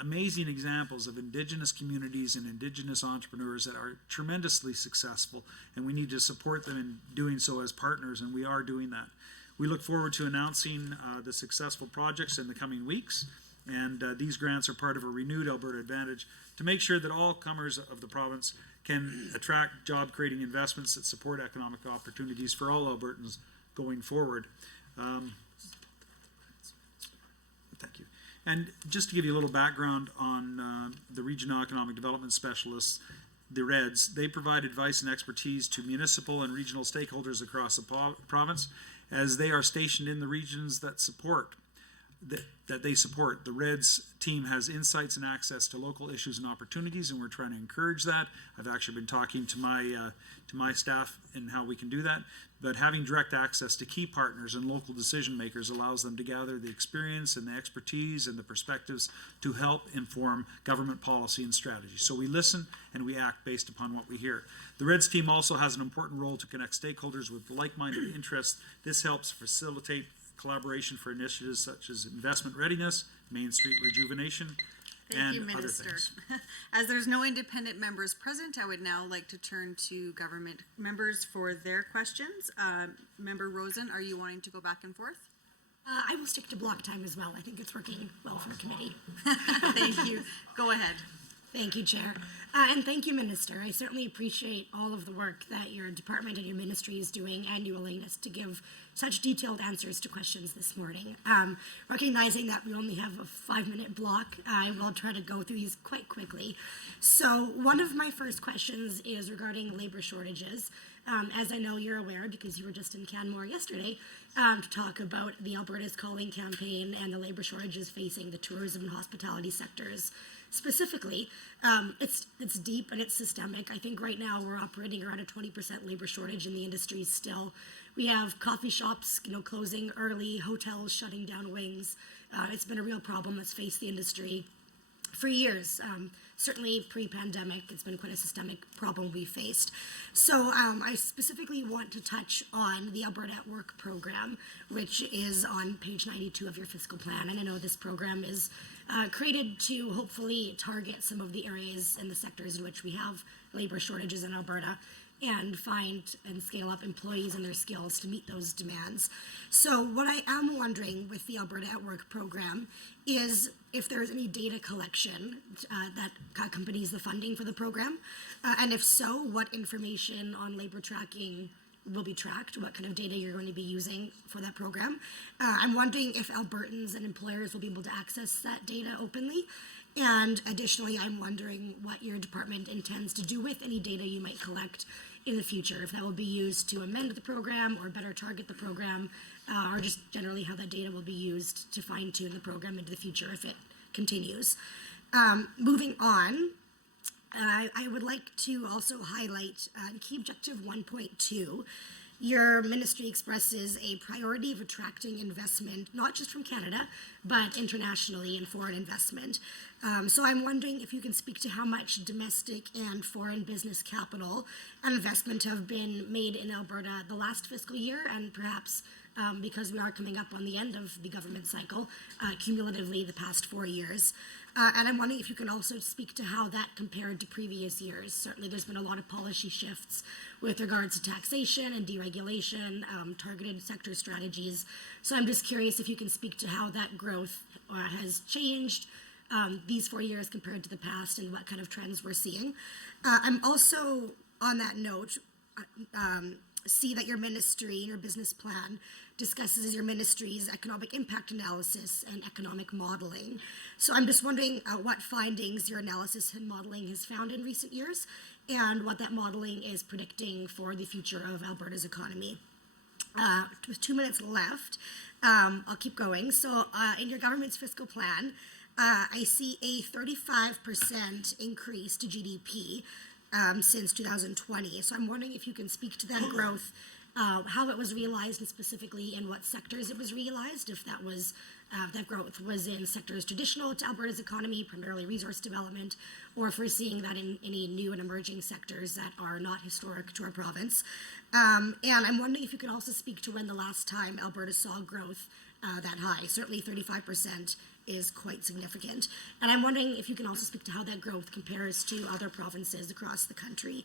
amazing examples of Indigenous communities and Indigenous entrepreneurs that are tremendously successful, and we need to support them in doing so as partners, and we are doing that. We look forward to announcing the successful projects in the coming weeks, and these grants are part of a renewed Alberta Advantage to make sure that all comers of the province can attract job-creating investments that support economic opportunities for all Albertans going forward. Thank you. And just to give you a little background on the Regional Economic Development Specialists, the REDS, they provide advice and expertise to municipal and regional stakeholders across the province as they are stationed in the regions that they support. The REDS team has insights and access to local issues and opportunities, and we're trying to encourage that. I've actually been talking to my staff and how we can do that. But having direct access to key partners and local decision makers allows them to gather the experience and the expertise and the perspectives to help inform government policy and strategy. So we listen and we act based upon what we hear. The REDS team also has an important role to connect stakeholders with like-minded interests. This helps facilitate collaboration for initiatives such as investment readiness, Main Street rejuvenation, Thank you, and other Minister. things. As there's no independent members present, I would now like to turn to government members for their questions. Member Rosen, are you wanting to go back and forth? I will stick to block time as well. I think it's working well for the committee. Thank you. Go ahead. Thank you, Chair. And thank you, Minister. I certainly appreciate all of the work that your department and your ministry is doing and your willingness to give such detailed answers to questions this morning. Recognizing that we only have a 5-minute block, I will try to go through these quite quickly. So one of my first questions is regarding labor shortages. As I know you're aware, because you were just in Canmore yesterday, to talk about the Alberta's Calling campaign and the labor shortages facing the tourism and hospitality sectors. Specifically, it's deep and it's systemic. I think right now we're operating around a 20% labor shortage in the industry still. We have coffee shops, closing early, hotels shutting down wings. It's been a real problem that's faced the industry for years. Certainly pre-pandemic, it's been quite a systemic problem we faced. So I specifically want to touch on the Alberta at Work program, which is on page 92 of your fiscal plan. And I know this program is created to hopefully target some of the areas and the sectors in which we have labor shortages in Alberta and find and scale up employees and their skills to meet those demands. So what I am wondering with the Alberta at Work program is if there's any data collection that accompanies the funding for the program, and if so, what information on labor tracking will be tracked, what kind of data you're going to be using for that program. I'm wondering if Albertans and employers will be able to access that data openly. And additionally, I'm wondering what your department intends to do with any data you might collect in the future, if that will be used to amend the program or better target the program, or just generally how that data will be used to fine-tune the program into the future if it continues. Moving on, I would like to also highlight key objective 1.2. Your ministry expresses a priority of attracting investment, not just from Canada, but internationally in foreign investment. So I'm wondering if you can speak to how much domestic and foreign business capital and investment have been made in Alberta the last fiscal year, and perhaps because we are coming up on the end of the government cycle, cumulatively the past 4 years. And I'm wondering if you can also speak to how that compared to previous years. Certainly there's been a lot of policy shifts with regards to taxation and deregulation, targeted sector strategies. So I'm just curious if you can speak to how that growth has changed these 4 years compared to the past and what kind of trends we're seeing. I'm also, on that note, see that your ministry, your business plan, discusses your ministry's economic impact analysis and economic modeling. So I'm just wondering what findings your analysis and modeling has found in recent years and what that modeling is predicting for the future of Alberta's economy. With 2 minutes left, I'll keep going. So in your government's fiscal plan, I see a 35% increase to GDP since 2020. So I'm wondering if you can speak to that growth how it was realized and specifically in what sectors it was realized, if that was that growth was in sectors traditional to Alberta's economy, primarily resource development, or if we're seeing that in any new and emerging sectors that are not historic to our province. And I'm wondering if you could also speak to when the last time Alberta saw growth that high. Certainly 35% is quite significant. And I'm wondering if you can also speak to how that growth compares to other provinces across the country.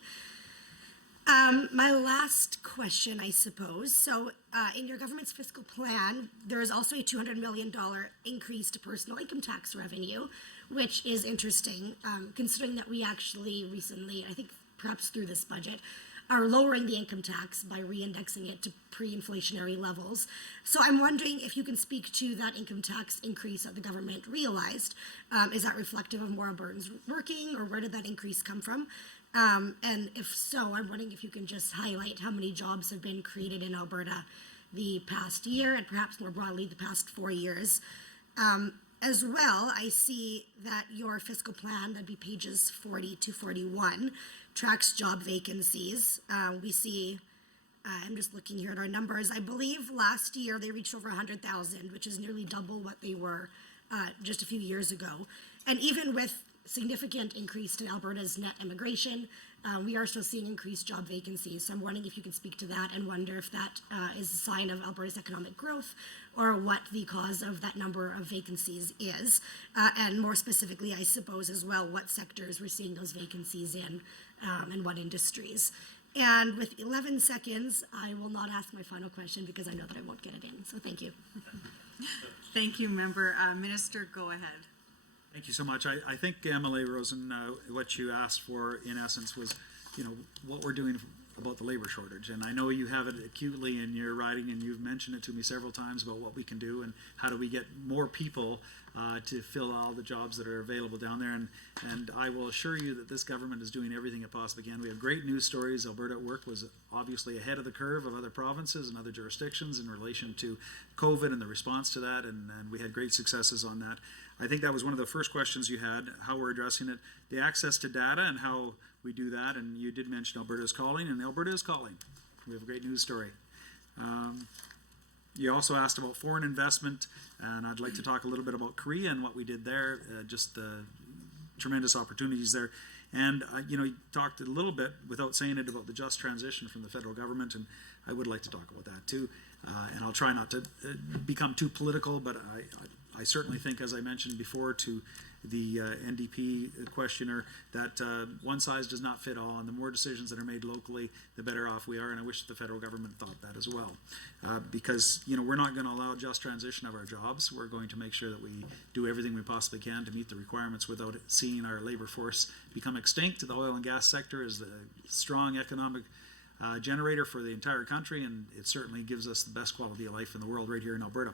My last question, I suppose. So, in your government's fiscal plan, there is also a $200 million increase to personal income tax revenue, which is interesting, considering that we actually recently, I think perhaps through this budget, are lowering the income tax by re-indexing it to pre-inflationary levels. So I'm wondering if you can speak to that income tax increase that the government realized. Is that reflective of more Albertans working, or where did that increase come from? And if so, I'm wondering if you can just highlight how many jobs have been created in Alberta the past year, and perhaps more broadly the past 4 years. As well, I see that your fiscal plan, that'd be pages 40 to 41, tracks job vacancies. We see, I'm just looking here at our numbers, I believe last year they reached over 100,000, which is nearly double what they were just a few years ago. And even with significant increase to Alberta's net immigration, we are still seeing increased job vacancies. So I'm wondering if you can speak to that and wonder if that is a sign of Alberta's economic growth, or what the cause of that number of vacancies is. And more specifically, I suppose as well, what sectors we're seeing those vacancies in, and what industries. And with 11 seconds, I will not ask my final question because I know that I won't get it in. So thank you. Thank you, Member. Minister, go ahead. Thank you so much. I think, MLA Rosen, what you asked for in essence was, what we're doing about the labor shortage. And I know you have it acutely in your writing, and you've mentioned it to me several times about what we can do and how do we get more people to fill all the jobs that are available down there. And I will assure you that this government is doing everything it possibly can. We have great news stories. Alberta at Work was obviously ahead of the curve of other provinces and other jurisdictions in relation to COVID and the response to that, and we had great successes on that. I think that was one of the first questions you had, how we're addressing it, the access to data and how we do that. And you did mention Alberta is calling, and Alberta is calling. We have a great news story. You also asked about foreign investment, and I'd like to talk a little bit about Korea and what we did there, just the tremendous opportunities there. And, you talked a little bit, without saying it, about the just transition from the federal government, and I would like to talk about that too. And I'll try not to become too political, but I certainly think, as I mentioned before to the NDP questioner, that one size does not fit all, and the more decisions that are made locally, the better off we are, and I wish the federal government thought that as well. Because, we're not going to allow just transition of our jobs. We're going to make sure that we do everything we possibly can to meet the requirements without seeing our labor force become extinct. The oil and gas sector is the strong economic generator for the entire country, and it certainly gives us the best quality of life in the world right here in Alberta.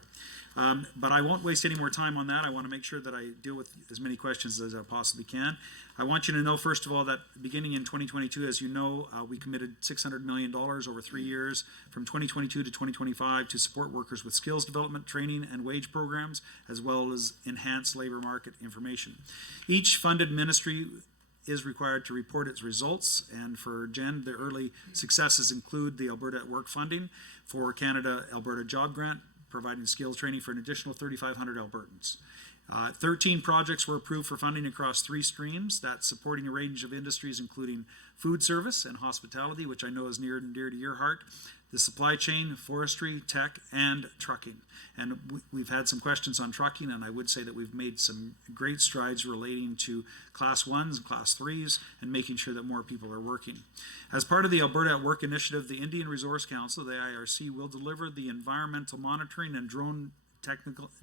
But I won't waste any more time on that. I want to make sure that I deal with as many questions as I possibly can. I want you to know, first of all, that beginning in 2022, as you know, we committed $600 million over 3 years from 2022 to 2025 to support workers with skills development, training, and wage programs, as well as enhanced labor market information. Each funded ministry is required to report its results, and for Jen, the early successes include the Alberta at Work funding for Canada Alberta Job Grant, providing skills training for an additional 3,500 Albertans. 13 projects were approved for funding across 3 streams. That's supporting a range of industries, including food service and hospitality, which I know is near and dear to your heart, the supply chain, forestry, tech, and trucking. And we've had some questions on trucking, and I would say that we've made some great strides relating to Class 1s and Class 3s and making sure that more people are working. As part of the Alberta at Work initiative, the Indian Resource Council, the IRC, will deliver the environmental monitoring and drone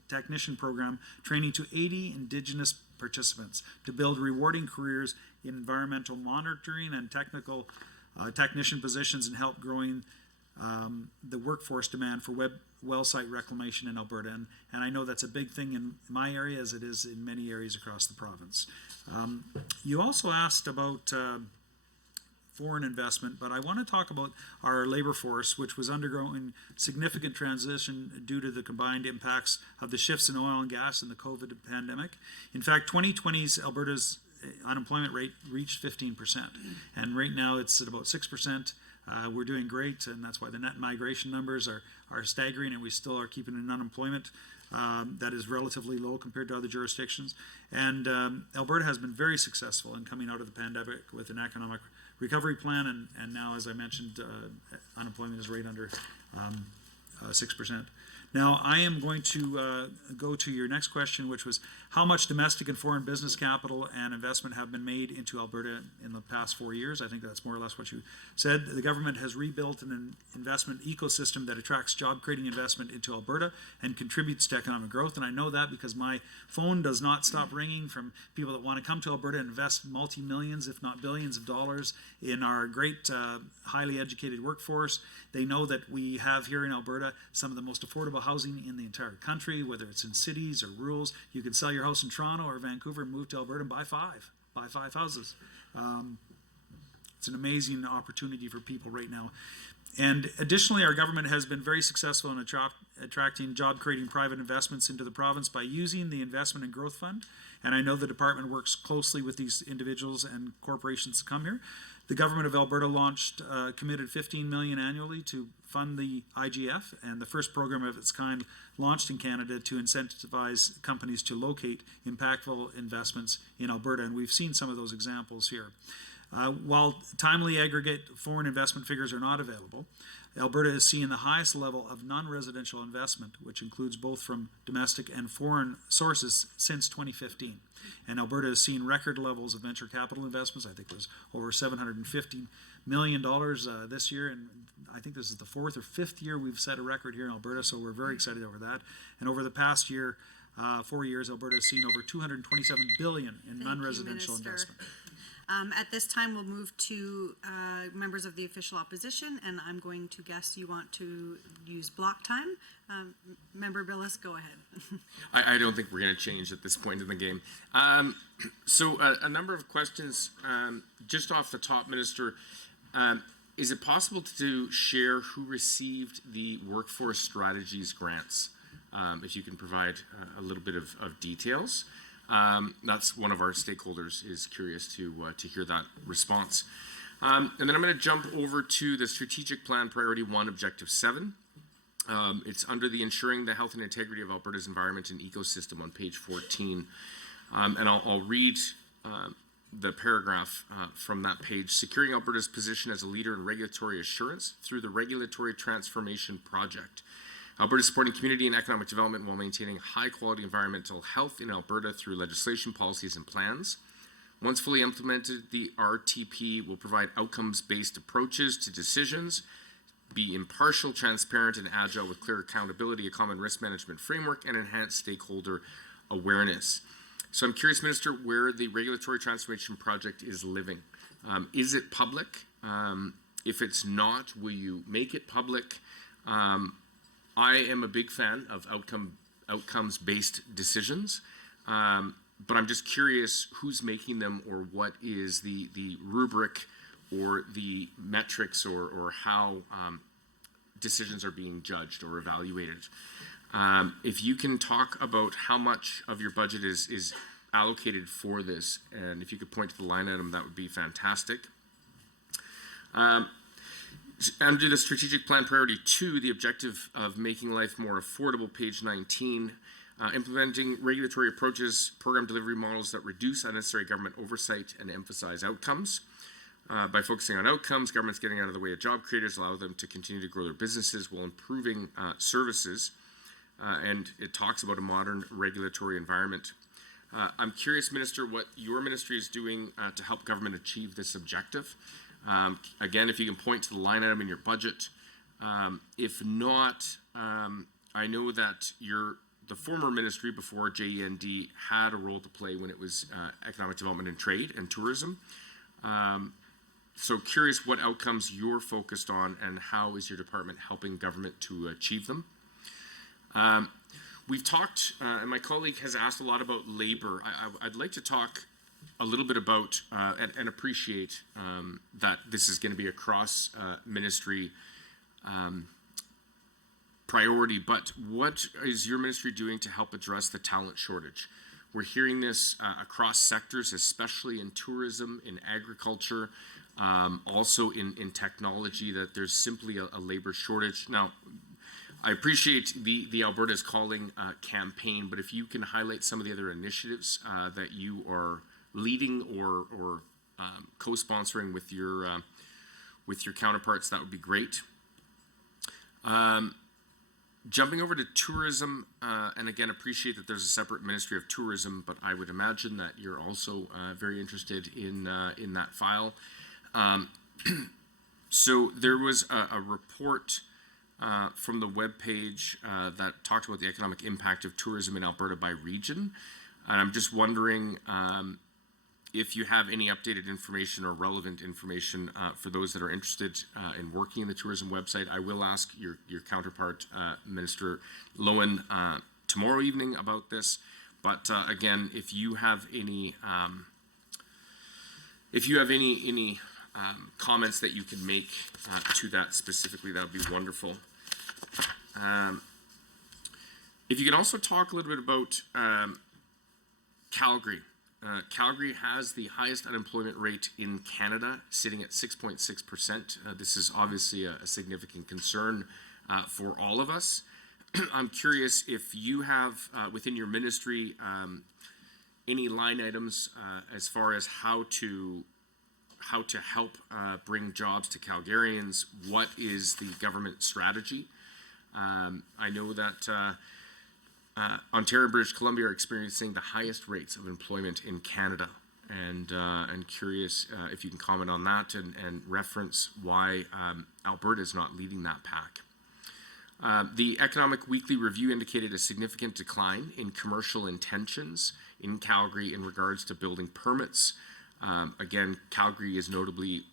technician program training to 80 Indigenous participants to build rewarding careers in environmental monitoring and technician positions, and help growing the workforce demand for well site reclamation in Alberta. And I know that's a big thing in my area, as it is in many areas across the province. You also asked about foreign investment, but I want to talk about our labor force, which was undergoing significant transition due to the combined impacts of the shifts in oil and gas and the COVID pandemic. In fact, 2020's Alberta's unemployment rate reached 15%, and right now it's at about 6%. We're doing great, and that's why the net migration numbers are staggering, and we still are keeping an unemployment that is relatively low compared to other jurisdictions. And Alberta has been very successful in coming out of the pandemic with an economic recovery plan, and now, as I mentioned, unemployment is right under 6%. Now, I am going to go to your next question, which was how much domestic and foreign business capital and investment have been made into Alberta in the past 4 years. I think that's more or less what you said. The government has rebuilt an investment ecosystem that attracts job-creating investment into Alberta and contributes to economic growth. And I know that because my phone does not stop ringing from people that want to come to Alberta and invest multi-millions, if not billions of dollars in our great, highly educated workforce. They know that we have here in Alberta some of the most affordable housing in the entire country, whether it's in cities or rurals. You can sell your house in Toronto or Vancouver, move to Alberta and buy five houses. It's an amazing opportunity for people right now. And additionally, our government has been very successful in attracting job-creating private investments into the province by using the Investment and Growth Fund. And I know the department works closely with these individuals and corporations to come here. The government of Alberta committed $15 million annually to fund the IGF, and the first program of its kind launched in Canada to incentivize companies to locate impactful investments in Alberta, and we've seen some of those examples here. While timely aggregate foreign investment figures are not available, Alberta is seeing the highest level of non-residential investment, which includes both from domestic and foreign sources, since 2015. And Alberta has seen record levels of venture capital investments. I think it was over $750 million this year, and I think this is the 4th or 5th year we've set a record here in Alberta, so we're very excited over that. And over the past year, 4 years, Alberta has seen over $227 billion in non-residential investment. At this time, we'll move to members of the official opposition, and I'm going to guess you want to use block time. Member Billis, go ahead. I don't think we're going to change at this point in the game. So a number of questions just off the top, Minister. Is it possible to share who received the Workforce Strategies grants? If you can provide a little bit of details. That's one of our stakeholders is curious to hear that response. And then I'm going to jump over to the Strategic Plan Priority 1, Objective 7. It's under the Ensuring the Health and Integrity of Alberta's Environment and Ecosystem on page 14. And I'll read the paragraph from that page. Securing Alberta's position as a leader in regulatory assurance through the Regulatory Transformation Project. Alberta supporting community and economic development while maintaining high-quality environmental health in Alberta through legislation, policies, and plans. Once fully implemented, the RTP will provide outcomes-based approaches to decisions, be impartial, transparent, and agile with clear accountability, a common risk management framework, and enhanced stakeholder awareness. So I'm curious, Minister, where the Regulatory Transformation Project is living. Is it public? If it's not, will you make it public? I am a big fan of outcomes-based decisions, but I'm just curious who's making them, or what is the rubric or the metrics, or how decisions are being judged or evaluated. If you can talk about how much of your budget is allocated for this, and if you could point to the line item, that would be fantastic. Under the Strategic Plan Priority 2, the objective of making life more affordable, page 19, implementing regulatory approaches, program delivery models that reduce unnecessary government oversight and emphasize outcomes. By focusing on outcomes, government's getting out of the way of job creators, allow them to continue to grow their businesses while improving services. And it talks about a modern regulatory environment. I'm curious, Minister, what your ministry is doing to help government achieve this objective. Again, if you can point to the line item in your budget. If not, I know that the former ministry before JEND had a role to play when it was economic development and trade and tourism. So curious what outcomes you're focused on, and how is your department helping government to achieve them? We've talked, and my colleague has asked a lot about labor. I'd like to talk a little bit about and appreciate that this is going to be a cross ministry priority, but what is your ministry doing to help address the talent shortage? We're hearing this across sectors, especially in tourism, in agriculture. Also in technology, that there's simply a labor shortage. Now, I appreciate the Alberta's Calling campaign, but if you can highlight some of the other initiatives that you are leading or co-sponsoring with your counterparts, that would be great. Jumping over to tourism, and again, appreciate that there's a separate Ministry of Tourism, but I would imagine that you're also very interested in that file. So there was a report from the webpage that talked about the economic impact of tourism in Alberta by region, and I'm just wondering if you have any updated information or relevant information for those that are interested in working in the tourism website. I will ask your counterpart, Minister Lowen, tomorrow evening about this. But again, if you have any comments that you can make to that specifically, that would be wonderful. If you can also talk a little bit about Calgary. Calgary has the highest unemployment rate in Canada, sitting at 6.6%. This is obviously a significant concern for all of us. I'm curious if you have within your ministry any line items as far as how to help bring jobs to Calgarians. What is the government strategy? I know that Ontario and British Columbia are experiencing the highest rates of employment in Canada, and curious if you can comment on that and reference why Alberta is not leading that pack. The Economic Weekly Review indicated a significant decline in commercial intentions in Calgary in regards to building permits. Again, Calgary is notably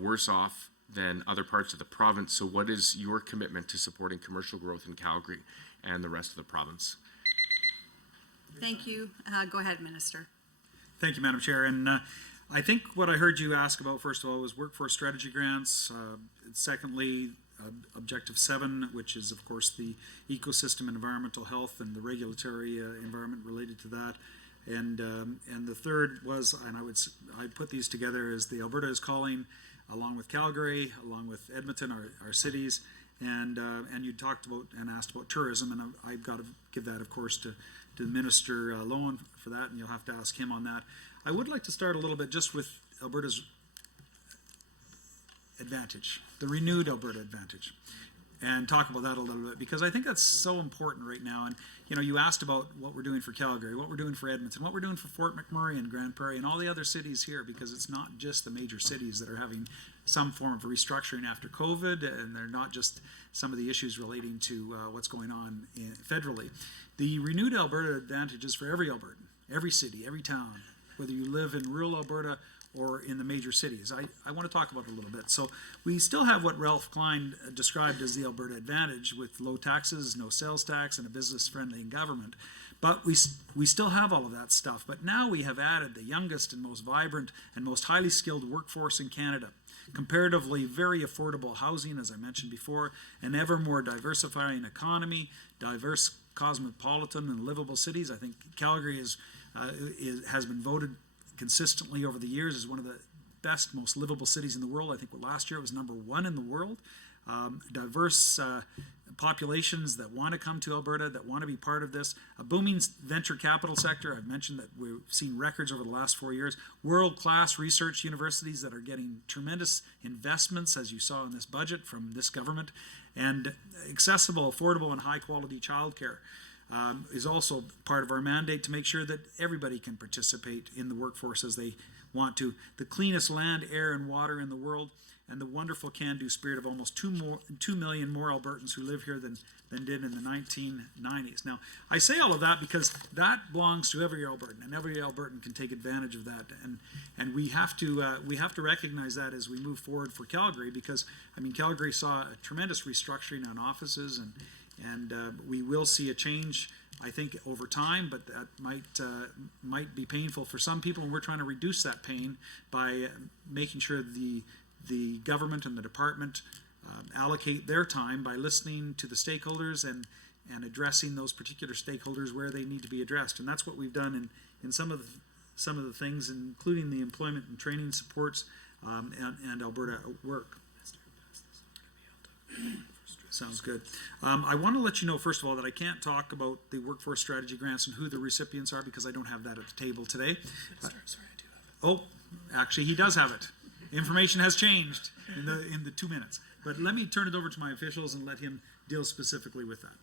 worse off than other parts of the province. So what is your commitment to supporting commercial growth in Calgary and the rest of the province? Thank you. Go ahead, Minister. Thank you, Madam Chair. And I think what I heard you ask about, first of all, was workforce strategy grants. Secondly, Objective 7, which is, of course, the ecosystem and environmental health and the regulatory environment related to that. And the third was, and I'd put these together as the Alberta is Calling, along with Calgary, along with Edmonton, our cities, and you talked about and asked about tourism, and I've got to give that, of course, to Minister Lowen for that, and you'll have to ask him on that. I would like to start a little bit just with Alberta's advantage, the renewed Alberta advantage, and talk about that a little bit, because I think that's so important right now. And you asked about what we're doing for Calgary, what we're doing for Edmonton, what we're doing for Fort McMurray and Grand Prairie and all the other cities here, because it's not just the major cities that are having some form of restructuring after COVID, and they're not just some of the issues relating to what's going on federally. The renewed Alberta advantage is for every Albertan, every city, every town, whether you live in rural Alberta or in the major cities. I want to talk about it a little bit. So we still have what Ralph Klein described as the Alberta advantage, with low taxes, no sales tax, and a business-friendly government. But we still have all of that stuff. But now we have added the youngest and most vibrant and most highly skilled workforce in Canada. Comparatively very affordable housing, as I mentioned before, an ever more diversifying economy, diverse cosmopolitan and livable cities. I think Calgary has been voted consistently over the years as one of the best, most livable cities in the world. I think last year it was #1 in the world. Diverse populations that want to come to Alberta, that want to be part of this. A booming venture capital sector. I've mentioned that we've seen records over the last 4 years. World-class research universities that are getting tremendous investments, as you saw in this budget from this government. And accessible, affordable, and high-quality childcare is also part of our mandate to make sure that everybody can participate in the workforce as they want to. The cleanest land, air, and water in the world, and the wonderful can-do spirit of almost 2 million more Albertans who live here than did in the 1990s. Now, I say all of that because that belongs to every Albertan, and every Albertan can take advantage of that. And we have to recognize that as we move forward for Calgary, because Calgary saw a tremendous restructuring on offices, and we will see a change, I think, over time, but that might be painful for some people, and we're trying to reduce that pain by making sure the government and the department allocate their time by listening to the stakeholders and addressing those particular stakeholders where they need to be addressed. And that's what we've done in some of the things, including the employment and training supports and Alberta at Work. Sounds good. I want to let you know, first of all, that I can't talk about the workforce strategy grants and who the recipients are because I don't have that at the table today. Oh, actually, he does have it. Information has changed in the 2 minutes. But let me turn it over to my officials and let him deal specifically with that.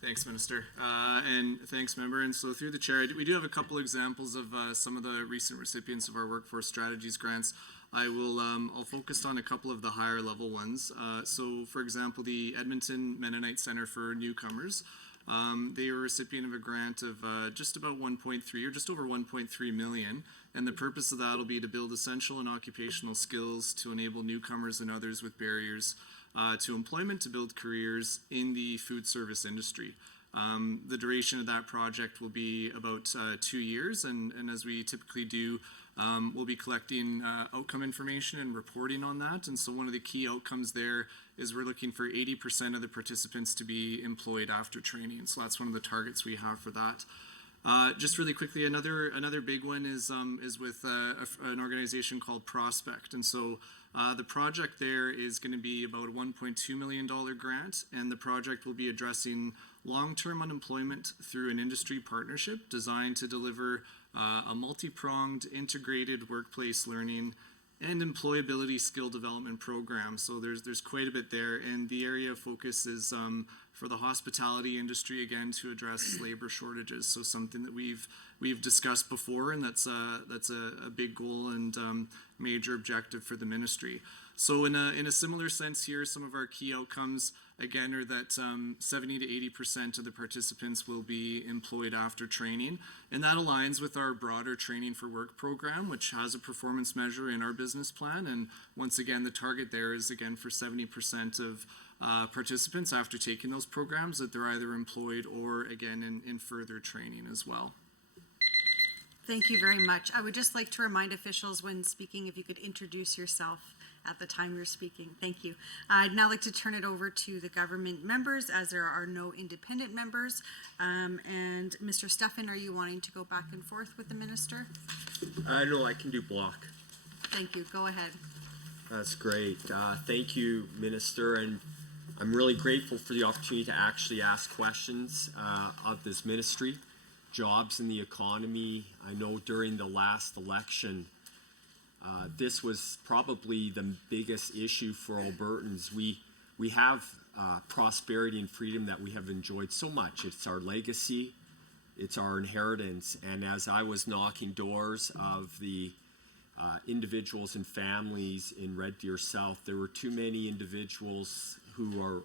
Thanks, Minister, and thanks, Member. And so through the chair, we do have a couple examples of some of the recent recipients of our workforce strategies grants. I'll focus on a couple of the higher level ones. So, for example, the Edmonton Mennonite Center for Newcomers. They were a recipient of a grant of just about 1.3 or just over 1.3 million. And the purpose of that will be to build essential and occupational skills to enable newcomers and others with barriers to employment to build careers in the food service industry. The duration of that project will be about 2 years, and as we typically do, we'll be collecting outcome information and reporting on that. And so one of the key outcomes there is we're looking for 80% of the participants to be employed after training. So that's one of the targets we have for that. Just really quickly, another big one is with an organization called Prospect. And so the project there is going to be about a $1.2 million grant, and the project will be addressing long-term unemployment through an industry partnership designed to deliver a multi-pronged integrated workplace learning and employability skill development program. So there's quite a bit there, and the area of focus is for the hospitality industry, again, to address labor shortages. So something that we've discussed before, and that's a big goal and major objective for the ministry. So in a similar sense here, some of our key outcomes, again, are that 70 to 80% of the participants will be employed after training. And that aligns with our broader Training for Work program, which has a performance measure in our business plan. And once again, the target there is, again, for 70% of participants after taking those programs that they're either employed or, again, in further training as well. Thank you very much. I would just like to remind officials when speaking, if you could introduce yourself at the time you're speaking. Thank you. I'd now like to turn it over to the government members as there are no independent members. And Mr. Stefan, are you wanting to go back and forth with the minister? No, I can do block. Thank you. Go ahead. That's great. Thank you, Minister, and I'm really grateful for the opportunity to actually ask questions of this ministry. Jobs in the economy. I know during the last election, this was probably the biggest issue for Albertans. We have prosperity and freedom that we have enjoyed so much. It's our legacy, it's our inheritance. And as I was knocking doors of the individuals and families in Red Deer South, there were too many individuals who are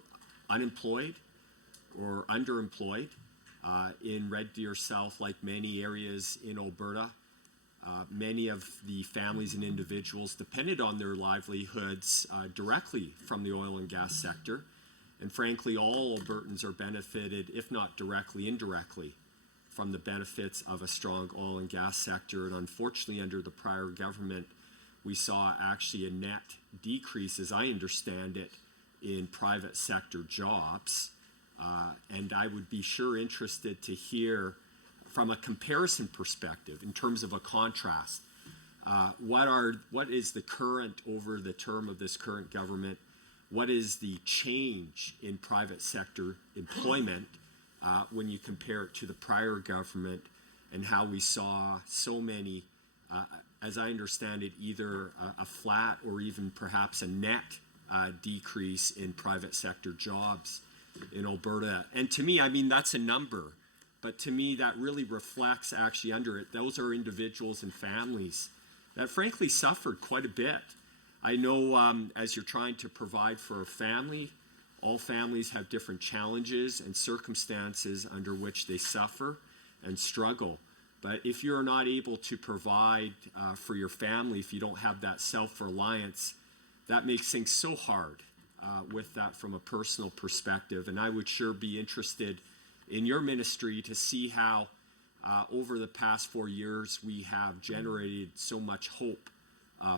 unemployed or underemployed in Red Deer South, like many areas in Alberta. Many of the families and individuals depended on their livelihoods directly from the oil and gas sector. And frankly, all Albertans are benefited, if not directly, indirectly, from the benefits of a strong oil and gas sector. And unfortunately, under the prior government, we saw actually a net decrease, as I understand it, in private sector jobs. And I would be sure interested to hear from a comparison perspective, in terms of a contrast, what is the current, over the term of this current government, what is the change in private sector employment when you compare it to the prior government, and how we saw so many, as I understand it, either a flat or even perhaps a net decrease in private sector jobs in Alberta. And to me, I mean, that's a number. But to me, that really reflects actually under it, those are individuals and families that frankly suffered quite a bit. I know as you're trying to provide for a family, all families have different challenges and circumstances under which they suffer and struggle. But if you're not able to provide for your family, if you don't have that self-reliance, that makes things so hard with that from a personal perspective. And I would sure be interested in your ministry to see how over the past 4 years we have generated so much hope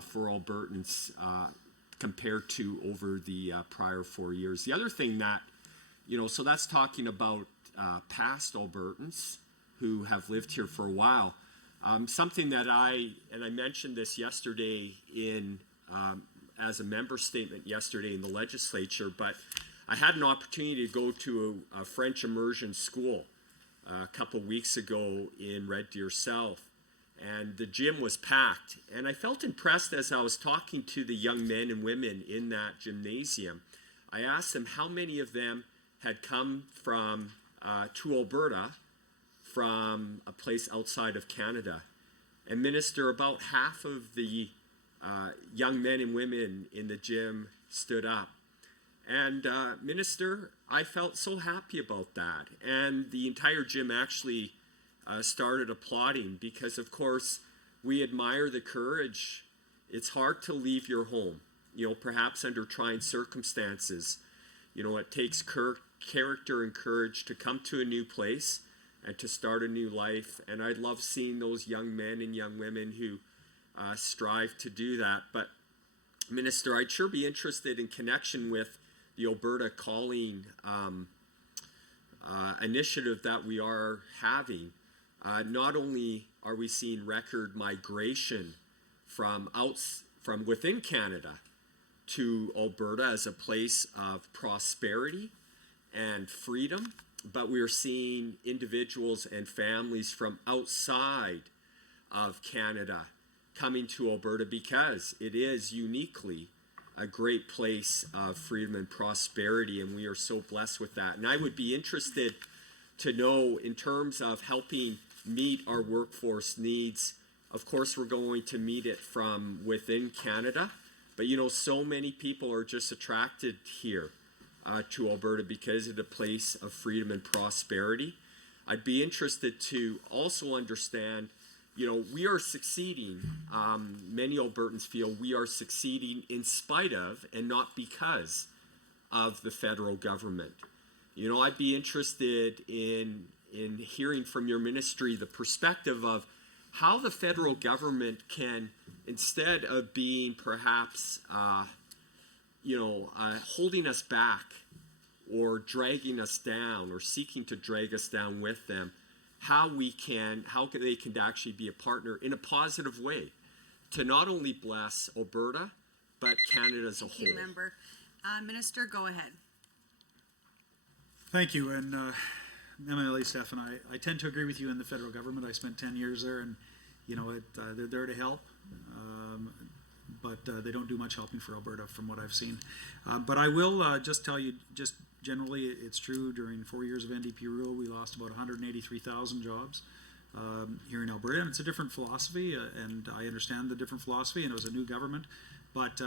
for Albertans compared to over the prior 4 years. The other thing that, so that's talking about past Albertans who have lived here for a while. Something that I mentioned this yesterday as a member statement yesterday in the legislature, but I had an opportunity to go to a French immersion school a couple weeks ago in Red Deer South, and the gym was packed. And I felt impressed as I was talking to the young men and women in that gymnasium. I asked them how many of them had come to Alberta from a place outside of Canada. And Minister, about half of the young men and women in the gym stood up. And Minister, I felt so happy about that. And the entire gym actually started applauding because, of course, we admire the courage. It's hard to leave your home, perhaps under trying circumstances. It takes character and courage to come to a new place and to start a new life. And I love seeing those young men and young women who strive to do that. But Minister, I'd sure be interested in connection with the Alberta Calling initiative that we are having. Not only are we seeing record migration from within Canada to Alberta as a place of prosperity and freedom, but we're seeing individuals and families from outside of Canada coming to Alberta because it is uniquely a great place of freedom and prosperity, and we are so blessed with that. And I would be interested to know, in terms of helping meet our workforce needs, of course we're going to meet it from within Canada, but so many people are just attracted here to Alberta because of the place of freedom and prosperity. I'd be interested to also understand, we are succeeding. Many Albertans feel we are succeeding in spite of and not because of the federal government. I'd be interested in hearing from your ministry the perspective of how the federal government can, instead of being perhaps holding us back or dragging us down or seeking to drag us down with them, how they can actually be a partner in a positive way to not only bless Alberta, but Canada as a whole. Thank you, member. Minister, go ahead. Thank you, and MLA Stefan, I tend to agree with you in the federal government. I spent 10 years there, and they're there to help, but they don't do much helping for Alberta from what I've seen. But I will just tell you, just generally, it's true, during 4 years of NDP rule, we lost about 183,000 jobs here in Alberta, and it's a different philosophy, and I understand the different philosophy, and it was a new government, but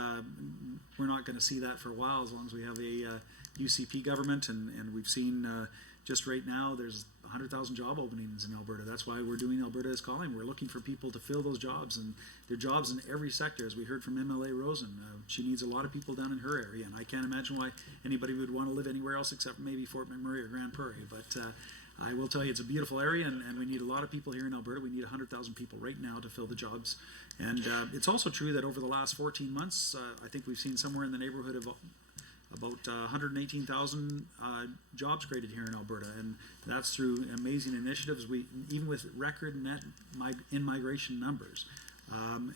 we're not going to see that for a while as long as we have a UCP government, and we've seen just right now there's 100,000 job openings in Alberta. That's why we're doing Alberta is Calling. We're looking for people to fill those jobs, and there are jobs in every sector, as we heard from MLA Rosen. She needs a lot of people down in her area, and I can't imagine why anybody would want to live anywhere else except maybe Fort McMurray or Grand Prairie. But I will tell you, it's a beautiful area, and we need a lot of people here in Alberta. We need 100,000 people right now to fill the jobs. And it's also true that over the last 14 months, I think we've seen somewhere in the neighborhood of about 118,000 jobs created here in Alberta, and that's through amazing initiatives. Even with record net in-migration numbers,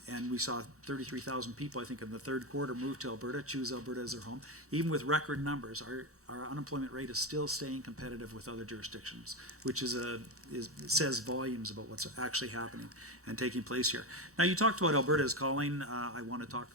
and we saw 33,000 people, I think, in the third quarter move to Alberta, choose Alberta as their home. Even with record numbers, our unemployment rate is still staying competitive with other jurisdictions, which says volumes about what's actually happening and taking place here. Now, you talked about Alberta is Calling. I want to talk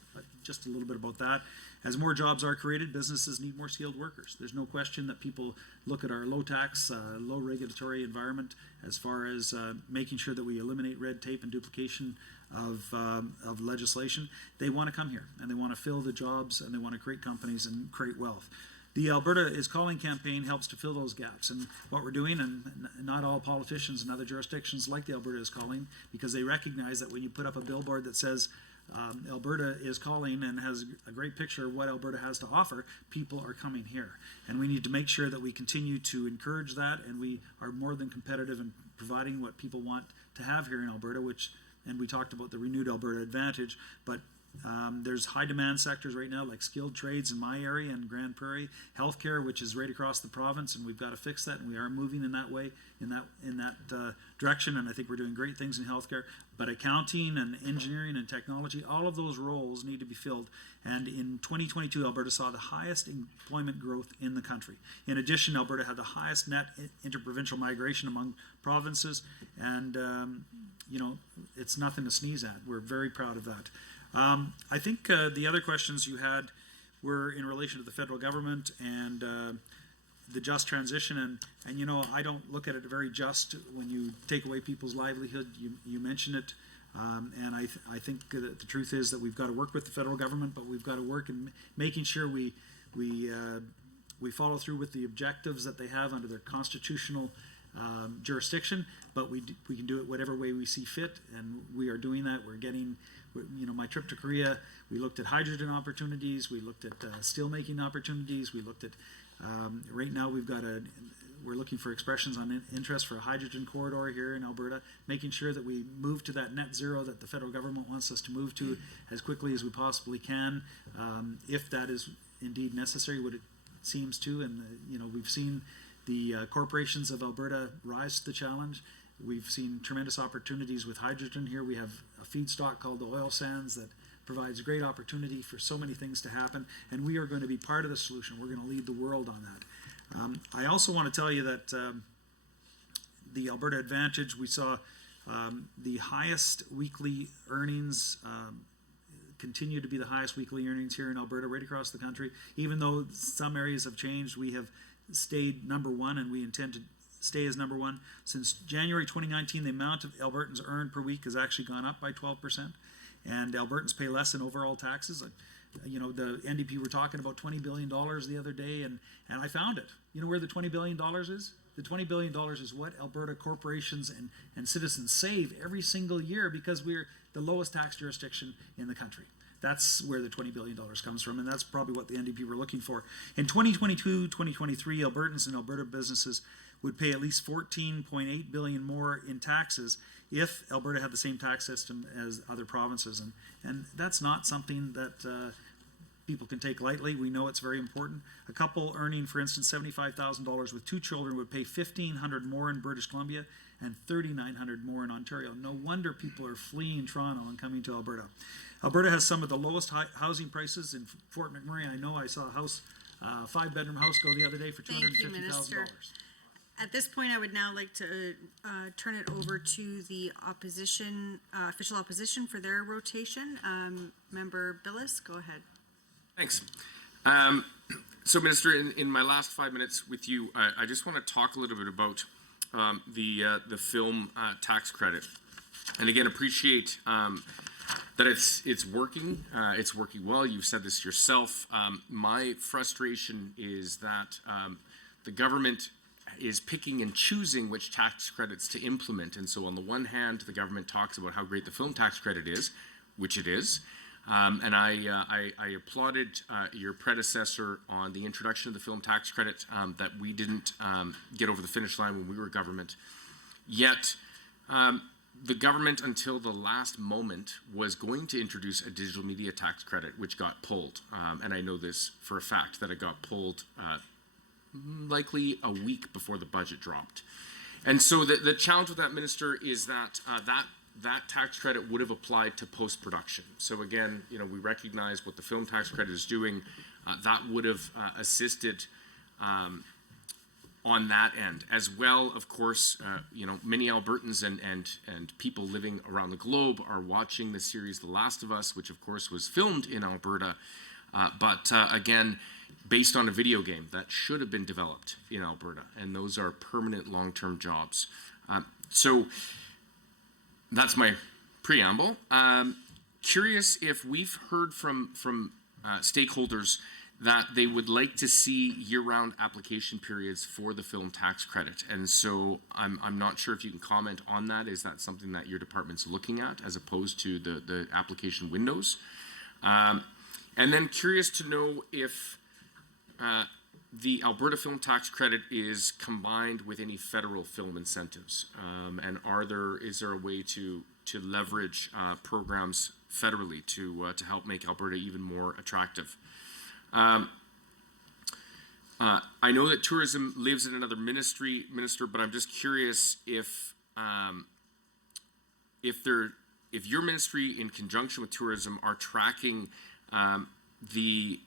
just a little bit about that. As more jobs are created, businesses need more skilled workers. There's no question that people look at our low tax, low regulatory environment as far as making sure that we eliminate red tape and duplication of legislation. They want to come here, and they want to fill the jobs, and they want to create companies and create wealth. The Alberta is Calling campaign helps to fill those gaps, and what we're doing, and not all politicians in other jurisdictions like the Alberta is Calling, because they recognize that when you put up a billboard that says Alberta is Calling and has a great picture of what Alberta has to offer, people are coming here. And we need to make sure that we continue to encourage that, and we are more than competitive in providing what people want to have here in Alberta, and we talked about the renewed Alberta Advantage, but There's high demand sectors right now, like skilled trades in my area and Grand Prairie, healthcare, which is right across the province, and we've got to fix that, and we are moving in that way, in that direction, and I think we're doing great things in healthcare. But accounting and engineering and technology, all of those roles need to be filled. And in 2022, Alberta saw the highest employment growth in the country. In addition, Alberta had the highest net interprovincial migration among provinces, and it's nothing to sneeze at. We're very proud of that. I think the other questions you had were in relation to the federal government and the just transition, and I don't look at it very just when you take away people's livelihood. You mentioned it, and I think that the truth is that we've got to work with the federal government, but we've got to work in making sure we follow through with the objectives that they have under their constitutional jurisdiction. But we can do it whatever way we see fit, and we are doing that. We're getting. My trip to Korea, we looked at hydrogen opportunities, we looked at steelmaking opportunities, we looked at, right now we're looking for expressions on interest for a hydrogen corridor here in Alberta, making sure that we move to that net zero that the federal government wants us to move to as quickly as we possibly can, if that is indeed necessary, what it seems to, and we've seen the corporations of Alberta rise to the challenge. We've seen tremendous opportunities with hydrogen here. We have a feedstock called the oil sands that provides great opportunity for so many things to happen, and we are going to be part of the solution. We're going to lead the world on that. I also want to tell you that the Alberta Advantage, we saw the highest weekly earnings, continue to be the highest weekly earnings here in Alberta, right across the country. Even though some areas have changed, we have stayed number one, and we intend to stay as number one. Since January 2019, the amount of Albertans earned per week has actually gone up by 12%, and Albertans pay less in overall taxes. The NDP were talking about $20 billion the other day, and I found it. You know where the $20 billion is? The $20 billion is what Alberta corporations and citizens save every single year because we're the lowest tax jurisdiction in the country. That's where the $20 billion comes from, and that's probably what the NDP were looking for. In 2022, 2023, Albertans and Alberta businesses would pay at least $14.8 billion more in taxes if Alberta had the same tax system as other provinces, and that's not something that people can take lightly. We know it's very important. A couple earning, for instance, $75,000 with 2 children would pay $1,500 more in British Columbia and $3,900 more in Ontario. No wonder people are fleeing Toronto and coming to Alberta. Alberta has some of the lowest housing prices in Fort McMurray. I know I saw a house, 5-bedroom house go the other day for $250,000. At this point, I would now like to turn it over to the opposition, official opposition for their rotation. Member Billis, go ahead. Thanks. So, Minister, in my last 5 minutes with you, I just want to talk a little bit about the film tax credit, and again appreciate that it's working. It's working well. You've said this yourself. My frustration is that the government is picking and choosing which tax credits to implement. And so on the one hand, the government talks about how great the film tax credit is, which it is. And I applauded your predecessor on the introduction of the film tax credit that we didn't get over the finish line when we were government. Yet, the government, until the last moment, was going to introduce a digital media tax credit, which got pulled. And I know this for a fact, that it got pulled likely a week before the budget dropped. And so the challenge with that, Minister, is that that tax credit would have applied to post-production. So again, we recognize what the film tax credit is doing. That would have assisted on that end. As well, of course, many Albertans and people living around the globe are watching the series The Last of Us, which of course was filmed in Alberta, but again, based on a video game that should have been developed in Alberta, and those are permanent long-term jobs. So that's my preamble. Curious if we've heard from stakeholders that they would like to see year-round application periods for the film tax credit. And so I'm not sure if you can comment on that. Is that something that your department's looking at as opposed to the application windows? And then curious to know if the Alberta Film Tax Credit is combined with any federal film incentives, and is there a way to leverage programs federally to help make Alberta even more attractive? I know that tourism lives in another minister, but I'm just curious if your ministry, in conjunction with tourism, are tracking the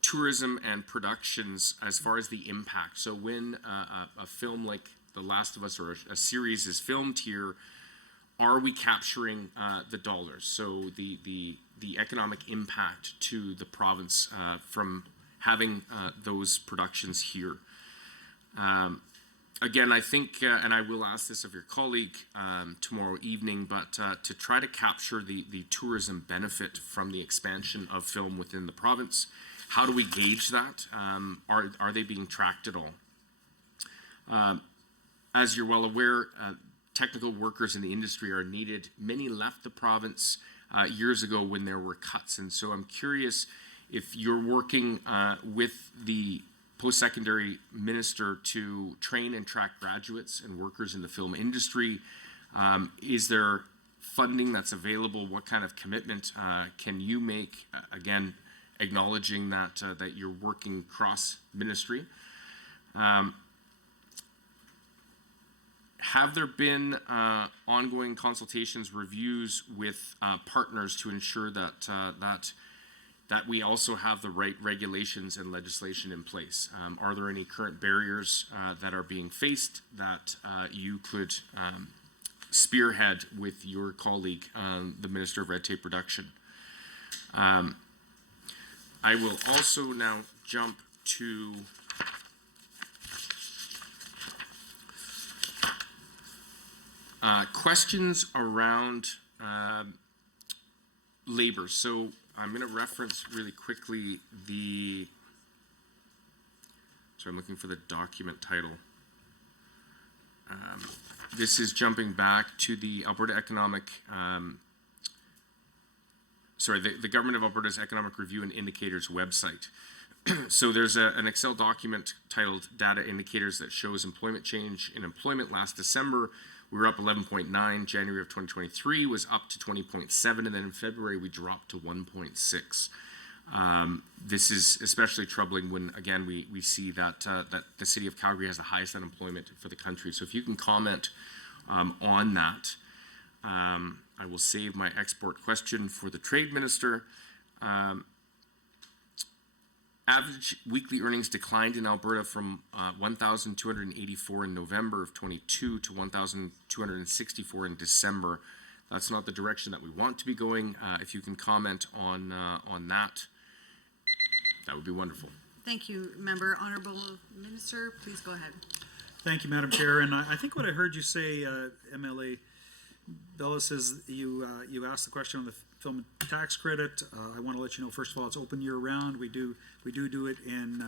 tourism and productions as far as the impact. So when a film like The Last of Us or a series is filmed here, are we capturing the dollars? So the economic impact to the province from having those productions here. Again, I think, and I will ask this of your colleague tomorrow evening, but to try to capture the tourism benefit from the expansion of film within the province, how do we gauge that? Are they being tracked at all? As you're well aware, technical workers in the industry are needed. Many left the province years ago when there were cuts, and so I'm curious if you're working with the post-secondary minister to train and track graduates and workers in the film industry. Is there funding that's available? What kind of commitment can you make? Again, acknowledging that that you're working cross-ministry. Have there been ongoing consultations, reviews with partners to ensure that that we also have the right regulations and legislation in place? Are there any current barriers that are being faced that you could spearhead with your colleague, the Minister of Red Tape Reduction? I will also now jump to questions around labor. So I'm going to reference really quickly so I'm looking for the document title. This is jumping back to the Alberta Economic, the Government of Alberta's Economic Review and Indicators website. So there's an Excel document titled Data Indicators that shows employment change in employment last December. We were up 11.9. January of 2023 was up to 20.7, and then in February we dropped to 1.6. This is especially troubling when, again, we see that that the city of Calgary has the highest unemployment for the country. So if you can comment on that, I will save my export question for the trade minister. Average weekly earnings declined in Alberta from 1,284 in November of 22 to 1,264 in December. That's not the direction that we want to be going. If you can comment on that, that would be wonderful. Thank you, Member. Honorable Minister, please go ahead. Thank you, Madam Chair. And I think what I heard you say, MLA Bellis, is you asked the question on the film tax credit. I want to let you know, first of all, it's open year round. We do it in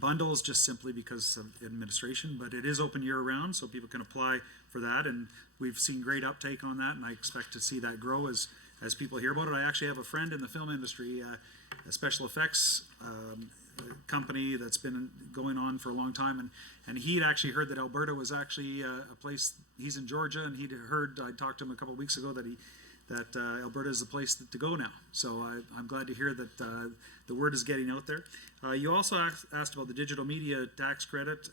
bundles, just simply because of administration, but it is open year round, so people can apply for that. And we've seen great uptake on that, and I expect to see that grow as people hear about it. I actually have a friend in the film industry, a special effects company that's been going on for a long time, and he'd actually heard that Alberta was actually a place. He's in Georgia, and he'd heard, I talked to him a couple of weeks ago, that Alberta is the place to go now. So I'm glad to hear that the word is getting out there. You also asked about the digital media tax credit.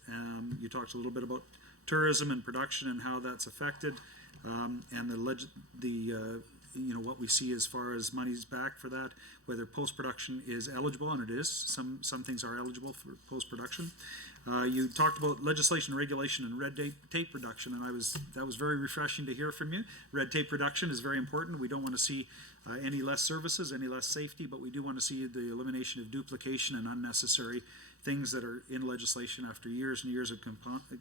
You talked a little bit about tourism and production and how that's affected, and what we see as far as money's back for that, whether post-production is eligible, and it is. Some things are eligible for post-production. You talked about legislation, regulation, and red tape reduction, and that was very refreshing to hear from you. Red tape reduction is very important. We don't want to see any less services, any less safety, but we do want to see the elimination of duplication and unnecessary things that are in legislation after years and years of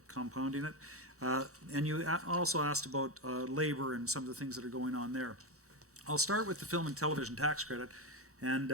compounding it. And you also asked about labor and some of the things that are going on there. I'll start with the film and television tax credit. And,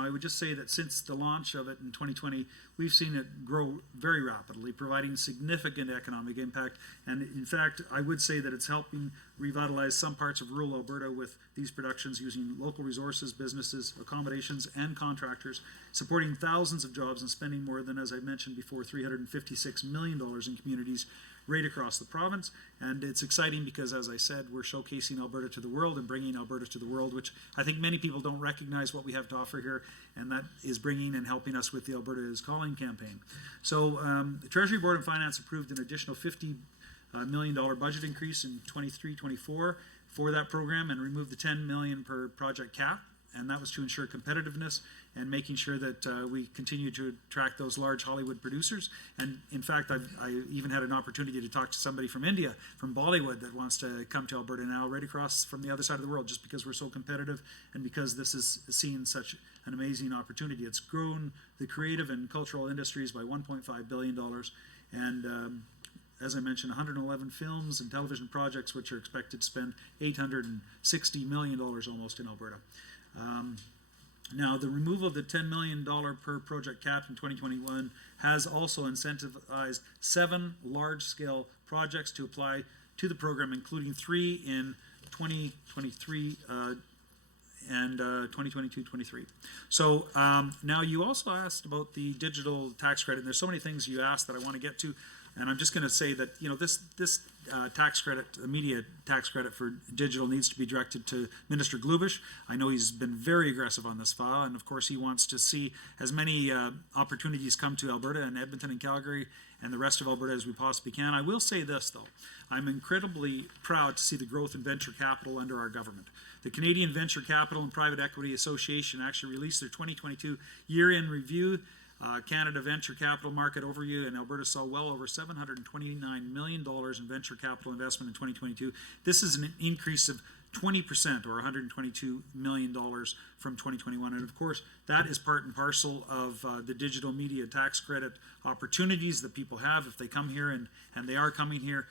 I would just say that since the launch of it in 2020, we've seen it grow very rapidly, providing significant economic impact. And in fact, I would say that it's helping revitalize some parts of rural Alberta with these productions using local resources, businesses, accommodations, and contractors, supporting thousands of jobs and spending more than, as I mentioned before, $356 million in communities right across the province. And it's exciting because, as I said, we're showcasing Alberta to the world and bringing Alberta to the world, which I think many people don't recognize what we have to offer here, and that is bringing and helping us with the Alberta is Calling campaign. So the Treasury Board and Finance approved an additional $50 million budget increase in 23-24 for that program and removed the $10 million per project cap, and that was to ensure competitiveness and making sure that we continue to attract those large Hollywood producers. And in fact, I even had an opportunity to talk to somebody from India, from Bollywood, that wants to come to Alberta now, right across from the other side of the world, just because we're so competitive and because this is seen such an amazing opportunity. It's grown the creative and cultural industries by $1.5 billion. And as I mentioned, 111 films and television projects, which are expected to spend $860 million almost in Alberta. Now, the removal of the $10 million per project cap in 2021 has also incentivized 7 large-scale projects to apply to the program, including 3 in 2023 and 2022-23. So now you also asked about the digital tax credit, and there's so many things you asked that I want to get to. And I'm just going to say that, this tax credit, the media tax credit for digital, needs to be directed to Minister Glubish. I know he's been very aggressive on this file, and of course he wants to see as many opportunities come to Alberta and Edmonton and Calgary and the rest of Alberta as we possibly can. I will say this, though. I'm incredibly proud to see the growth in venture capital under our government. The Canadian Venture Capital and Private Equity Association actually released their 2022 year-end review. Canada Venture Capital Market Overview, and Alberta saw well over $729 million in venture capital investment in 2022. This is an increase of 20% or $122 million from 2021. And of course, that is part and parcel of the digital media tax credit opportunities that people have if they come here, and they are coming here.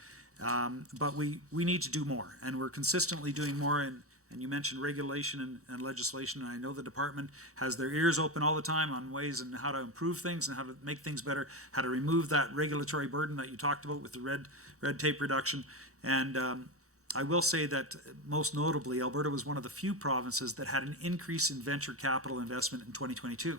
But we need to do more, and we're consistently doing more. And you mentioned regulation and legislation, and I know the department has their ears open all the time on ways and how to improve things and how to make things better, how to remove that regulatory burden that you talked about with the red tape reduction. And I will say that most notably, Alberta was one of the few provinces that had an increase in venture capital investment in 2022.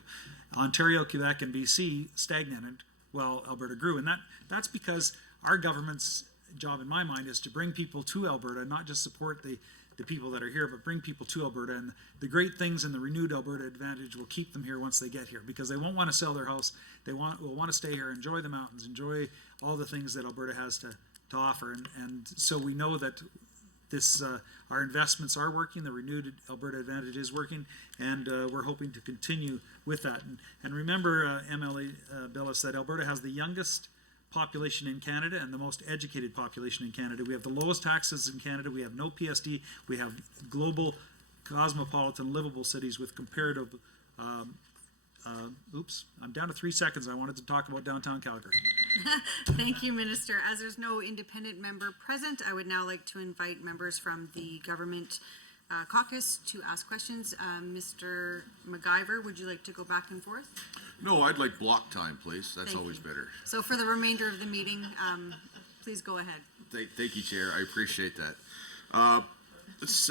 Ontario, Quebec, and BC stagnated while Alberta grew, and that's because our government's job, in my mind, is to bring people to Alberta, not just support the people that are here, but bring people to Alberta. And the great things in the renewed Alberta Advantage will keep them here once they get here, because they won't want to sell their house. They will want to stay here, enjoy the mountains, enjoy all the things that Alberta has to offer. And so we know that this our investments are working. The renewed Alberta Advantage is working, and we're hoping to continue with that. And remember, MLA Billis, that Alberta has the youngest population in Canada and the most educated population in Canada. We have the lowest taxes in Canada. We have no PSD. We have global, cosmopolitan, livable cities with comparative. Oops, I'm down to 3 seconds. I wanted to talk about downtown Calgary. Thank you, Minister. As there's no independent member present, I would now like to invite members from the government caucus to ask questions. Mr. MacIver, would you like to go back and forth? No, I'd like block time, please. That's Thank always you. better. So for the remainder of the meeting, please go ahead. Thank you, Chair. I appreciate that. Let's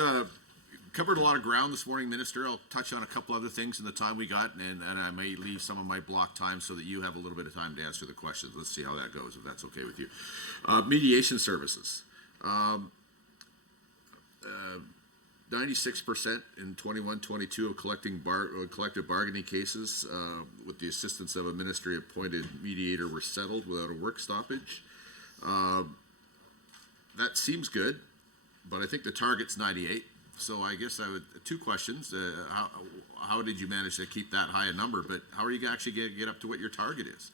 covered a lot of ground this morning, Minister. I'll touch on a couple other things in the time we got, and I may leave some of my block time so that you have a little bit of time to answer the questions. Let's see how that goes, if that's okay with you. Mediation services. 96% in 21-22 of collective bargaining cases with the assistance of a ministry-appointed mediator were settled without a work stoppage. That seems good, but I think the target's 98. So I guess I would, 2 questions. How did you manage to keep that high a number? But how are you actually going to get up to what your target is?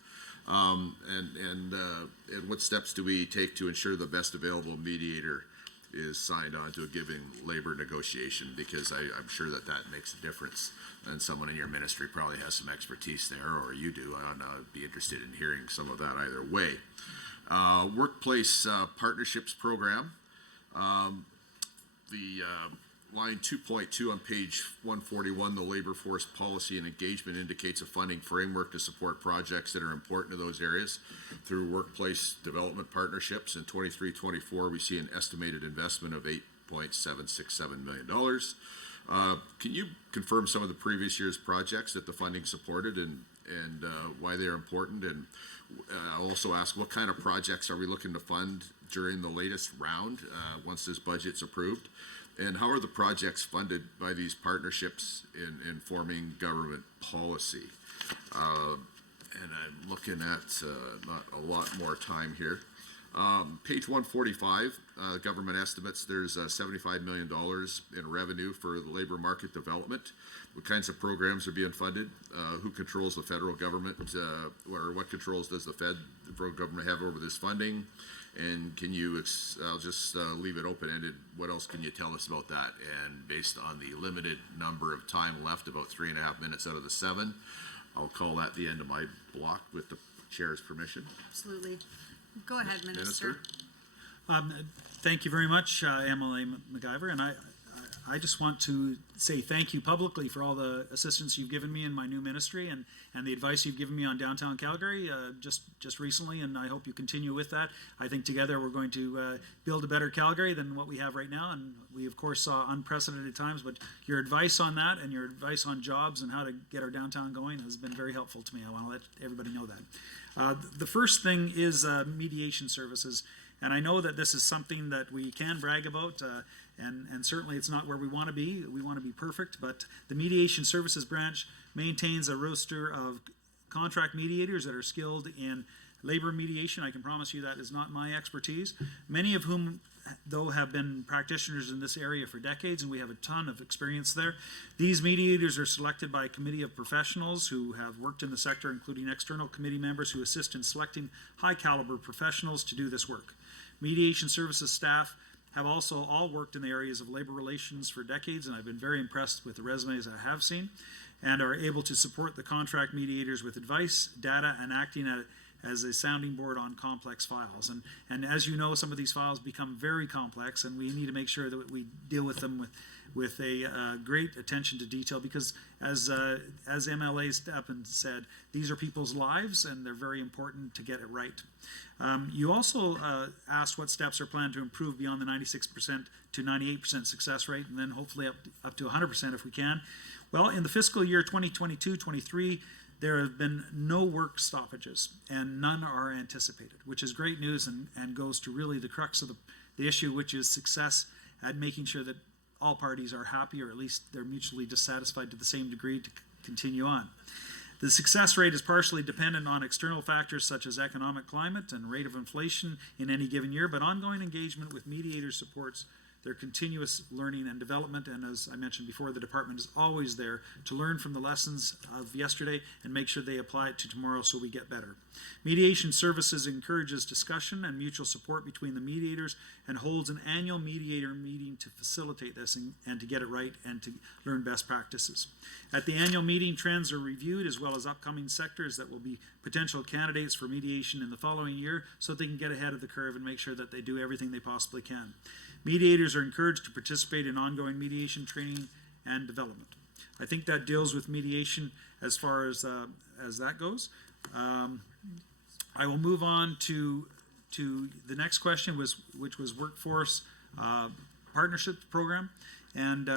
And what steps do we take to ensure the best available mediator is signed on to a given labor negotiation? Because I'm sure that makes a difference. And someone in your ministry probably has some expertise there, or you do. I'd be interested in hearing some of that either way. Workplace partnerships program. line 2.2 on page 141, the labor force policy and engagement indicates a funding framework to support projects that are important to those areas through workplace development partnerships. In 23-24, we see an estimated investment of $8.767 million. Can you confirm some of the previous year's projects that the funding supported and why they're important? And I'll also ask, what kind of projects are we looking to fund during the latest round once this budget's approved? And how are the projects funded by these partnerships in forming government policy? And I'm looking at not a lot more time here. Page 145, government estimates, there's $75 million in revenue for the labor market development. What kinds of programs are being funded? Who controls the federal government? Or what controls does the federal government have over this funding? And can you, I'll just leave it open-ended, what else can you tell us about that? And based on the limited number of time left, about 3.5 minutes out of the 7, I'll call that the end of my block with the chair's permission. Absolutely. Go ahead, Minister. Thank you very much, MLA McIver, and I just want to say thank you publicly for all the assistance you've given me in my new ministry and the advice you've given me on downtown Calgary just recently, and I hope you continue with that. I think together we're going to build a better Calgary than what we have right now, and we of course saw unprecedented times, but your advice on that and your advice on jobs and how to get our downtown going has been very helpful to me. I want to let everybody know that. The first thing is mediation services, and I know that this is something that we can brag about, and certainly it's not where we want to be. We want to be perfect, but the Mediation Services Branch maintains a roster of contract mediators that are skilled in labor mediation. I can promise you that is not my expertise. Many of whom, though, have been practitioners in this area for decades, and we have a ton of experience there. These mediators are selected by a committee of professionals who have worked in the sector, including external committee members who assist in selecting high-caliber professionals to do this work. Mediation services staff have also all worked in the areas of labor relations for decades, and I've been very impressed with the resumes I have seen, and are able to support the contract mediators with advice, data, and acting as a sounding board on complex files. And as you know, some of these files become very complex, and we need to make sure that we deal with them with a great attention to detail, because as MLA Steppen said, these are people's lives, and they're very important to get it right. You also asked what steps are planned to improve beyond the 96% to 98% success rate, and then hopefully up to 100% if we can. Well, in the fiscal year 2022-23, there have been no work stoppages, and none are anticipated, which is great news and goes to really the crux of the issue, which is success at making sure that all parties are happy, or at least they're mutually dissatisfied to the same degree to continue on. The success rate is partially dependent on external factors such as economic climate and rate of inflation in any given year, but ongoing engagement with mediators supports their continuous learning and development, and as I mentioned before, the department is always there to learn from the lessons of yesterday and make sure they apply it to tomorrow so we get better. Mediation Services encourages discussion and mutual support between the mediators and holds an annual mediator meeting to facilitate this and to get it right and to learn best practices. At the annual meeting, trends are reviewed as well as upcoming sectors that will be potential candidates for mediation in the following year so that they can get ahead of the curve and make sure that they do everything they possibly can. Mediators are encouraged to participate in ongoing mediation training and development. I think that deals with mediation as far as that goes. I will move on to the next question, which was workforce partnership program. And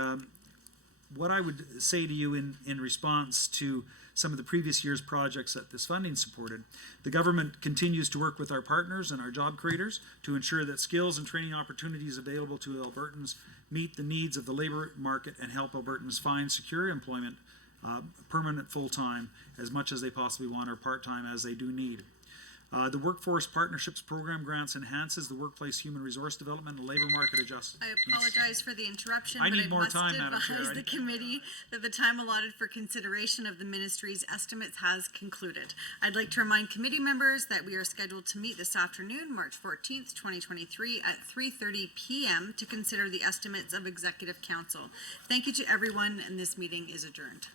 what I would say to you in response to some of the previous year's projects that this funding supported, the government continues to work with our partners and our job creators to ensure that skills and training opportunities available to Albertans meet the needs of the labor market and help Albertans find secure employment, permanent full-time, as much as they possibly want, or part-time as they do need. The Workforce Partnerships Program grants enhances the workplace human resource development and labor market adjustment. I apologize for the interruption, I but need more time, I Madam must Chair. advise the committee that the time allotted for consideration of the ministry's estimates has concluded. I'd like to remind committee members that we are scheduled to meet this afternoon, March 14th, 2023 at 3:30 p.m. to consider the estimates of Executive Council. Thank you to everyone, and this meeting is adjourned.